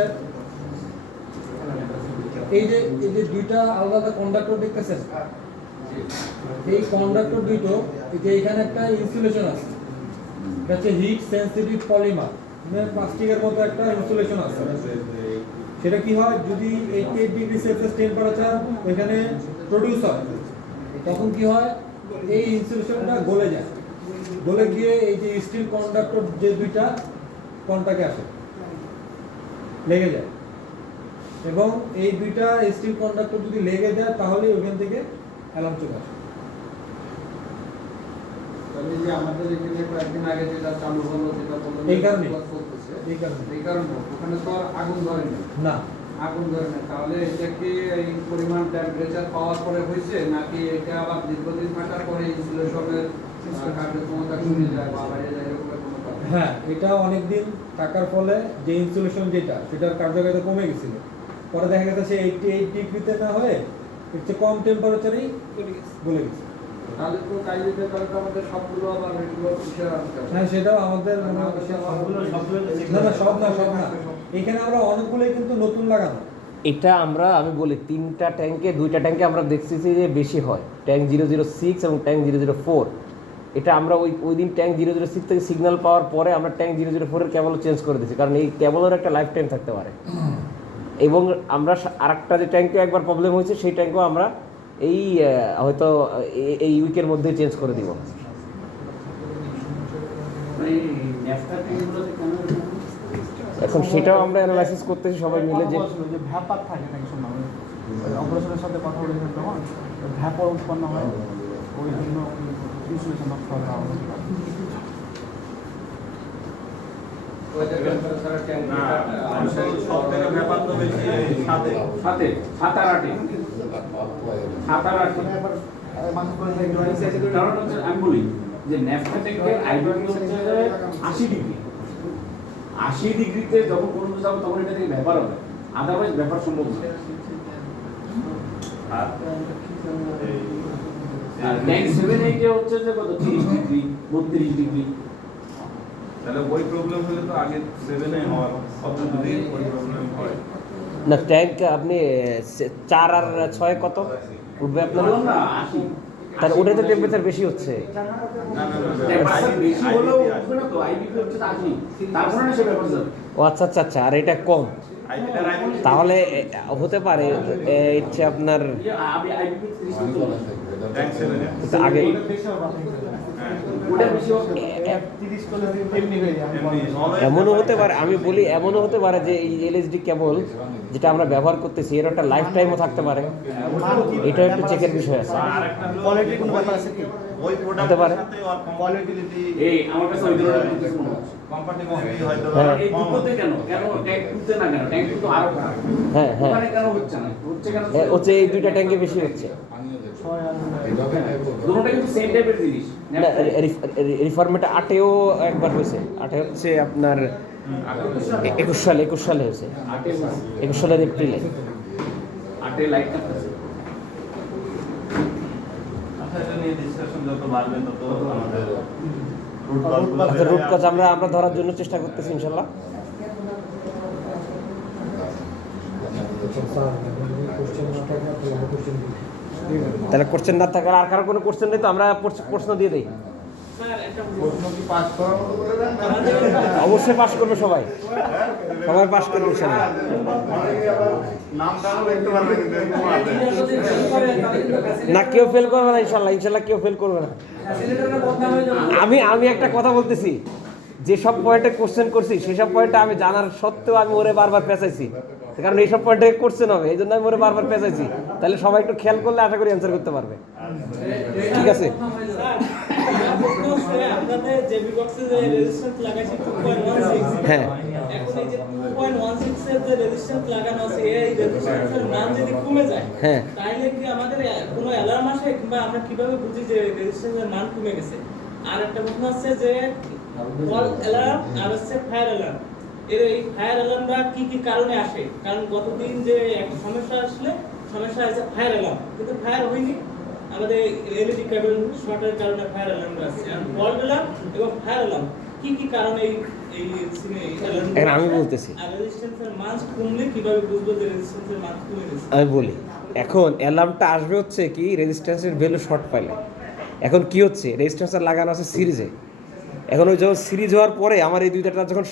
এই যে দুইটা আলাদা কন্ডাক্টর দেখতেছেন, এই কন্ডাক্টর দুটো, এই যে এখানে একটা ইনসুলেশন আছে, এটা হচ্ছে হিট সেনসিটিভ পলিমার, মানে প্লাস্টিকের মতো একটা ইনসুলেশন আছে। সেটা কি হয়, যদি 88 ডিগ্রি সেলসিয়াস টেম্পারেচার এখানে প্রডিউস হয়, তখন কি হয়, এই ইনসুলেশনটা গলে যায়, গলে গিয়ে এই যে স্টিল কন্ডাক্টর যে দুইটা কন্টাক্টে আসে, লেগে যায়, এবং এই দুইটা স্টিল কন্ডাক্টর যদি লেগে যায় তাহলে ওখান থেকে অ্যালার্ম চলে আসে। তাহলে যে আমাদের এখানে কয়েকদিন আগে যেটা চালু হলো যেটা বললেন এই কারণে চলতেছে এই কারণে ওখানে তো আর আগুন ধরে না আগুন ধরে না, তাহলে এটা কি এই পরিমাণ টেম্পারেচার পাওয়ার পরে হয়েছে নাকি এটা আবার দীর্ঘদিন থাকার পরে ইনসুলেশনের কার্যক্ষমতা কমে যায় বা বাইরে যায় এরকম কোনো কারণ? হ্যাঁ, এটা অনেকদিন থাকার ফলে যে ইনসুলেশন যেটা সেটার কার্যকারিতা কমে গেছিল, পরে দেখা গেছে সে 88 ডিগ্রিতে না হয়ে একটু কম টেম্পারেচারেই গলে গেছে। তাহলে তো কাইলিতে তাহলে তো আমাদের সবগুলো আবার রেগুলার পুষে আনতে হবে। হ্যাঁ, সেটাও আমাদের না না সব না এখানে আমরা অনেকগুলোই কিন্তু নতুন লাগানো। এটা আমি বলি 3টা ট্যাঙ্কে 2টা ট্যাঙ্কে আমরা দেখছি যে বেশি হয়, ট্যাঙ্ক 006 এবং ট্যাঙ্ক 004। এটা আমরা ওই দিন ট্যাঙ্ক 006 থেকে সিগন্যাল পাওয়ার পরে আমরা ট্যাঙ্ক 004 এর কেবলও চেঞ্জ করে দিয়েছি, কারণ এই কেবলের একটা লাইফ টাইম থাকতে পারে। এবং আমরা আরেকটা যে ট্যাঙ্কে একবার প্রবলেম হয়েছে সেই ট্যাঙ্কও আমরা এই হয়তো এই উইকের মধ্যে চেঞ্জ করে দিব। এখন সেটাও আমরা অ্যানালাইসিস করতেছি সবাই মিলে যে ভ্যাপার থাকে নাকি শুনলাম অপারেশনের সাথে কথা বলেছেন তখন ভ্যাপার উৎপন্ন হয়, ওই জন্য ইনসুলেশন নষ্ট করা হয়। না, আসলে সব থেকে ব্যাপার তো বেশি এই সাথে। কারণ হচ্ছে আমি বলি যে ন্যাফথা ট্যাঙ্কের আইবিপি হচ্ছে 80 ডিগ্রি। 80 ডিগ্রিতে যখন কোনো কিছু যাবে তখন এটা থেকে ব্যাপার হবে, আদারওয়াইজ ব্যাপার সম্ভব না। আর আর ট্যাঙ্ক 7-8 এ হচ্ছে যে কত 30 ডিগ্রি 32 ডিগ্রি। তাহলে ওই প্রবলেম হলে তো আগে 7 এ হওয়ার কথা, যদি ওই প্রবলেম হয় না ট্যাঙ্ক আপনি 4 আর 6 কত উঠবে আপনার? বললাম না 80। তাহলে ওটাতে তো টেম্পারেচার বেশি হচ্ছে। টেম্পারেচার বেশি হলেও উঠবে না তো, আইবিপি হচ্ছে 80, তারপরে না সে ব্যাপার যাবে। ও আচ্ছা, আর এটা কম, তাহলে হতে পারে ইচ্ছে আপনার আমি আইবিপি 30 করতে বলি ট্যাঙ্ক 7 এ আগে ওটা বেশি হবে 30 করলে এমনি হয়ে যায়। এমনও হতে পারে, আমি বলি এমনও হতে পারে যে এই এলএসডি কেবল যেটা আমরা ব্যবহার করতেছি এর একটা লাইফ টাইমও থাকতে পারে, এটা একটু চেকের বিষয় আছে। আরেকটা হলো কোয়ালিটির কোনো ব্যাপার আছে কি? ওই হতে প্রোডাক্টের পারে। সাথে ওর কোয়ালিটি এই আমার কাছে ওই ধরনের কিছু মনে হচ্ছে। কম্পাটিবিলিটি হয়তো হ্যাঁ। এই দুটোতে কেন ট্যাঙ্ক তুলতে না, কেন ট্যাঙ্ক তো আরো খারাপ। হ্যাঁ ওখানে কেন হচ্ছে না, হচ্ছে কেন? হচ্ছে এই 2টা ট্যাঙ্কে বেশি হচ্ছে। দুটোটা কিন্তু সেম টাইপের জিনিস। না রিফর্মেটা 8-এও একবার হয়েছে, 8-এ হচ্ছে আপনার 21 সালে হয়েছে, 21 সালের এপ্রিলে। 8 লাইট কাটতেছে। আচ্ছা, এটা নিয়ে ডিসকাশন যত বাড়বে তত আমাদের রুট কজ আমরা ধরার জন্য চেষ্টা করতেছি ইনশাল্লাহ। তাহলে কোশ্চেন না থাকলে আর কারো কোনো কোশ্চেন নেই তো আমরা প্রশ্ন দিয়ে দিই। অবশ্যই পাস করবে সবাই পাস করবে ইনশাল্লাহ। না কেউ ফেল করবে না ইনশাল্লাহ কেউ ফেল করবে না। আমি একটা কথা বলতেছি, যেসব পয়েন্টে কোশ্চেন করছি সেসব পয়েন্টে আমি জানার সত্ত্বেও আমি ওরে বারবার পেঁচাইছি, কারণ এইসব পয়েন্টে কোশ্চেন হবে, এই জন্য আমি ওরে বারবার পেঁচাইছি। তাহলে সবাই একটু খেয়াল করলে আশা করি অ্যান্সার করতে পারবে। ঠিক আছে। আপনাদের জেবি বক্সে যে রেজিস্ট্যান্স লাগাইছে 2.16, হ্যাঁ এখন এই যে 2.16 এর যে রেজিস্ট্যান্স লাগানো আছে এই রেজিস্ট্যান্সের মান যদি কমে যায় হ্যাঁ তাহলে কি আমাদের কোনো অ্যালার্ম আসে, কিংবা আমরা কিভাবে বুঝি যে রেজিস্ট্যান্সের মান কমে গেছে? আর একটা প্রশ্ন আছে যে ওয়াল অ্যালার্ম আর হচ্ছে ফায়ার অ্যালার্ম, এই ফায়ার অ্যালার্মটা কি কারণে আসে? কারণ গতদিন যে একটা সমস্যা আছে ফায়ার অ্যালার্ম, কিন্তু ফায়ার হয়নি, আমাদের এলইডি কেবল শর্টের কারণে ফায়ার অ্যালার্ম আসছে। আর ওয়াল অ্যালার্ম এবং ফায়ার অ্যালার্ম কি কারণে এই অ্যালার্ম? এখন আমি বলতেছি, আর রেজিস্ট্যান্সের মান কমলে কিভাবে বুঝবো যে রেজিস্ট্যান্সের মান কমে গেছে? আমি বলি এখন অ্যালার্মটা আসবে হচ্ছে কি রেজিস্ট্যান্সের ভ্যালু শর্ট পাইলে। এখন কি হচ্ছে, রেজিস্ট্যান্সটা লাগানো আছে সিরিজে, এখন ওই যখন সিরিজ হওয়ার পরে আমার এই দুইটা যখন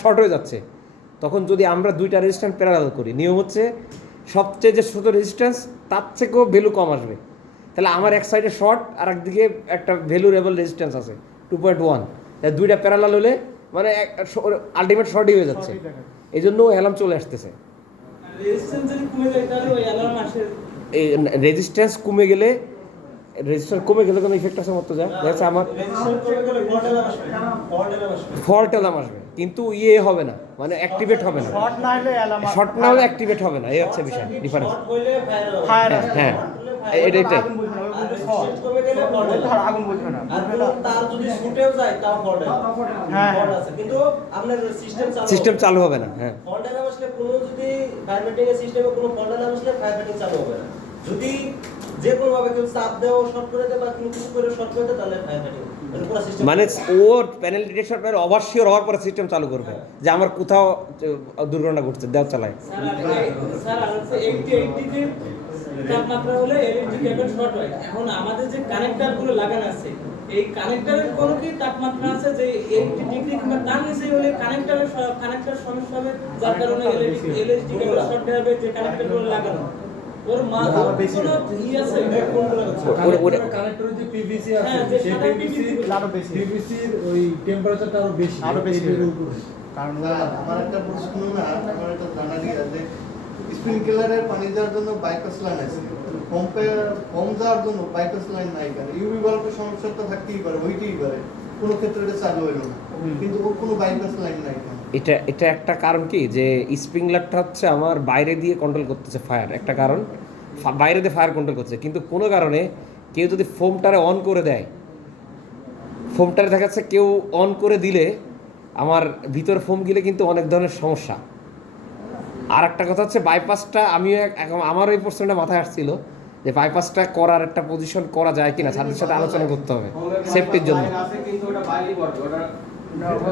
শর্ট হয়ে যাচ্ছে, তখন যদি আমরা 2টা রেজিস্ট্যান্স প্যারালাল করি, নিয়ম হচ্ছে সবচেয়ে যে ছোটো রেজিস্ট্যান্স তার থেকেও ভ্যালু কম আসবে। তাহলে আমার এক সাইডে শর্ট আর একদিকে একটা ভ্যালুরেবল রেজিস্ট্যান্স আছে 2.1, তাই 2টা প্যারালাল হলে মানে আলটিমেট শর্টই হয়ে যাচ্ছে, এই জন্য অ্যালার্ম চলে আসতেছে। রেজিস্ট্যান্স যদি কমে যায় তাহলে ওই অ্যালার্ম আসে। এই রেজিস্ট্যান্স কমে গেলে রেজিস্টার কমে গেলে কোনো ইফেক্ট আছে মতো যা দেখা আমার রেজিস্ট্রেশন করে গেলে ফল্ট অ্যালার্ম আসবে, ফল্ট অ্যালার্ম আসবে। ফল্ট অ্যালার্ম আসবে কিন্তু ইয়ে হবে না, মানে অ্যাক্টিভেট হবে না, শর্ট না হলে অ্যালার্ম শর্ট না হলে অ্যাক্টিভেট হবে না, এই হচ্ছে বিষয় ডিফারেন্স। শর্ট হইলে ফায়ার অ্যালার্ম। ফায়ার হ্যাঁ এটাই আগুন বুঝবে না, ওই আর বলতে শর্ট রেজিস্ট্রেশন কমে গেলে ফল্ট ধর অ্যালার্ম। আগুন বুঝবে না আর কোনো তার যদি ছুটেও যায় তাও ফল্ট অ্যালার্ম। হ্যাঁ, ফল্ট হ্যাঁ। আছে কিন্তু আপনার সিস্টেম চালু হবে না। হ্যাঁ ফল্ট অ্যালার্ম আসলে কোনো যদি ফায়ার ফাইটিং এর সিস্টেমে কোনো ফল্ট অ্যালার্ম আসলে ফায়ার ফাইটিং চালু হবে না। যদি যে কোনো ভাবে কেউ চাপ দেও শর্ট করে দেয় বা কিছু করে শর্ট করে দেয় তাহলে ফায়ার ফাইটিং পুরো সিস্টেম মানে ওর প্যানেল ডিটেকশন পরে ওভারশিওর হওয়ার পরে সিস্টেম চালু করবে যে আমার কোথাও দুর্ঘটনা ঘটছে, দেওয়া চালায়। স্যার আর হচ্ছে 80 তে তাপমাত্রা হলে এলইডি কেবল শর্ট হয়। এখন আমাদের যে কানেক্টর গুলো লাগানো আছে এই কানেক্টরের কোনো কি তাপমাত্রা আছে যে 80 ডিগ্রি কিংবা তার নিচে হলে কানেক্টর সমস্যা হবে, যার কারণে এলইডি কেবল শর্ট হবে যে কানেক্টর গুলো লাগানো ওর কোনো আছে কানেক্টরের যে পিভিসি আছে হ্যাঁ, যে সেই সাদা আরো বেশি পিভিসির ওই টেম্পারেচারটা আরো বেশি বেড়ে উপরে। কারণ আমার একটা প্রশ্ন না, আমার একটা জানা গিয়ে যে স্প্রিংকলারের পানি দেওয়ার জন্য বাইপাস লাইন আছে, কম যাওয়ার জন্য বাইপাস লাইন নাই কেন? ইউভি বাল্বের সমস্যাটা থাকতেই পারে, হইতেই পারে, কোনো ক্ষেত্রে এটা চালু হইলো না, কিন্তু ওর কোনো বাইপাস লাইন নাই কেন? এটা একটা কারণ কি যে স্প্রিংলারটা হচ্ছে আমার বাইরে দিয়ে কন্ট্রোল করতেছে ফায়ার, একটা কারণ বাইরে দিয়ে ফায়ার কন্ট্রোল করছে, কিন্তু কোনো কারণে কেউ যদি ফোমটারে অন করে দেয়, ফোমটারে দেখা যাচ্ছে কেউ অন করে দিলে আমার ভিতর ফোম গেলে কিন্তু অনেক ধরনের সমস্যা। আর একটা কথা হচ্ছে বাইপাসটা আমিও এখন আমার ওই প্রশ্নটা মাথায় আসছিল যে বাইপাসটা করার একটা পজিশন করা যায় কিনা, সাথে সাথে আলোচনা করতে হবে সেফটির জন্য। কিন্তু ওটা বাইরে পড়বে, ওটা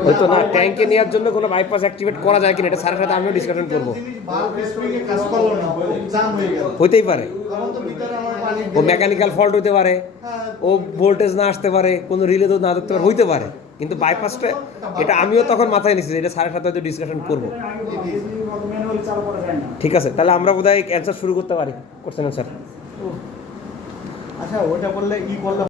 হয়তো না ট্যাঙ্কে নেওয়ার জন্য কোনো বাইপাস অ্যাক্টিভেট করা যায় কিনা এটা স্যারের সাথে আমিও ডিসকাশন করবো। বাল্ব স্প্রিং এ কাজ করলো না, জাম হয়ে গেল, হইতেই পারে, তখন তো ভিতরে আমার পানি ও মেকানিক্যাল ফল্ট হইতে পারে, ও ভোল্টেজ না আসতে পারে, কোনো রিলে তো না ধরতে পারে, হইতে পারে। কিন্তু বাইপাসটা এটা আমিও তখন মাথায় নিচ্ছি, এটা স্যারের সাথে হয়তো ডিসকাশন করবো। ম্যানুয়ালি চালু করা যায় না। ঠিক আছে, তাহলে আমরা বোধহয় অ্যান্সার শুরু করতে পারি। করছেন স্যার? আচ্ছা ওইটা করলে করলে